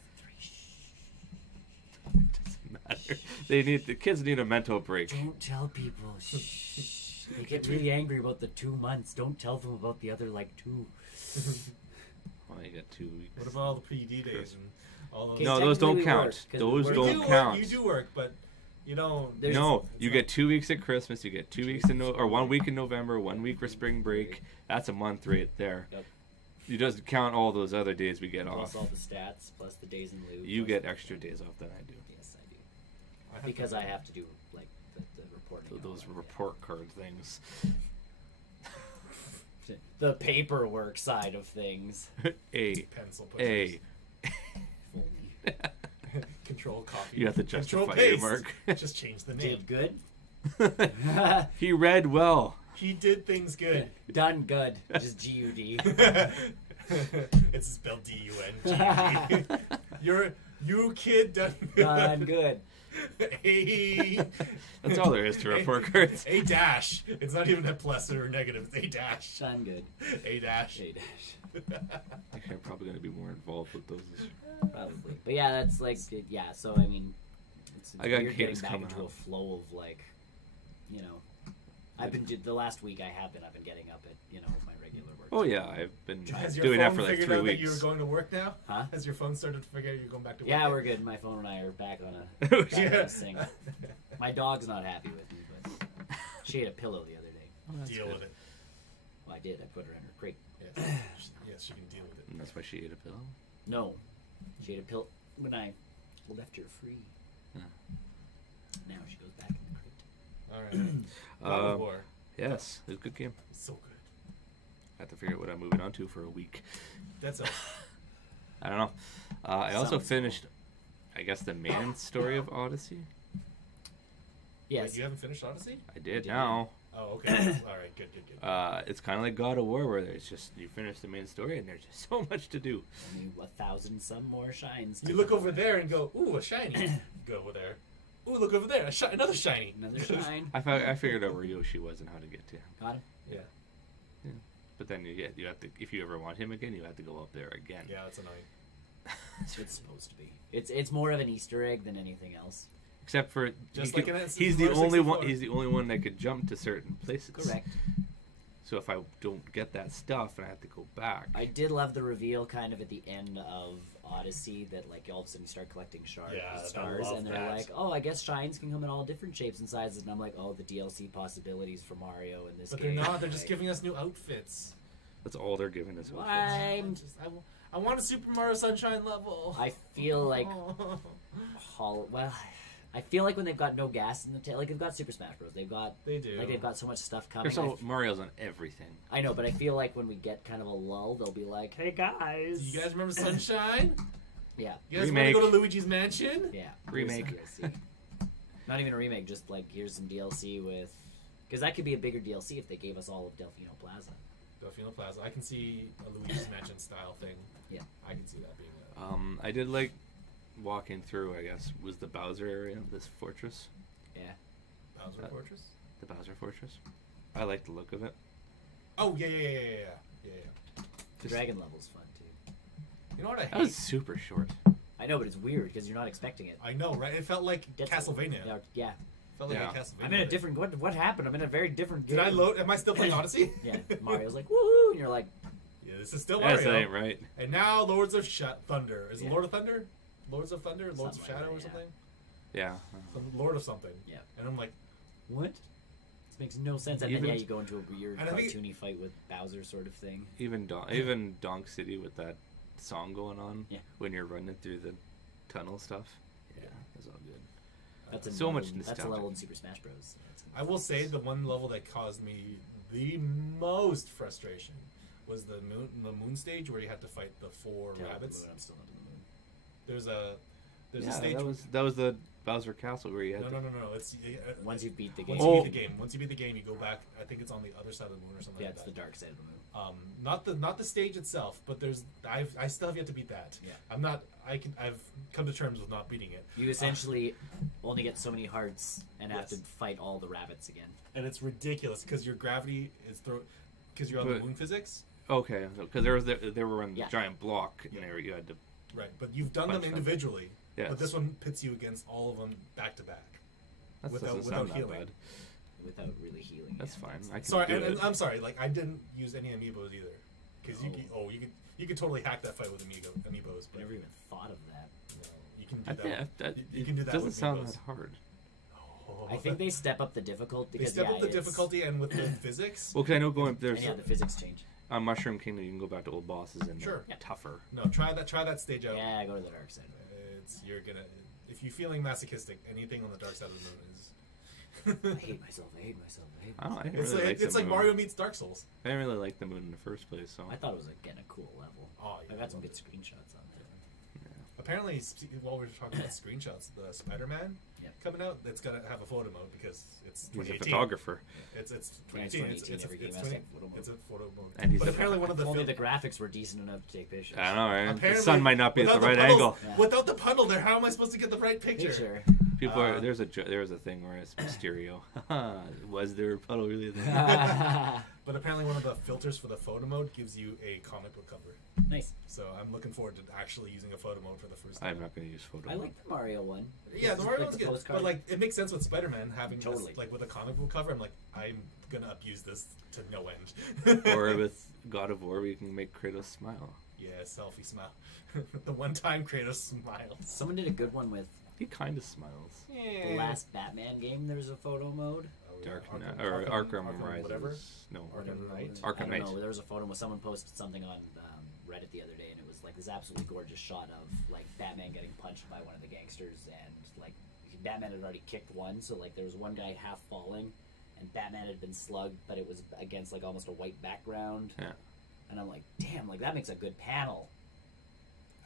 than 3. Doesn't matter. The kids need a mental break. Don't tell people. Shh. They get really angry about the 2 months. Don't tell them about the other, like, 2. Well, you got 2 weeks. What about all the PD days and all those? No, those don't technically we count. work, 'cause Those we don't you count. You do work, but you don't. There's- No, it's you not- get 2 weeks at Christmas. You get 2 weeks in or 1 week in November, 1 week for spring break. That's a month right there. Yep. You just count all those other days we get Plus off. all the stats, plus the days in lieu. You plus get the- extra days off than I do. Yes, I do. I have Because to- I have to do, like, the reporting. and all Those that, yeah. report card things. The paperwork side of things. A. pencil pushers. A. Control copy. You have to Control justify your paste. mark. Just change the name. Did good? He read well. He did things good. Done good. Just G-U-D. It's spelled D-U-N-G-U-D. You kid done Done good. A. That's all there is to report cards. A dash. It's not even a plus or a negative. It's A dash. Done good. A dash. A-dash. I think I'm probably going to be more involved with those. Probably. But yeah, that's like, yeah, so I mean, it's I got weird getting games back coming into up. a flow of like, you know, I've been, the last week I've been getting up at, you know, my regular work. Oh, yeah. I've been Has your doing phone that for like figured 3 out weeks. that you were going to work now? Huh? Has your phone started to figure out you're going back to work? Yeah, now? we're good. My phone and I are back on a Yeah. thing. My dog's not happy with me, but she ate a pillow the other day. Oh, that's Deal good. with it. Well, I did. I put her in her crate. Yes. Yes, you can deal with it. And that's why she ate a pillow? No, she ate a pill when I left her free. Huh. Now she goes back in the crate. All right. God of Um, War. Yes, it was a good game. So good. I have to figure out what I'm moving on to for a week. That's a. I don't know. I also Sounds finished, I guess, the main story of Odyssey. Yes. Wait, you haven't finished Odyssey? I did now. Oh, okay. All right. Good. It's kind of like God of War, where there's just you finish the main story and there's just so much to do. Only 1,000 some more shines. to You look go. over there and go, ooh, a shiny. You go over there. Ooh, look over there. Another shiny. Another shine. I figured out where Yoshi was and how to get to him. Got him. Yeah. But then you have to, if you ever want him again, you have to go up there again. Yeah, that's annoying. It's supposed to be. It's more of an Easter egg than anything else. Except for Just he like in he's the Super only 64. one. He's the only one that could jump to certain places. Correct. So if I don't get that stuff and I have to go back, I did love the reveal kind of at the end of Odyssey that like all of a sudden you start collecting Yeah, I stars love and they're that. like, oh, I guess shines can come in all different shapes and sizes, and I'm like, oh, the DLC possibilities for Mario in this But they're game. not. They're just Like, giving us new outfits. that's all they're giving us. Why? I want a Super Mario Sunshine level. I feel like I feel like when they've got no gas in the tail, like they've got Super Smash Bros. They've got They do. like they've got so much stuff coming. There's so Mario's on everything. I know, but I feel like when we get kind of a lull, they'll be like, "Hey guys, Do you guys remember Sunshine? yeah, You guys Remake. want to go to Luigi's Mansion? yeah, Remake. here's some DLC." Not even a remake, just like here's some DLC with, because that could be a bigger DLC if they gave us all of Delfino Plaza. Delfino Plaza. I can see a Luigi's Mansion style thing. Yeah. I can see that being I did like walking through. I guess was the Bowser area of this fortress, Yeah, Bowser Fortress. the Bowser Fortress. I like the look of it. Oh yeah. the dragon level's fun too. You know what I That was hate? super short. I know, but it's weird because you're not expecting it. I know, right? It felt like Gets- Castlevania. Yeah, Felt like Yeah. a Castlevania. I'm in a different. What happened? I'm in a very different game. Did I load? Am I still playing Odyssey? Yeah, Mario's like woohoo, and you're like, Yeah, this is still Yes, Mario. that ain't right. And now Lords of Thunder. Is it Yeah. Lord of Thunder? Lords of Thunder? Lords of Something like Shadow or that, yeah. something? Yeah. Some Lord of something. Yeah. And I'm like, what? This makes no sense. And Even- then you go into a weird And I think- cartoony fight with Bowser sort of thing. Even Donk City with that song going on. Yeah. When you're running through the tunnel stuff. Yeah. It's all good. That's a So level, much That's a nostalgia. level in Super Smash Bros. So that's I will say the one level that caused me the most frustration was the moon stage where you had to fight the four Tell rabbits. the moon I'm still not in the moon. There's a Yeah, stage. that was the Bowser Castle where you had. No. It's Once you beat the game, once you Oh. beat the game. Once you beat the game, you go back. I think it's on the other side of the moon or something. yeah, like it's that. the dark side of the moon. Not the stage itself, but I still have yet to beat that. Yeah. I've come to terms with not beating it. You essentially only get so many hearts and have to Yes. fight all the rabbits again. And it's ridiculous because your gravity is because you're on the But- moon physics. Okay, because they were on the Yeah. giant block, and Yeah. there you had to. Right, but you've done them Bunch them. individually. Yes. But this one pits you against all of them back to back. That without doesn't sound that healing. bad. without really healing. That's you. fine. I can Sorry, do and it. I'm sorry. Like I didn't use any amiibos either, because you could totally hack that fight with amiibos. I But never even thought of that. you can do I that. think you can do that doesn't with sound amiibos. that hard. Oh. I think they step up the difficulty. They Because, step up the it's- difficulty and with the physics. Well, because I know there's And yeah, the physics change. on Mushroom Kingdom you can go back to old bosses and Sure. they're tougher. No, try that stage out. Yeah, go to the dark side. You're gonna if you're feeling masochistic, anything on the dark side of the moon is. I hate myself. I hate myself. I hate I myself. don't. I didn't It's really like like it's the like moon. Mario meets Dark Souls. I didn't really like the moon in the first place, so I thought it was again a cool level. Oh, yeah, I got some love good it. screenshots on there. Apparently, while we're talking about screenshots, the Spider-Man Yeah. coming out, it's gonna have a photo mode because it's he's a 2018. photographer, It's Yeah, it's 2018. 2018, every game has to 20 have photo mode. It's a photo mode. And he's but a- apparently one of the If only fil- the graphics were decent enough to take pictures. I know, right? The apparently, sun might not be at the without right puddles- angle. Yeah. Without the puddle there, how am I supposed to get the right picture? Picture. People are there's a thing where it's Mysterio. Was there a puddle really there? But apparently one of the filters for the photo mode gives you a comic book cover. Nice. So I'm looking forward to actually using a photo mode for the first time. I'm not going to use photo. I like the Mario one. Yeah, the It's Mario like one's the good, postcard. but like it makes sense with Spider-Man having Totally. this, like with a comic book cover. I'm like, I'm gonna abuse this to no end. Or with God of War, we can make Kratos smile. Yeah, selfie smile. The one-time Kratos smiles. Someone did a good one with He kind of smiles. the last Batman game. There was a photo mode. Dark Knight or Arkham Rises. whatever. No, Arkham Knight. Arkham I don't Knight. know. There was a photo. Someone posted something on Reddit the other day, and it was like this absolutely gorgeous shot of like Batman getting punched by one of the gangsters, and like Batman had already kicked one, so like there was one guy half falling, and Batman had been slugged, but it was against like almost a white background. Yeah. And I'm like, damn, like that makes a good panel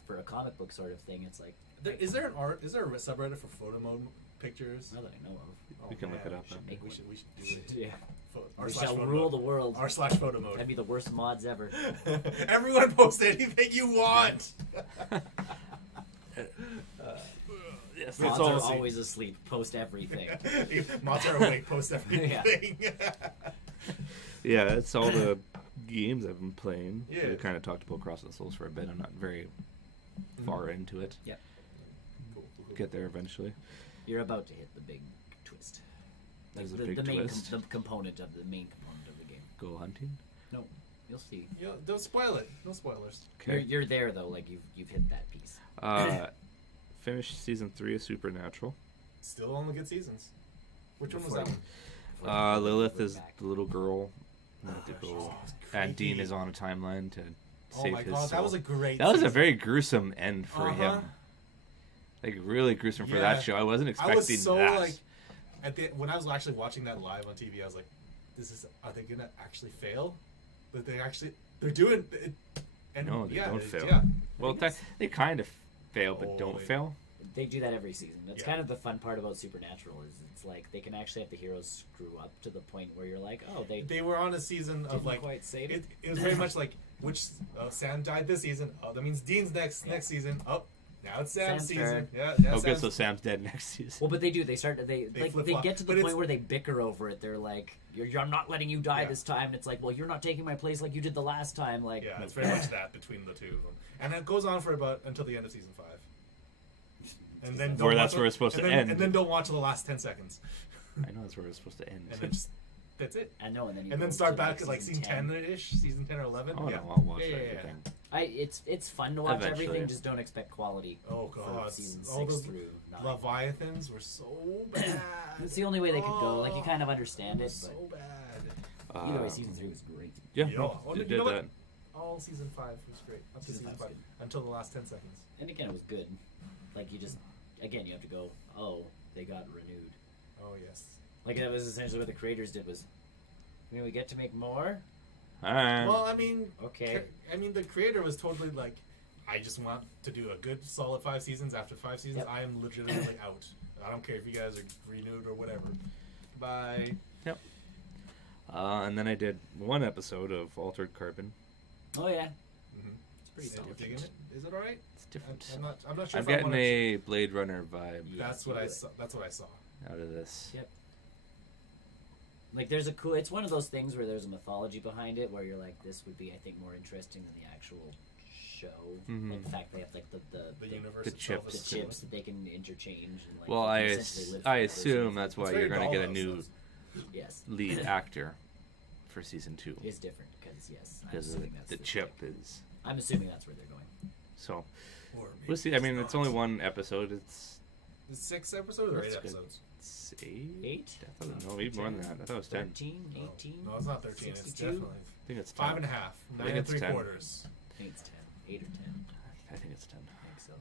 for a comic book sort of thing. It's like, Is there a subreddit for photo mode pictures? not that I know of. Oh, We can look man, it up, We should, then. Make we one. should, we should do it. Yeah, R we slash shall photo rule mode. the world. R slash photo mode. That'd be the worst mods ever. Everyone post anything you want. Yes, Mods that's are all. always asleep. Post everything. Mods are awake. Post everything. Yeah, that's all the games I've been playing. Yeah. We kind of talked about Cross the Souls for a bit. I'm not very far into it. Yep. Get there eventually. You're about to hit the big twist. There's a the, big the main twist. the component of the main component of the game. Go hunting. No, you'll see. Yo, don't spoil it. No spoilers. Okay. You're there though. Like you've hit that piece. Finished season 3 of Supernatural. Still on the good seasons. Which one was Before that you- one? before you Lilith go is back. the little girl. That had to Oh, go. it's And creepy. Dean is on a timeline to Oh save my his god, soul. that was a great. That was a season. very gruesome end for Uh-huh. him. Like really gruesome for Yeah. that show. I wasn't I expecting was so that. like, when I was actually watching that live on TV, I was like, are they gonna actually fail? But they're doing it. And No, they yeah, don't it- fail. Yeah. Well, they kind of fail, but Oh, don't they- fail. They do that every season. That's Yeah. kind of the fun part about Supernatural is it's like they can actually have the heroes screw up to the point where you're like, oh, they They were on a season of didn't like quite save it. it was very much like which Sam died this season. Oh, that means Dean's next season. Oh, now it's Sam's Sam's season. turn. Yeah. Oh, good. Sam's- So Sam's dead next season. Well, but they do. They start. They flip-flop. get to the But it's- point where they bicker over it. They're like, I'm not letting you die Yeah. this time." And it's like, "Well, you're not taking my place like you did the last time." Like, Yeah, it's very much that between the two of them, and it goes on for about until the end of season 5. And then Where don't that's watch where it's supposed and to then, end. And then don't watch the last 10 seconds, I know that's where it's supposed to end. and then just that's it. I know. And then you And go then start to, back at like season season 10-ish, season 10 or 11. Oh yeah. no, I'll watch Yeah, yeah, yeah. everything. It's fun to watch Eventually. everything. Just don't expect quality. Oh for god, season all 6 those through 9. Leviathans were so bad. It's the only way they could go. Like you kind of It understand was it, so bad. but either way, Um, season 3 was great. Yeah, Yeah. no, Oh, they you did know what? that. All season 5 was great up to Season season 5 5 was good. until the last 10 seconds. And again, it was good. Like you just, again, you have to go. Oh, they got renewed. Oh yes. Like that was essentially what the creators did. Was, we get to make more. All right. Well, I mean, Okay. the creator was totally like, I just want to do a good solid 5 seasons. After 5 seasons, Yep. I am legitimately out. I don't care if you guys are renewed or whatever. Bye. And then I did one episode of Altered Carbon. Oh yeah, Mm-hmm. it's pretty You're solid. digging it? Is it all right? It's different. I'm not sure. I'm if I getting wanna- a Blade Runner vibe That's what I saw. That's what I saw. out of this. Yep. Like there's a cool. It's one of those things where there's a mythology behind it, where you're like, this would be, I think, more interesting than the actual show. Mhm. Like the fact they have like the The universe the itself chips. the is similar. chips that they can interchange. And, like, Well, you I can essentially live I for the assume person. that's why It's you're very gonna get a Dollhouse, new though. Yes. lead actor for season 2. It's different because yes, I'm Because assuming that's the chip is. I'm assuming that's where they're going. So Or maybe we'll see. I mean, it's not. only one episode. It's 6 episodes or 8 That's good. episodes? It's 8? 8? I thought, no, even more than that. I thought it was 10. 13, 18? No, it's not 13. It's 62? definitely I think it's 10. 5.5. I 9 think and it's 3 10. quarters. I think it's 10. 8 or 10. I think it's 10. I think so.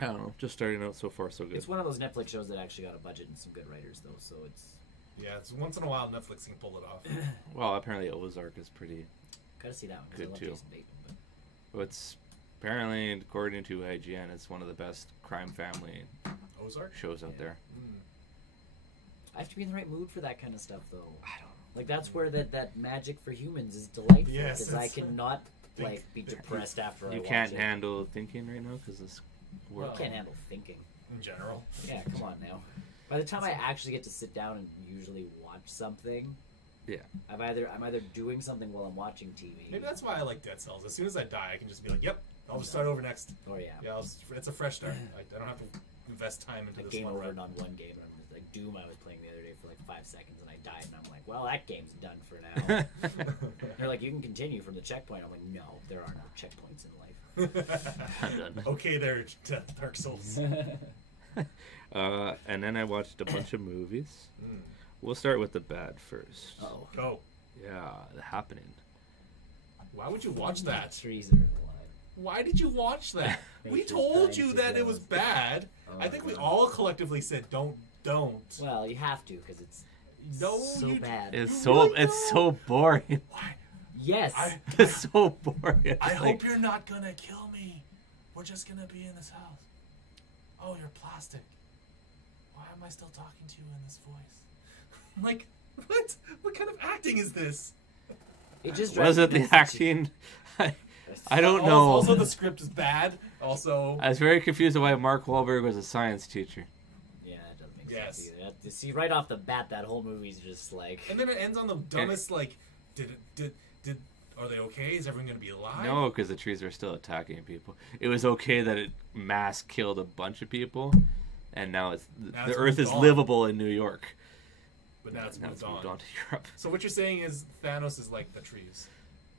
I don't know. Just starting out so far, so good. It's one of those Netflix shows that actually got a budget and some good writers, though, so it's... Yeah, it's once in a while Netflix can pull it off. Well, apparently Ozark is pretty. Gotta see that one, because Good I love too. Jason Bateman, but... Well, it's apparently, according to IGN, it's one of the best crime family Ozark? shows out Yeah. there. I have to be in the right mood for that kind of stuff, though. I don't know. Like, that's where that magic for humans is delightful, Yes, because I it's- cannot, think- like, be depressed after I You watch can't it. handle thinking right now because this I work. can't handle thinking. In general. Yeah, come on now. By the time I actually get to sit down and usually watch something, Yeah. I'm either doing something while I'm watching TV. Maybe that's why I like Dead Cells. As soon as I die, I can just be like, yep, I'll just start over next. Or yeah, Yeah, it's a fresh start. I don't have to invest time into like this game one over run. on one game. And I'm like Doom. I was playing the other day for like 5 seconds and I died, and I'm like, well, that game's done for now. They're like, you can continue from the checkpoint. I'm like, no, there are no checkpoints in life. I'm done. Okay, there, Dark Souls. And then I watched a bunch of movies. Mm. We'll start with the bad first. Oh, Go. Yeah, The Happening. Why would you watch that? trees are alive. Why did you watch that? We Nature's told dying you to that it death. was bad. Oh I think my we God. all collectively said don't. Well, you have to because it's No, so you bad. It's You so really it's don't? so boring. Why? Yes. It's so boring. It's I like- hope you're not gonna kill me. We're just gonna be in this house. Oh, you're plastic. Why am I still talking to you in this voice? I'm like, what? What kind of acting is this? It just Was drives it me the nuts that acting? I don't know. Also, the script is bad. Also, I was very confused why Mark Wahlberg was a science teacher. Yeah, it doesn't make Yes. sense either. To see right off the bat, that whole movie's just like. and then it ends on the dumbest. Like, did are they okay? Is everyone gonna be alive? No, because the trees are still attacking people. It was okay that it mass killed a bunch of people, and now it's Now the it's Earth moved is on. livable in New York. But now it's Now moved it's moved on on. to Europe. So what you're saying is Thanos is like the trees.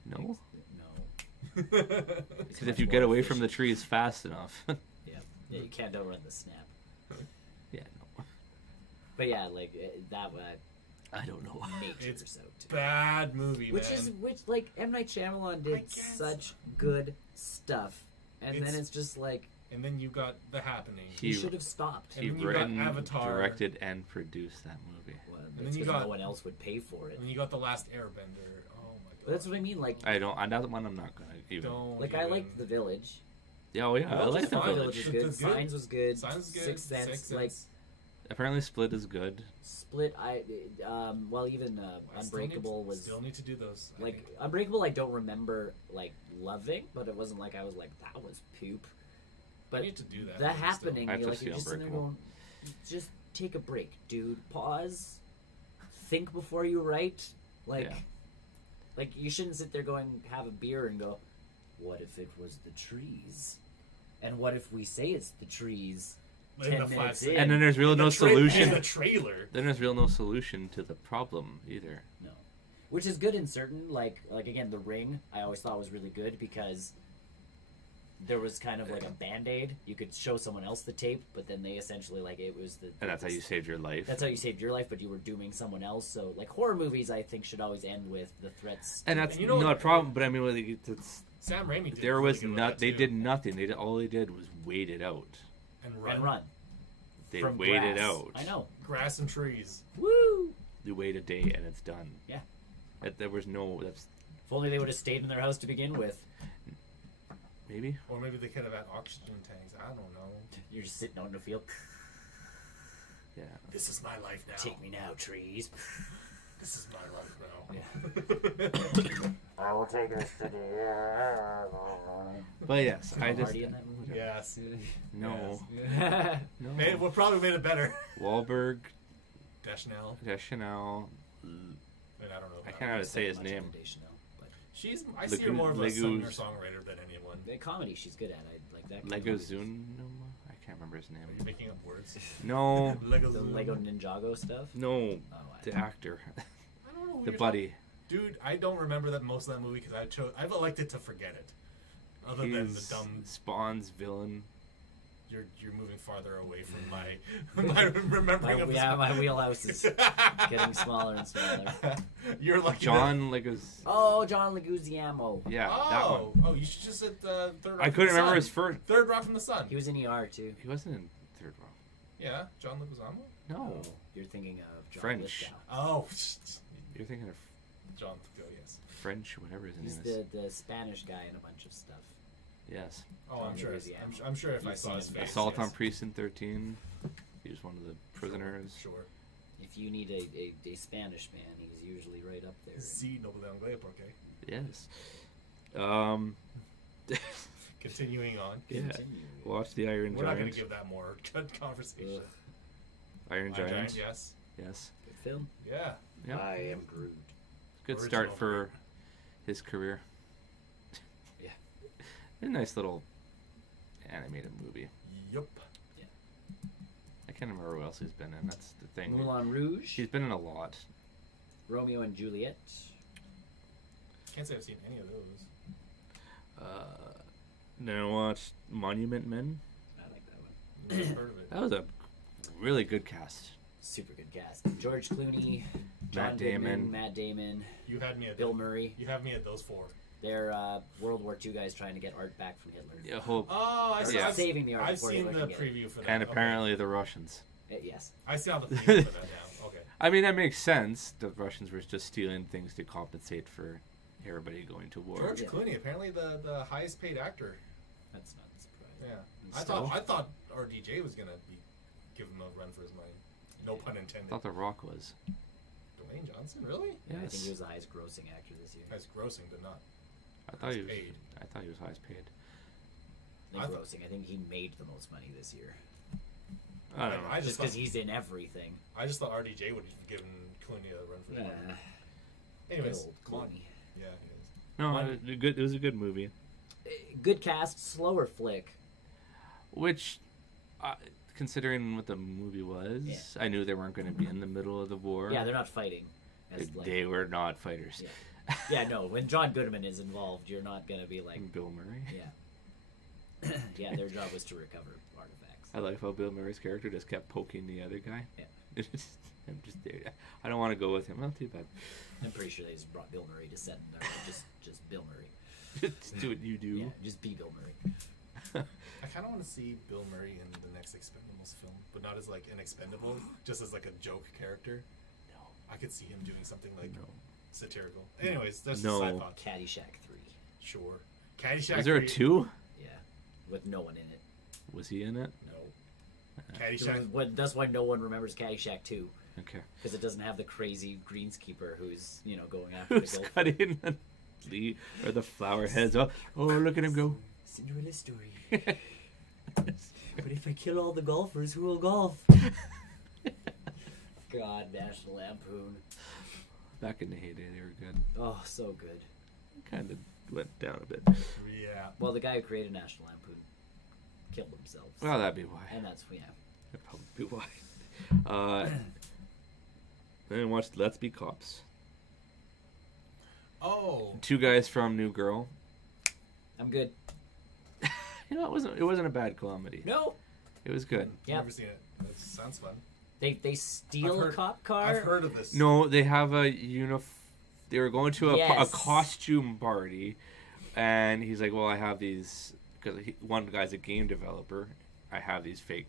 No, No. because if you get away from the trees fast enough, Yeah. Yeah, you can't outrun the snap. yeah, no, But yeah, like that I don't know. nature's It's out. Bad movie, Which man. is like M Night Shyamalan I did guess. such good stuff, and It's- then it's just like And then you got The Happening. he He- should have stopped. And He then you got written, Avatar. directed, and produced that movie. Well, then it's you 'cause got- no one else would pay for it. And you got The Last Airbender. Oh my god. But that's what I mean. Like, That one I'm not gonna even. Don't like I even- liked The Village. Yeah, oh yeah, I Village like is the fine. Village. Was The- good. the good- Signs was good. Signs is good. Sixth Sense, like Apparently, Split is good. Split. Well, even I Unbreakable was still need to do those. I like think. Unbreakable. I don't remember like loving, but it wasn't like I was like that was poop. I But need to do that. that still. happening, I have you're to like see you're just sitting there going, Unbreakable. just take a break, dude. Pause. Think before you write. Like, Yeah. like you shouldn't sit there going have a beer and go, what if it was the trees? And what if we say it's the trees? In 10 the 5 minutes in. seconds. And then there's really no In solution. the trailer. Then there's real no solution to the problem either. No, which is good in certain like again The Ring. I always thought was really good because there was kind of like a band-aid. You could show someone else the tape, but then they essentially like it was the. And that's how you saved your life. That's how you saved your life, but you were dooming someone else. So like horror movies, I think should always end with the threats. And that's And you know not what- a problem. But I mean, like, it's, Sam Raimi did there really was good with not. that, They too. did nothing. All they did was wait it out. And and run. They from waited grass. out. I know. Grass and trees. Woo! They wait a day and it's done. Yeah. There was no. That's If only they would have stayed in their house to begin with. maybe. Or maybe they could have had oxygen tanks. I don't know. You're just sitting out in the field. Yeah. This is my life now. Take me now, trees. This is my life now. Yeah. I will take us to the. But yes, I just Hardy in that movie? Yes. no. Yeah. No. What probably made it better. Wahlberg, Deschanel. Deschanel. And I don't know. I About can't know how to say his Much of name. a Deschanel, but I see her more of a Leguz- singer-songwriter than anyone. the comedy she's good at. I like that. Kind of Lego movies. Zunuma. I can't remember his Are you name. making up words? No, The Lego Ninjago stuff. no, Oh, the actor, I don't know who the you're buddy. Dude, I don't remember that most of that movie because I've elected to forget it. Other than the He's dumb, Spawn's villain. you're moving farther away from my remembering of My wheelhouse is getting smaller and smaller. You're lucky. John Legos. Oh, John Leguizamo. Yeah, That, that oh, one. oh, you should just hit Third Rock. I from couldn't the remember Sun. his first. Third Rock from the Sun. He was in ER too. He wasn't in Third Rock. Yeah, John Leguizamo. No, You're thinking of John French. Lithgow. Oh, you're thinking of John Lithgow, yes. French, whatever his He's name is. the Spanish guy in a bunch of stuff. Yes. Oh, I'm John sure. Leguizamo. I'm sure if I You've saw seen his him. face. Assault yes. on Precinct 13. He was one of the prisoners. Sure. If you need a Spanish man, he's usually right up there. Sí, no puedo inglés, porque. Yes. Continuing on. Yeah. Continue. Watch the Iron We're not going Giant. to give that more good conversation. Ugh. Iron Iron Giant. yes. Yes. Good film. Yeah. Yep. I am Groot. Good Original start for his career. Yeah. A nice little animated movie. Yup. I can't remember what else he's been in. That's the thing. Moulin Rouge. He's been in a lot. Romeo and Juliet. Can't say I've seen any of those. Then I watched Monument Men. I like that one. Never heard of it. That was a really good cast. Super good cast. George Clooney, John Matt Goodman, Damon. Matt Damon, You had me at Bill Murray. You have me at those four. They're World War II guys trying to get art back from Hitler. Yeah, hope. Oh, I Or see. Yeah. saving the art I've before seen Hitler the can get it. preview for that. And Okay. apparently the Russians. Yes. I see all the preview for that now. Okay. I mean, that makes sense. The Russians were just stealing things to compensate for everybody going to war. George Yeah. Clooney, apparently the highest paid actor. That's not surprising. Yeah. Still? I thought RDJ was gonna be give him a run for his money. No pun I intended. thought The Rock was. Dwayne Johnson, really? Yeah, I think Yes. he was the highest grossing actor this year. That's grossing, but not. I thought he was. paid. I thought he was highest paid. I I think thought- grossing. I think he made the most money this year. I don't know. I Just just because thought, he's in everything. I just thought RDJ would have given Clooney a run for his money. Anyways, Good old come on. Clooney. Yeah, he is. No, Mine- it was a good. It was a good movie. Good cast, slower flick. Which, considering what the movie was, Yeah. I knew they weren't going to be in the middle of the war. Yeah, they're not fighting. As, like, They were not fighters. Yeah. Yeah, no. When John Goodman is involved, you're not gonna be like, Bill Murray. yeah, yeah. Their job was to recover artifacts. I like how Bill Murray's character just kept poking the other guy. Yeah. I'm just there. I don't want to go with him. Well, too bad. I'm pretty sure they just brought Bill Murray to set, and just Bill Murray. Just do what you do. Yeah, just be Bill Murray. I kind of want to see Bill Murray in the next Expendables film, but not as like an expendable, just as like a joke character. No. I could see him doing something like No. satirical. Anyways, that's No. just side thoughts. Caddyshack 3. Sure. Caddyshack. Was there a 3 2? Yeah, with no one in it. Was he in it? No. Caddyshack. That's why no one remembers Caddyshack 2, Okay. because it doesn't have the crazy greenskeeper who's going after the Who's golf. cutting the leaf or the flower heads up? Oh, look at him go. Cinderella story. But if I kill all the golfers, who will golf? God, National Lampoon. Back in the heyday, they were good. Oh, so good. Kind of went down a bit. Yeah. Well, the guy who created National Lampoon killed himself. Well, that'd be why. And that's, yeah. That'd probably be why. Then I watched Let's Be Cops. Oh. 2 guys from New Girl. I'm good. You know, it wasn't a bad comedy. No. It was good. Yeah. Never seen it. That sounds fun. They steal I've a heard- cop car. I've heard of this. No, they have a They were going to a Yes. costume party, and he's like, "Well, I have these because one guy's a game developer. I have these fake.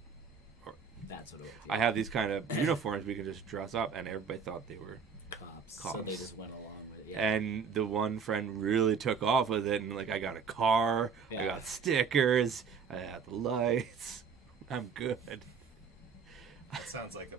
That's what it was. I have these kind of uniforms we can just dress up." And everybody thought they were. cops. So Cops. they just went along with it. Yeah. And the one friend really took off with it, and like, I got a car, I Yeah. got stickers, I had the lights. I'm good. That sounds like a.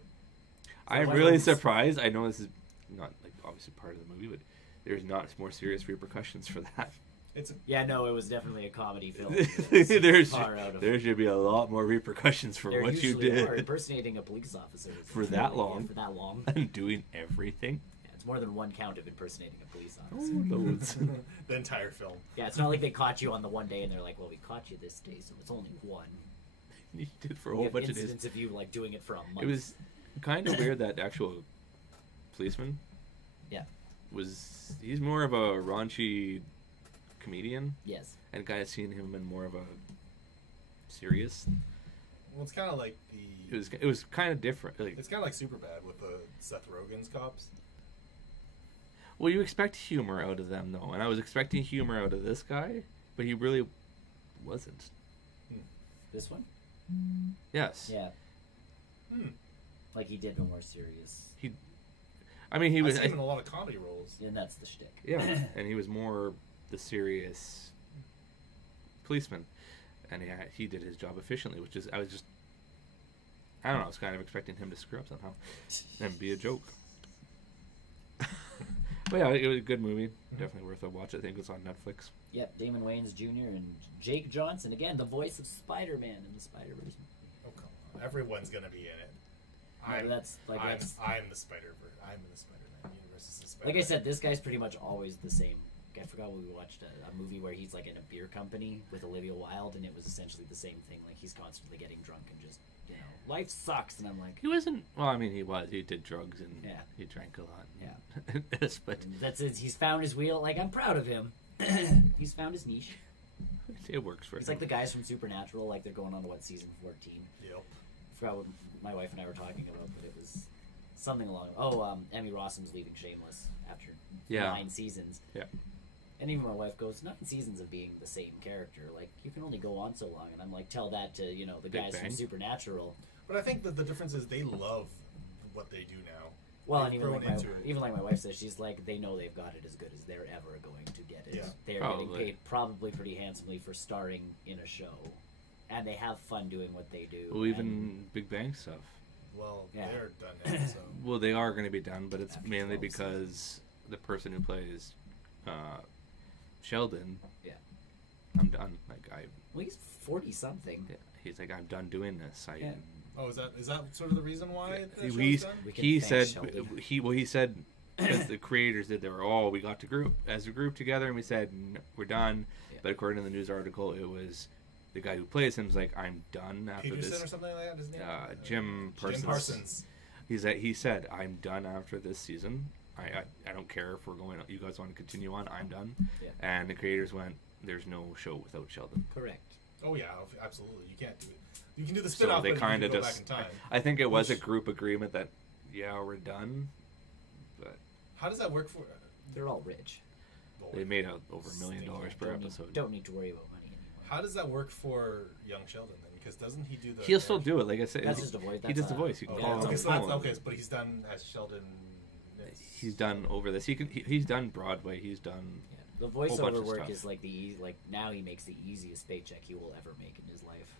I'm why really don't- surprised. I know this is not like obviously part of the movie, but there's not more serious repercussions for that. It's a. Yeah, no, it was definitely a comedy film. there should be a lot more repercussions for There what you usually are. did impersonating a police officer is For that long. For that long. and doing everything. Yeah, it's more than one count of impersonating a police Oh, officer. loads. The entire film. Yeah, it's not like they caught you on the one day and they're like, "Well, we caught you this day, so it's only one." he did for a We whole have bunch of days. incidents of you like doing it for a month. It was kind of weird that actual policeman. Yeah. He's more of a raunchy comedian, Yes. and kind of seen him in more of a serious. Well, it's kind of like It was kind of different. Like, it's kind of like Superbad with the Seth Rogen's cops. well, you expect humor out of them though, and I was expecting humor out of this guy, but he really wasn't. This one? Yes. Yeah. Hmm. Like he did no more serious. I mean, he was. I've seen him in a lot of comedy roles. And that's the shtick. Yeah, and he was more the serious policeman, and he did his job efficiently, which is I don't know, I was kind of expecting him to screw up somehow and be a joke. But yeah, it was a good movie, definitely worth a watch. I think it's on Netflix. Yep, Damon Wayans Jr. and Jake Johnson, again, the voice of Spider-Man in the Spider-Verse. Oh, come on. Everyone's going to be in it. No, but that's like I'm the Spider-Verse. I'm in the Spider-Man universe. Is the Spider-Man. like I said, this guy's pretty much always the same. I forgot when we watched a movie where he's like in a beer company with Olivia Wilde, and it was essentially the same thing. Like he's constantly getting drunk and just, life sucks. And I'm like, He wasn't. Well, I mean, he did drugs and Yeah. he drank a lot. Yeah. Yes, but that's it. He's found his wheel. Like I'm proud of him. He's found his niche. it works for He's him. like the guys from Supernatural. Like they're going on to season 14. Yep. I forgot what my wife and I were talking about, but it was something along. Emmy Rossum's leaving Shameless after 9 seasons. Yeah. And even my wife goes, 9 seasons of being the same character. Like you can only go on so long. And I'm like, tell that to the Big guys from Bang. Supernatural. But I think that the difference is they love what they do now. Well, They've and even grown like, into it. even like my wife says, she's like, they know they've got it as good as they're ever going to get it. Yeah. They're Probably. getting paid probably pretty handsomely for starring in a show. And they have fun doing what they do. Well, even Big Bang stuff. Well, Yeah. they're done now, so. Well, they are going to be done, but it's After mainly 12 because the person who plays Sheldon. Yeah. I'm done. Like Well, he's 40-something. he's like, I'm done doing this. Yeah. Oh, is that sort of the reason why the show's He's- done? We can He thank said Sheldon. he said as the creators did, they were we got to group together and we said we're done. Yeah. But according to the news article, it was the guy who plays him's like, I'm done after Peterson this. or something like that. His name? Jim Parsons. Jim Parsons. He said, I'm done after this season. I don't care if we're going. You guys want to continue on? I'm done. Yeah. And the creators went, there's no show without Sheldon. Correct. Oh yeah, absolutely. You can't do it. You can do the So spin-off, they but kind you of can go just. back in time. I think it was a Which- group agreement that, we're done. But How does that work for? They're all rich. they made over $1 million per Don't need- episode. Don't need to worry about money anymore. How does that work for young Sheldon then? Because doesn't he do the? He'll still do it. Like I said, That's just a voice. he does the voice. You can Oh, call him on okay, the so that's, phone. okay, but he's done as Sheldon. He's done over this. He's done Broadway. He's done. Yeah. The bunch voiceover of work stuff. is like now he makes the easiest paycheck he will ever make in his life.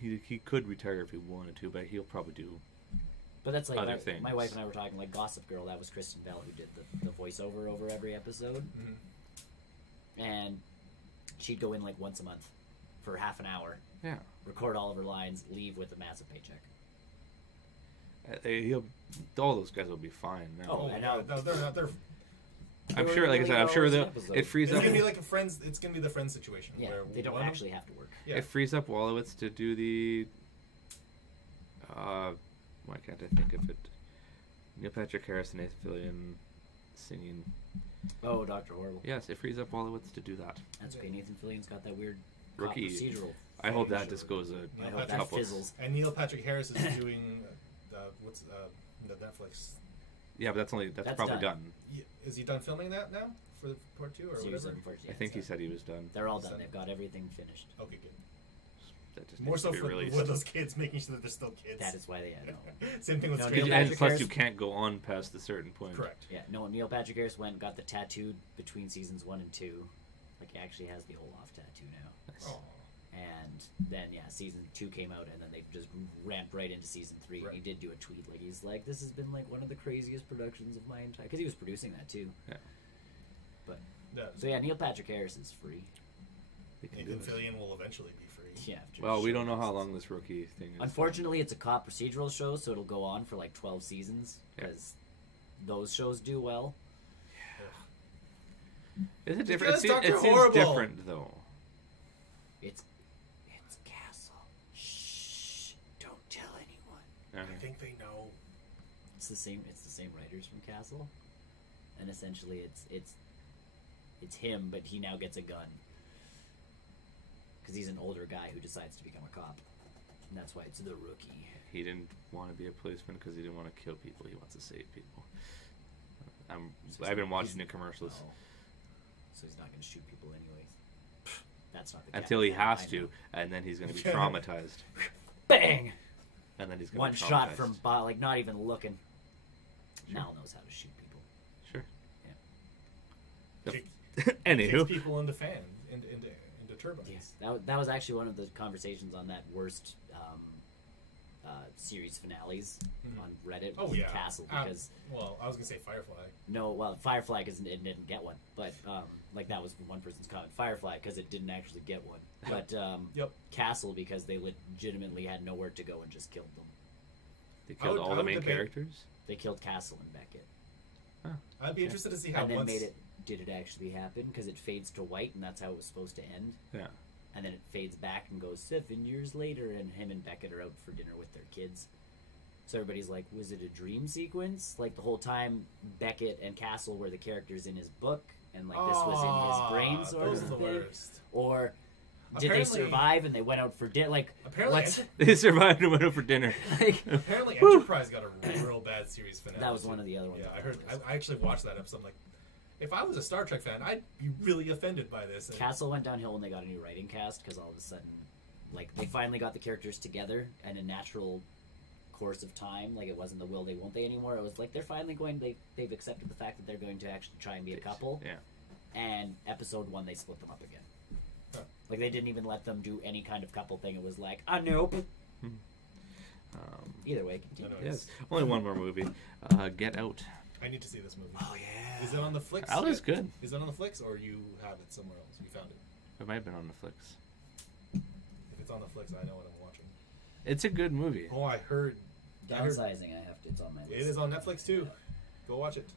He could retire if he wanted to, but he'll probably do. But that's like Other my things. wife and I were talking like Gossip Girl. That was Kristen Bell who did the voiceover over every episode, and she'd go in like once a month for half an hour, Yeah. record all of her lines, leave with a massive paycheck. All those guys will be fine now. Oh, I know. No, they're. I'm sure. Like I said, I'm sure $1 an that episode. it frees It's up. gonna be like a Friends. It's gonna be the Friends situation Yeah, where they don't one- actually have to work. Yeah. It frees up Wolowitz to do the. Why can't I think of it? Neil Patrick Harris and Nathan Fillion singing. Oh, Dr. Horrible. Yes, it frees up Wolowitz to do that. That's okay. Nathan Fillion's got that weird cop Rookie. procedural. I hope that Sure. just goes a I Yeah, hope that's that couple. fizzles. And Neil Patrick Harris is doing the Netflix. Yeah, but that's That's probably done. done. Is he done filming that now for part 2 or Series whatever? 7, I think he said he was done. they're all Is done. that- They've got everything finished. Okay, good. That just More needs so to be for released. with those kids, making sure that they're still kids. That is why they know. Same thing with No, Stranger Neil And Patrick plus, Harris- you can't go on past a certain point. Correct. Yeah, no, Neil Patrick Harris went and got the tattooed between seasons 1 and 2. Like, he actually has the Olaf tattoo now. Nice. Oh. And then, season 2 came out, and then they just ramped right into season 3. Right. He did do a tweet, like, he's like, this has been, like, one of the craziest productions of my entire... Because he was producing that, too. Yeah. But, Yeah. so yeah, Neil Patrick Harris is free. They can do Nathan it. Fillion will eventually be free. Yeah. after Well, we show don't know how lasts. long this rookie thing is. Unfortunately, it's a cop procedural show, so it'll go on for, like, 12 seasons. Yeah. Because those shows do well. Is it different? Because Dr. It seems Horrible. different, though. It's Castle. Shh. It's the same writers from Castle, and essentially it's him, but he now gets a gun because he's an older guy who decides to become a cop, and that's why it's the Rookie. He didn't want to be a policeman because he didn't want to kill people. He wants to save people. I've been watching the commercials. Oh. So he's not going to shoot people anyways. That's not the Until he Captain has I to, know. and then he's going to be traumatized. Bang! And then he's going One to be shot traumatized. from like not even looking. Sure. Mal knows how to shoot people. Sure. Kick- Anywho. Kicks people into into turbines. Yes, that was actually one of the conversations on that worst series finales on Reddit. Oh was yeah, Castle because well, I was gonna say Firefly. no, well, Firefly because it didn't get one, but like that was one person's comment. Firefly because it didn't actually get one, but Yep. Castle because they legitimately had nowhere to go and just killed them. They killed all I the would main debate- characters. They killed Castle and Beckett, I'd be interested to see how and then once made it. Did it actually happen? Because it fades to white, and that's how it was supposed to end. Yeah. And then it fades back and goes 7 years later, and him and Beckett are out for dinner with their kids. So everybody's like, was it a dream sequence? Like the whole time, Beckett and Castle were the characters in his book, and like this was in his brain, sort those of are the thing. worst. Or did they Apparently- survive and they went out for dinner? Like, Apparently, let's- They survived and went out for dinner. like, apparently Whew. Enterprise got a real bad series finale. that was too. one of the other ones. Yeah, I I heard. thought was. I actually watched that episode. I'm like, if I was a Star Trek fan, I'd be really offended by this. And Castle went downhill when they got a new writing cast because all of a sudden, like, they finally got the characters together and a natural course of time. Like, it wasn't the will they won't they anymore. It was like they're finally going. They've accepted the fact that they're going to actually try and be a couple. Yeah. And episode 1, they split them up again. Huh. Like they didn't even let them do any kind of couple thing. It was like, nope. Either way, continue. No, Yes. Only one more movie. Get Out. I need to see this movie. Oh yeah. Is it on the Flicks? Out is yet? good. Is it on the Flicks, or you have it somewhere else? You found it. It might have been on Netflix. If it's on the Flicks, I know what I'm watching. It's a good movie. Oh, I heard Downsizing. I have to. It's on my list. it is on Netflix too. Go watch it.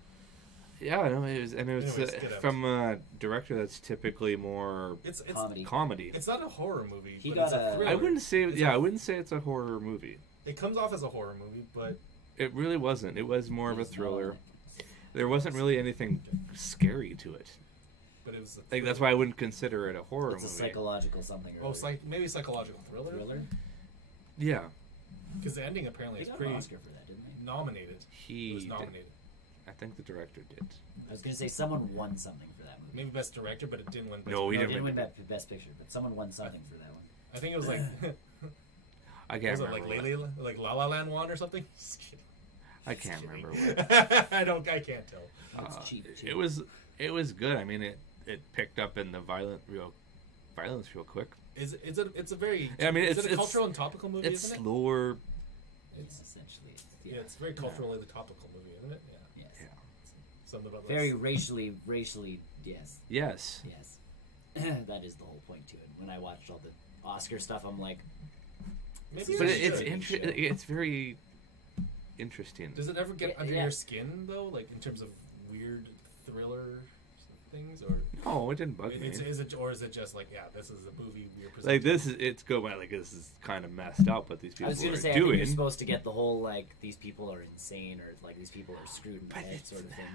Yeah, I know. It was Anyways, Get Out. from a director that's typically more It's Comedy. It's not a horror movie. He but got it's a a- thriller. I wouldn't say. It's Yeah, a- I wouldn't say it's a horror movie. It comes off as a horror movie, but It really wasn't. It was more of a It's not thriller. on it. There wasn't really anything scary to it. it was. Like that's why I wouldn't consider it a horror It's a movie. psychological something. Or Oh, other. maybe psychological thriller. Thriller. Yeah, Because the ending apparently They is got pretty an Oscar for that, didn't they? nominated. It he. was Did. nominated. I think the director did. I was gonna say someone won something for that movie. Maybe best director, but it didn't win. Best No, he No, it didn't didn't win. win best picture, but someone won something for that one. I think it was like I can't was it remember. like La La Land won or something? Just kidding. I can't Just remember. kidding. What. I can't tell. It's cheap, too. It was good. I mean, it picked up in the violence real quick. It's a very. I mean, is it's it a cultural and topical movie? It's Isn't it? slower. It's Essentially, yeah, it's a very culturally topical movie, isn't it? Yeah. yes. Yeah. Something about Very this. racially, yes, Yes. yes. That is the whole point to it. When I watched all the Oscar stuff, I'm like, Maybe But it it's should. it's very interesting. Does it ever get Yeah, under yeah. your skin though, like in terms of weird thriller things, or No, it didn't bug me. is it just like this is a movie we're presenting? Like this is it's good. Like this is kind of messed up what these I people was gonna are say, I think doing. you're supposed to get the whole like these people are insane or like these people are screwed in the But head it's- sort of thing.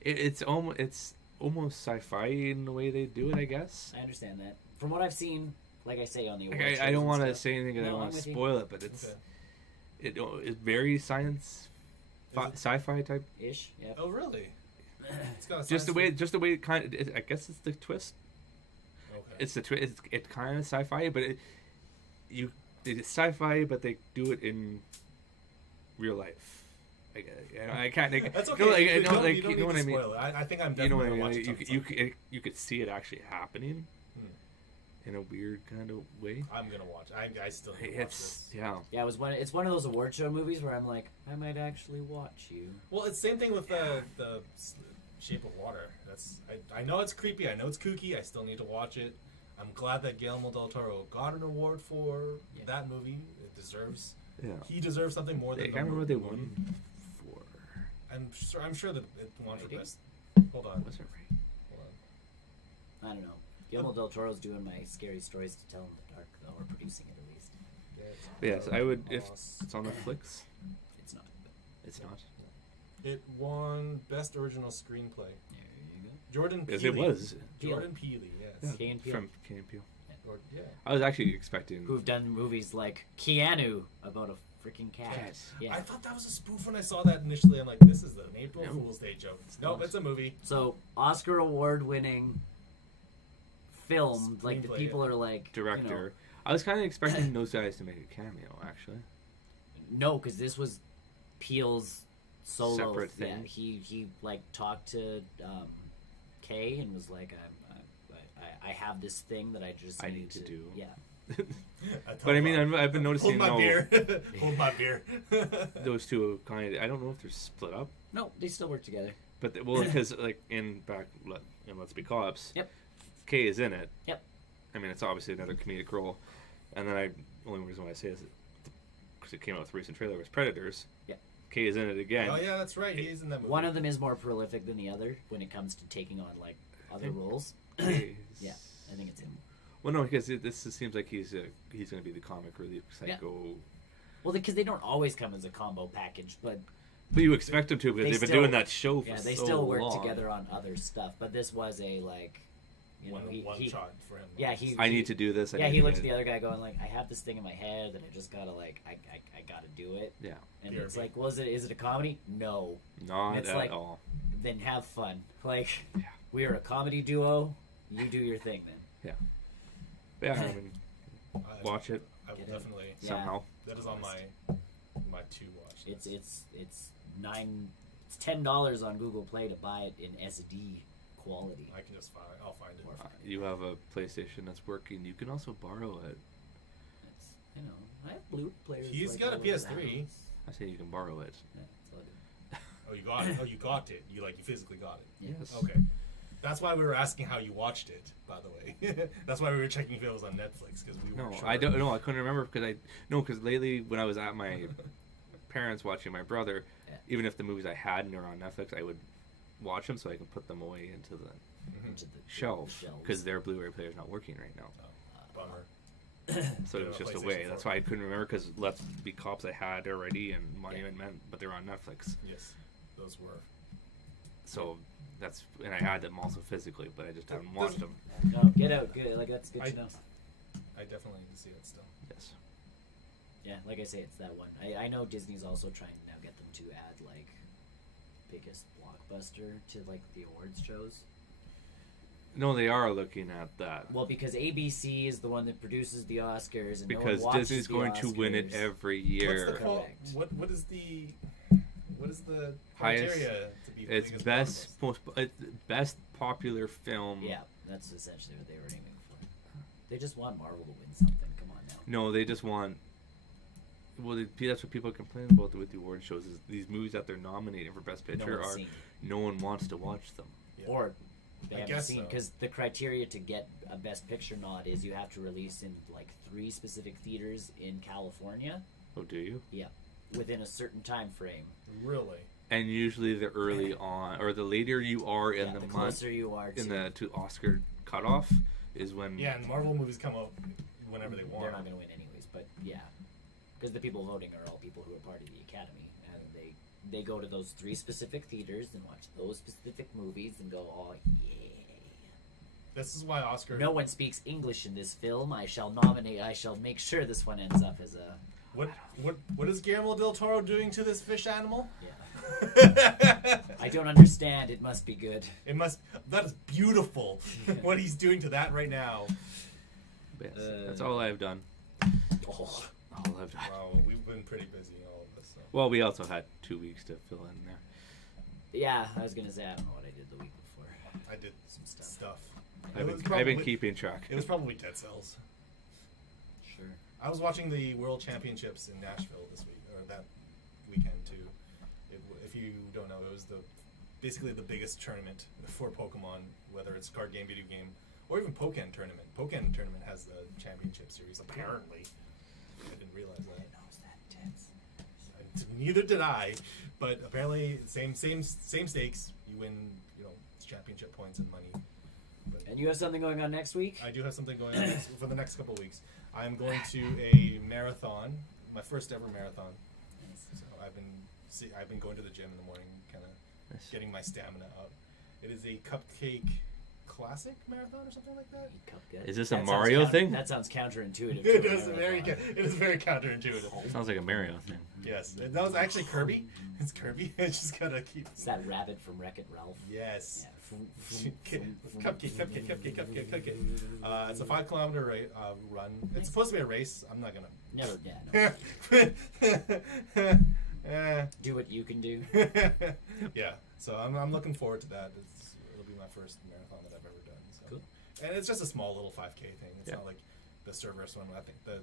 It's almost sci-fi in the way they do it. I guess. I understand that. From what I've seen, like I say on the Like, award I shows don't and want to stuff, say anything. And I No, don't I'm want to with you. spoil it, but it's Okay. it's very science, Is it- sci-fi type. ish. Yeah. Oh really? It's got a Just the science way it kind of. I guess it's the twist. fiction- Okay. It's the twist. It's kind of sci-fi, but it's sci-fi, but they do it in real life. I can't. That's You okay. know, like, you you know, don't, like, you don't you need know what to I mean? spoil it. I think I'm You know definitely what I gonna mean? watch Like, it. sometime. you could see it actually happening in a weird kind of way. I'm gonna watch. I still need to watch It's this. yeah. Yeah, it's one of those award show movies where I'm like, I might actually watch you. Well, it's same thing with the Shape of Water. I know it's creepy. I know it's kooky. I still need to watch it. I'm glad that Guillermo del Toro got an award for Yeah. that movie. It deserves. Yeah. He deserves something more I than. can't remember what they won for. I'm sure that it won for Rating? best. Hold on. Was it right? Hold on. I don't know. Guillermo del Toro's doing my scary stories to tell in the dark, though, or producing it at least. Yes, I would if Lost. it's on Netflix. It's not. It's not. It won Best Original Screenplay. There you go. Jordan Peele. Yes, it was. Jordan Peele, yes. Key and Peele. From Key and Peele. Or, yeah. I was actually expecting. Who've done movies like Keanu about a freaking cat. Cat. Yeah. I thought that was a spoof when I saw that initially. I'm like, this is an April No. Fool's Day joke. It's No, not. it's a movie. So Oscar award winning film, like the Screenplay, people yeah. are like Director. I was kind of expecting those guys to make a cameo, actually. No, because this was Peele's solo Separate Yeah, thing. he like talked to Kay and was like, I have this thing that I just I need to do. Yeah. But I mean, I've been noticing Hold my beer. Hold my beer. those two kind of. I don't know if they're split up, No, they still work together. but because like in Let's Be Cops, Yep. Kay is in it. Yep. I mean, it's obviously another comedic role, and then only reason why I say is because it came out with a recent trailer was Predators. Yep. Kay is in it again. Oh yeah, that's right. He's in that movie. One of them is more prolific than the other when it comes to taking on like other roles. Kay's- Yeah, I think it's him. Well, no, because this seems like he's going to be the comic relief psycho. Well, because they don't always come as a combo package, but But you expect him to because They they've been still- doing that show for yeah, so they still work long. together on other stuff. But this was a like, you know, one he shot for him. yeah, he I need to do this. I yeah, need he to looked at get the it. other guy going like, I have this thing in my head that I just gotta like, I gotta do it. Yeah, And Here, it's me. like, well, is it a comedy? No. not It's at like- all. Then have fun. Like, Yeah. we are a comedy duo. You do your thing then. But yeah, I mean, I- watch it I will Get it. definitely. Yeah. somehow. That is on my to watch. It's $10 on Google Play to buy it in SD quality. I can just find. I'll find it. You have a PlayStation that's working. You can also borrow it. It's, you know, I have blue players. He's like, got a all over the PS3. house. I say you can borrow it. Yeah, it's all good. Oh, you got it. Oh, you got it. You physically got it. Yeah. Yes. Okay. That's why we were asking how you watched it. By the way, that's why we were checking if it was on Netflix because we No, weren't sure. I don't know. I couldn't remember because lately when I was at my parents watching my brother, Yeah. even if the movies I had and are on Netflix, I would watch them so I can put them away into the Mhm. Into the shelf shelves. because their Blu-ray player's not working right now. Bummer. So Yeah, it was just PlayStation away. 4. That's why I couldn't remember because Let's Be Cops I had already and Monument Men, but they're on Netflix. Yes, those were. So and I had them also physically, but I just haven't watched them. No, get out. Good. Like that's good I- to know. I definitely need to see it still. Yes. Yeah, like I say, it's that one. I know Disney's also trying to now get them to add like biggest blockbuster to like the awards shows. No, they are looking at that Well, because ABC is the one that produces the Oscars, and because no one watches Disney's the going to win it Oscars. every What's the year. Correct. What is the Highest- criteria to be the It's biggest best blockbuster? best popular film. Yeah, that's essentially what they were aiming for. They just want Marvel to win something. Come on now. No, they just want. Well, that's what people complain about with the award shows is these movies that they're nominating for best No picture one's are seen. no one wants to watch them. Yeah. Or they I haven't guess seen so. because the criteria to get a best picture nod is you have to release in like 3 specific theaters in California. Oh, do you? Yeah, within a certain time frame. Really? And usually the early on, or the later you are in Yeah, the the month, closer you are to Oscar cutoff, is when. Yeah, and Marvel movies come out whenever they want. they're not going to win anyways. But yeah, because the people voting are all people who are part of the Academy, and they go to those 3 specific theaters and watch those specific movies and go, oh yeah. This is why Oscar. No one speaks English in this film. I shall nominate. I shall make sure this one ends up as a. What is Guillermo del Toro doing to this fish animal? Yeah. I don't understand. It must be good. It must. That is beautiful. What he's doing to that right now. Yes, that's all I've done. Oh. All I've done. Wow, we've been pretty busy in all of this. So. Well, we also had 2 weeks to fill in there. Yeah, I was gonna say I don't know what I did the week before. I did some stuff. I've It was been probably- keeping track. It was probably Dead Cells. Sure. I was watching the World Championships in Nashville this week, or that weekend too. If you don't know, it was basically the biggest tournament for Pokemon, whether it's card game, video game, or even Pokken tournament. Pokken tournament has the championship series. Apparently, I didn't realize that. Neither did I, but apparently same stakes. You win, championship points and money. But And you have something going on next week? I do have something going on for the next couple of weeks. I'm going to a marathon, my first ever marathon. Nice. So I've been I've been going to the gym in the morning, kind of Nice. getting my stamina up. It is a cupcake classic marathon or something like that. Cupcake. Is this a That sounds Mario thing? That sounds counterintuitive. It to a is very marathon. it is very counterintuitive. Sounds like a Mario thing. Yes, that was actually Kirby. It's Kirby. I just gotta keep. It's that rabbit from Wreck-It Ralph. Yes. Yeah. Cupcake. It's a 5 kilometer run. It's supposed to be a race. I'm not gonna. Never, yeah, no. Do what you can do. Yeah, so I'm looking forward to that. It'll be my first marathon that I've ever done. So. Cool. And it's just a small little 5K thing. It's Yeah. not like the Cerberus one. I think it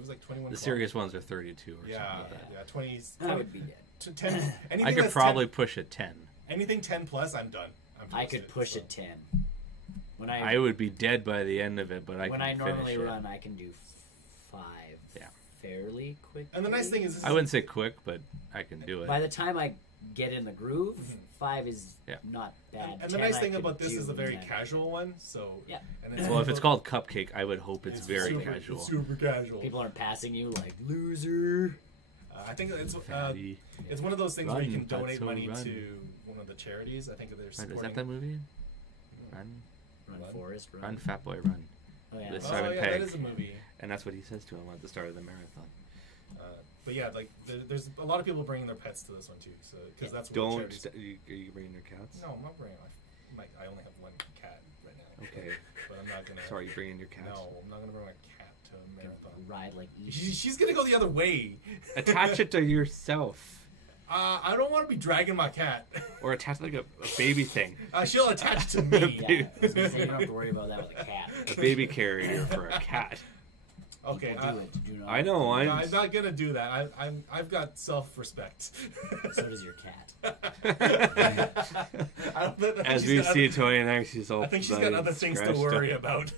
was like 21. The serious ones are 32 or Yeah, something like that. yeah, 20. I would be dead. 10. Anything I could that's probably push a 10. 10, anything 10 plus. I'm done. I could push a 10. When I would be dead by the end of it, but I when can I normally finish it. run, I can do 5. Yeah. Fairly quick. And the nice thing is, I wouldn't say quick, but I can do it. By the time I get in the groove, 5 is Yeah. not bad. and the 10 nice I thing could about this do is a very 10. casual one. So Yeah. And Well, if it's called Cupcake, I would hope it's very super, casual. It's super casual. People aren't passing you like loser. I think Fatty. it's one of those things where you Run, can donate Fatso, money run. to one of the charities. I think they're Right, supporting. is that the movie? Run, Run, Run. Forrest, run. run, fat boy, run. Oh, yeah. This Oh Simon yeah, Pegg. that is a movie. And that's what he says to him at the start of the marathon. But yeah, like there's a lot of people bringing their pets to this one too. So because that's what Don't. charities. Are you bringing your cats? No, I'm not bringing. I only have one cat right now. Okay. But I'm not gonna. Sorry, you bringing your cats? No, I'm not gonna bring my cat to a marathon. Ride like She's gonna go the other way. Attach it to yourself. I don't want to be dragging my cat. Or attach like a baby thing. She'll attach to me. Yeah, I was gonna say, you don't have to worry about that with a cat. A baby carrier for a cat. Okay, People do it. Do not. I know. I'm not gonna do that. I've got self-respect. So does your cat. I don't think- As she's we got see other- Toy and X, she's all I think she's got bloody other things to scratched worry up. about.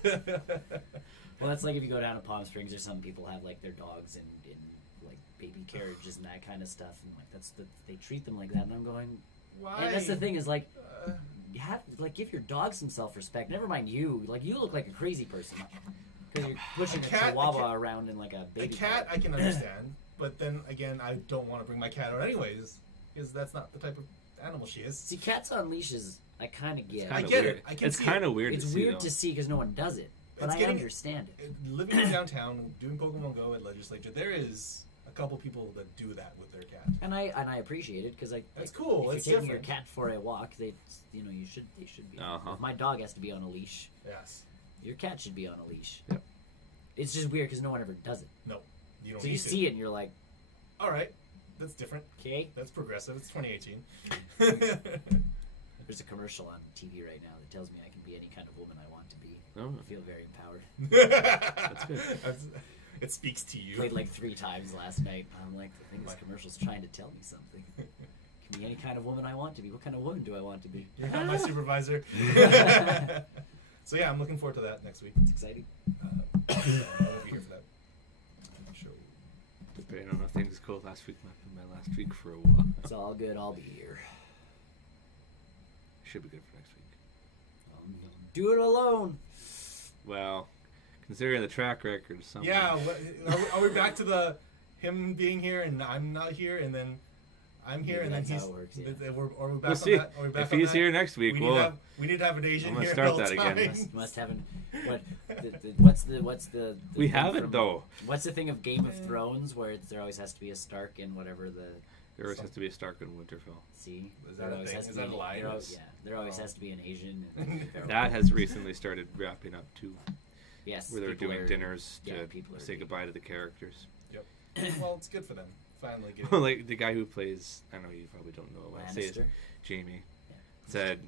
Well, that's like if you go down to Palm Springs or some people have like their dogs in like baby carriages and that kind of stuff, and like they treat them like that, and I'm going. Why? And that's the thing is like, Uh, you have give your dog some self-respect. Never mind you. Like you look like a crazy person because you're pushing a chihuahua around in like a a baby. cat cart. I can understand, but then again, I don't want to bring my cat out anyways, because that's not the type of animal she is. See, cats on leashes, I kind of get. I Kinda get weird. it. I can It's see kind it. of weird. It's to see, weird though. to see because no one does it, but It's I getting- understand it. Living in downtown, doing Pokemon Go at Legislature, there is a couple people that do that with their cat. And I appreciate it because That's cool. If It's you're taking your different. cat for a walk, they should be. Uh-huh. If my dog has to be on a leash, Yes. your cat should be on a leash. Yep. It's just weird because no one ever does it. No, you don't. So you need to. see it and you're like, All right, that's different. okay. That's progressive. It's 2018. There's a commercial on TV right now that tells me I can be any kind of woman I want to be. Oh. I feel very empowered. That's good. It speaks to you. Played like 3 times last night. I'm like, I think this commercial's trying to tell me something. Can be any kind of woman I want to be. What kind of woman do I want to be? You're not my supervisor. So yeah, I'm looking forward to that next week. It's exciting. I won't be here for that show. Depending on how things go, last week might be my last week for a while. It's all good. I'll be here. Should be good for next week. Do it alone. Well, considering the track record, something. Yeah, are we back to him being here and I'm not here, and then I'm here Maybe and then that's he's. how it works, yeah. Are we back We'll on see. that? Are we back If on he's that? here next week, we need to have an Asian I'm gonna here start at all that again. times. Must haven't. What's the We thing haven't from- though. What's the thing of Game of Thrones where there always has to be a Stark in whatever the There always has to be a Stark in Winterfell. see? Is There that a always thing? has to Is be that a an- line? There, yeah, there always Oh. has to be an Asian. And That has recently started wrapping up too, yes, where they're people doing are- dinners yeah, to people are say goodbye to the characters. Well, it's good for them. Finally getting. Like the guy who plays, I know you probably don't know. I say it's Lannister. Jamie. Yeah. Said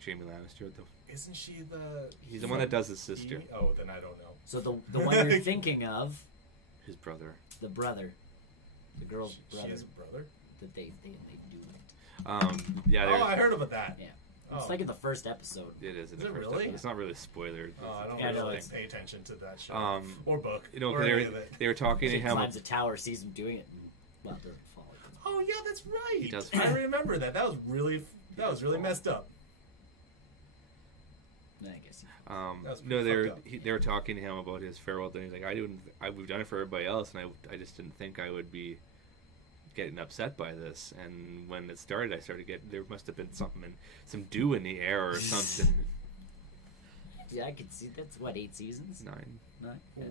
Jamie Lannister. Isn't she the? He's the one that does his sister. Oh, then I don't know. So the one you're thinking of, His brother. the brother, the girl's She brother, has a brother. that they do it. Yeah, Oh, I heard about that. Yeah. Oh. It's like in the first episode. it is. In Is the it first really? episode. It's not really a spoiler. Oh, I don't Yeah, no, really it's- pay attention to that show Or or book. you know, or any of it. they were talking to He him. climbs a tower, sees him doing it, and well, they're falling. Oh yeah, that's right. He does. I remember that. That was really messed up. I guess. That was No, pretty fucked up. they were talking to him about his farewell thing. He's like, we've done it for everybody else, and I just didn't think I would be getting upset by this, and when it started, I started getting, there must have been some dew in the air or something. Yeah, I could see that's what 8 seasons. 9. 9. Yeah.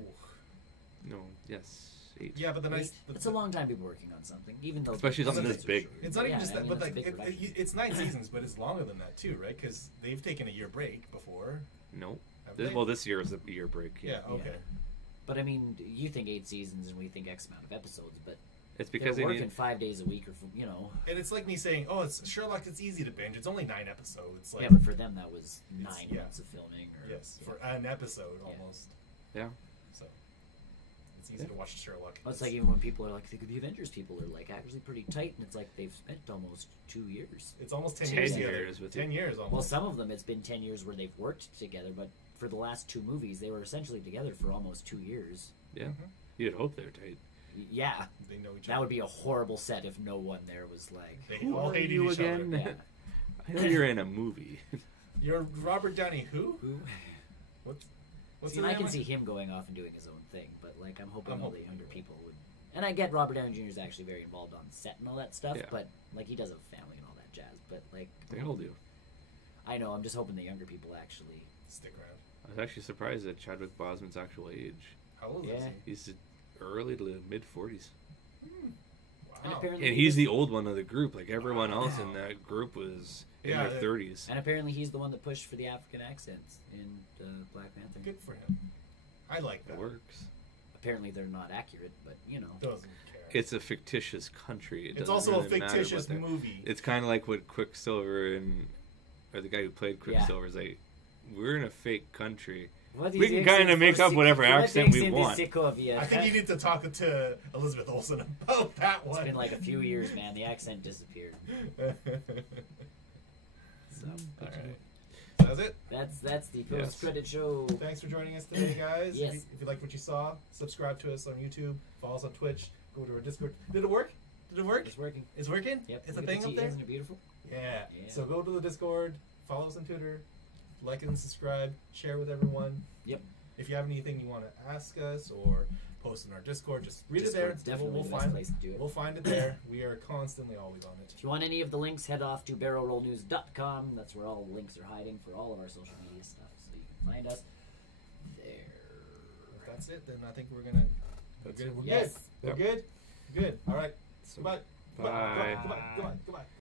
No, yes, 8. Yeah, but the nice. It's a long time to be working on something, even though Especially something It's this big. It's not even Yeah, just I that, mean, but it's a like big production. it's 9 seasons, but it's longer than that too, right? Because they've taken a year break before. No. Have This, they? well, this year is a year break. Yeah. Okay. But I mean, you think 8 seasons and we think X amount of episodes, but It's because they're they working need, 5 days a week, or you know. And it's like me saying, "Oh, it's Sherlock. It's easy to binge. It's only 9 episodes." Like, Yeah, but for them that was 9 yeah. months of filming. Or, yes, yeah. for an episode Yeah. almost. yeah. So it's easy to watch Sherlock. Well, it's like even when people are like, think of the Avengers, people are like actually pretty tight, and it's like they've spent almost 2 years. It's almost 10 10 years. years together. with 10 it. years almost. Well, some of them it's been 10 years where they've worked together, but for the last 2 movies, they were essentially together for almost 2 years. Yeah. Mhm. You'd hope they're tight. Yeah, They know each that other. would be a horrible set if no one there was like, They Who all are hated you each again? other. yeah. I know you're in a movie. You're Robert Downey. Who? Who? What's See, his and I name? can see him going off and doing his own thing, but like I'm hoping I'm all the hoping younger he will. people would. And I get Robert Downey Jr. is actually very involved on set and all that stuff, Yeah. but like he does have a family and all that jazz. But like They all do. I know, I'm just hoping the younger people actually. Stick around. I was actually surprised at Chadwick Boseman's actual age. How old Yeah. is he? He's early to mid 40s. And Wow. apparently And he's the old one of the group. Like everyone else in that group was in Yeah, their 30s. And apparently he's the one that pushed for the African accents in Black Panther. Good for him. I like It that. works. Apparently they're not accurate, but you know. Doesn't care. It's a fictitious country. It It's doesn't also really a matter fictitious what they're- movie. It's kind of like what Quicksilver and or the guy who played Quicksilver is like. We're in a fake country. What We is can the kinda accent make for up sick- whatever what accent we accent is want. sick of you? I think you need to talk to Elizabeth Olsen about that It's one. been like a few years, man. The accent disappeared. So, All right. That's it. that's the Yes. post-credit show. Thanks for joining us today, guys. Yes. If you liked what you saw, subscribe to us on YouTube, follow us on Twitch, go to our Discord. Did it work? Did it work? It's working. It's working? Yep. It's a Look at thing the up there? Isn't it beautiful? Yeah. Yeah. So go to the Discord, follow us on Twitter, like and subscribe, share with everyone. Yep. If you have anything you want to ask us or post in our Discord, just read it Discord's there. definitely We'll the best find place to do it. We'll find it there. We are constantly always on it. If you want any of the links, head off to barrelrollnews.com. That's where all the links are hiding for all of our social media stuff. So you can find us there. If that's it, then I think we're gonna. We're That's good. it. We're Yes. good. We're good. Good. All right. So, Goodbye. bye. Goodbye. Goodbye. Goodbye.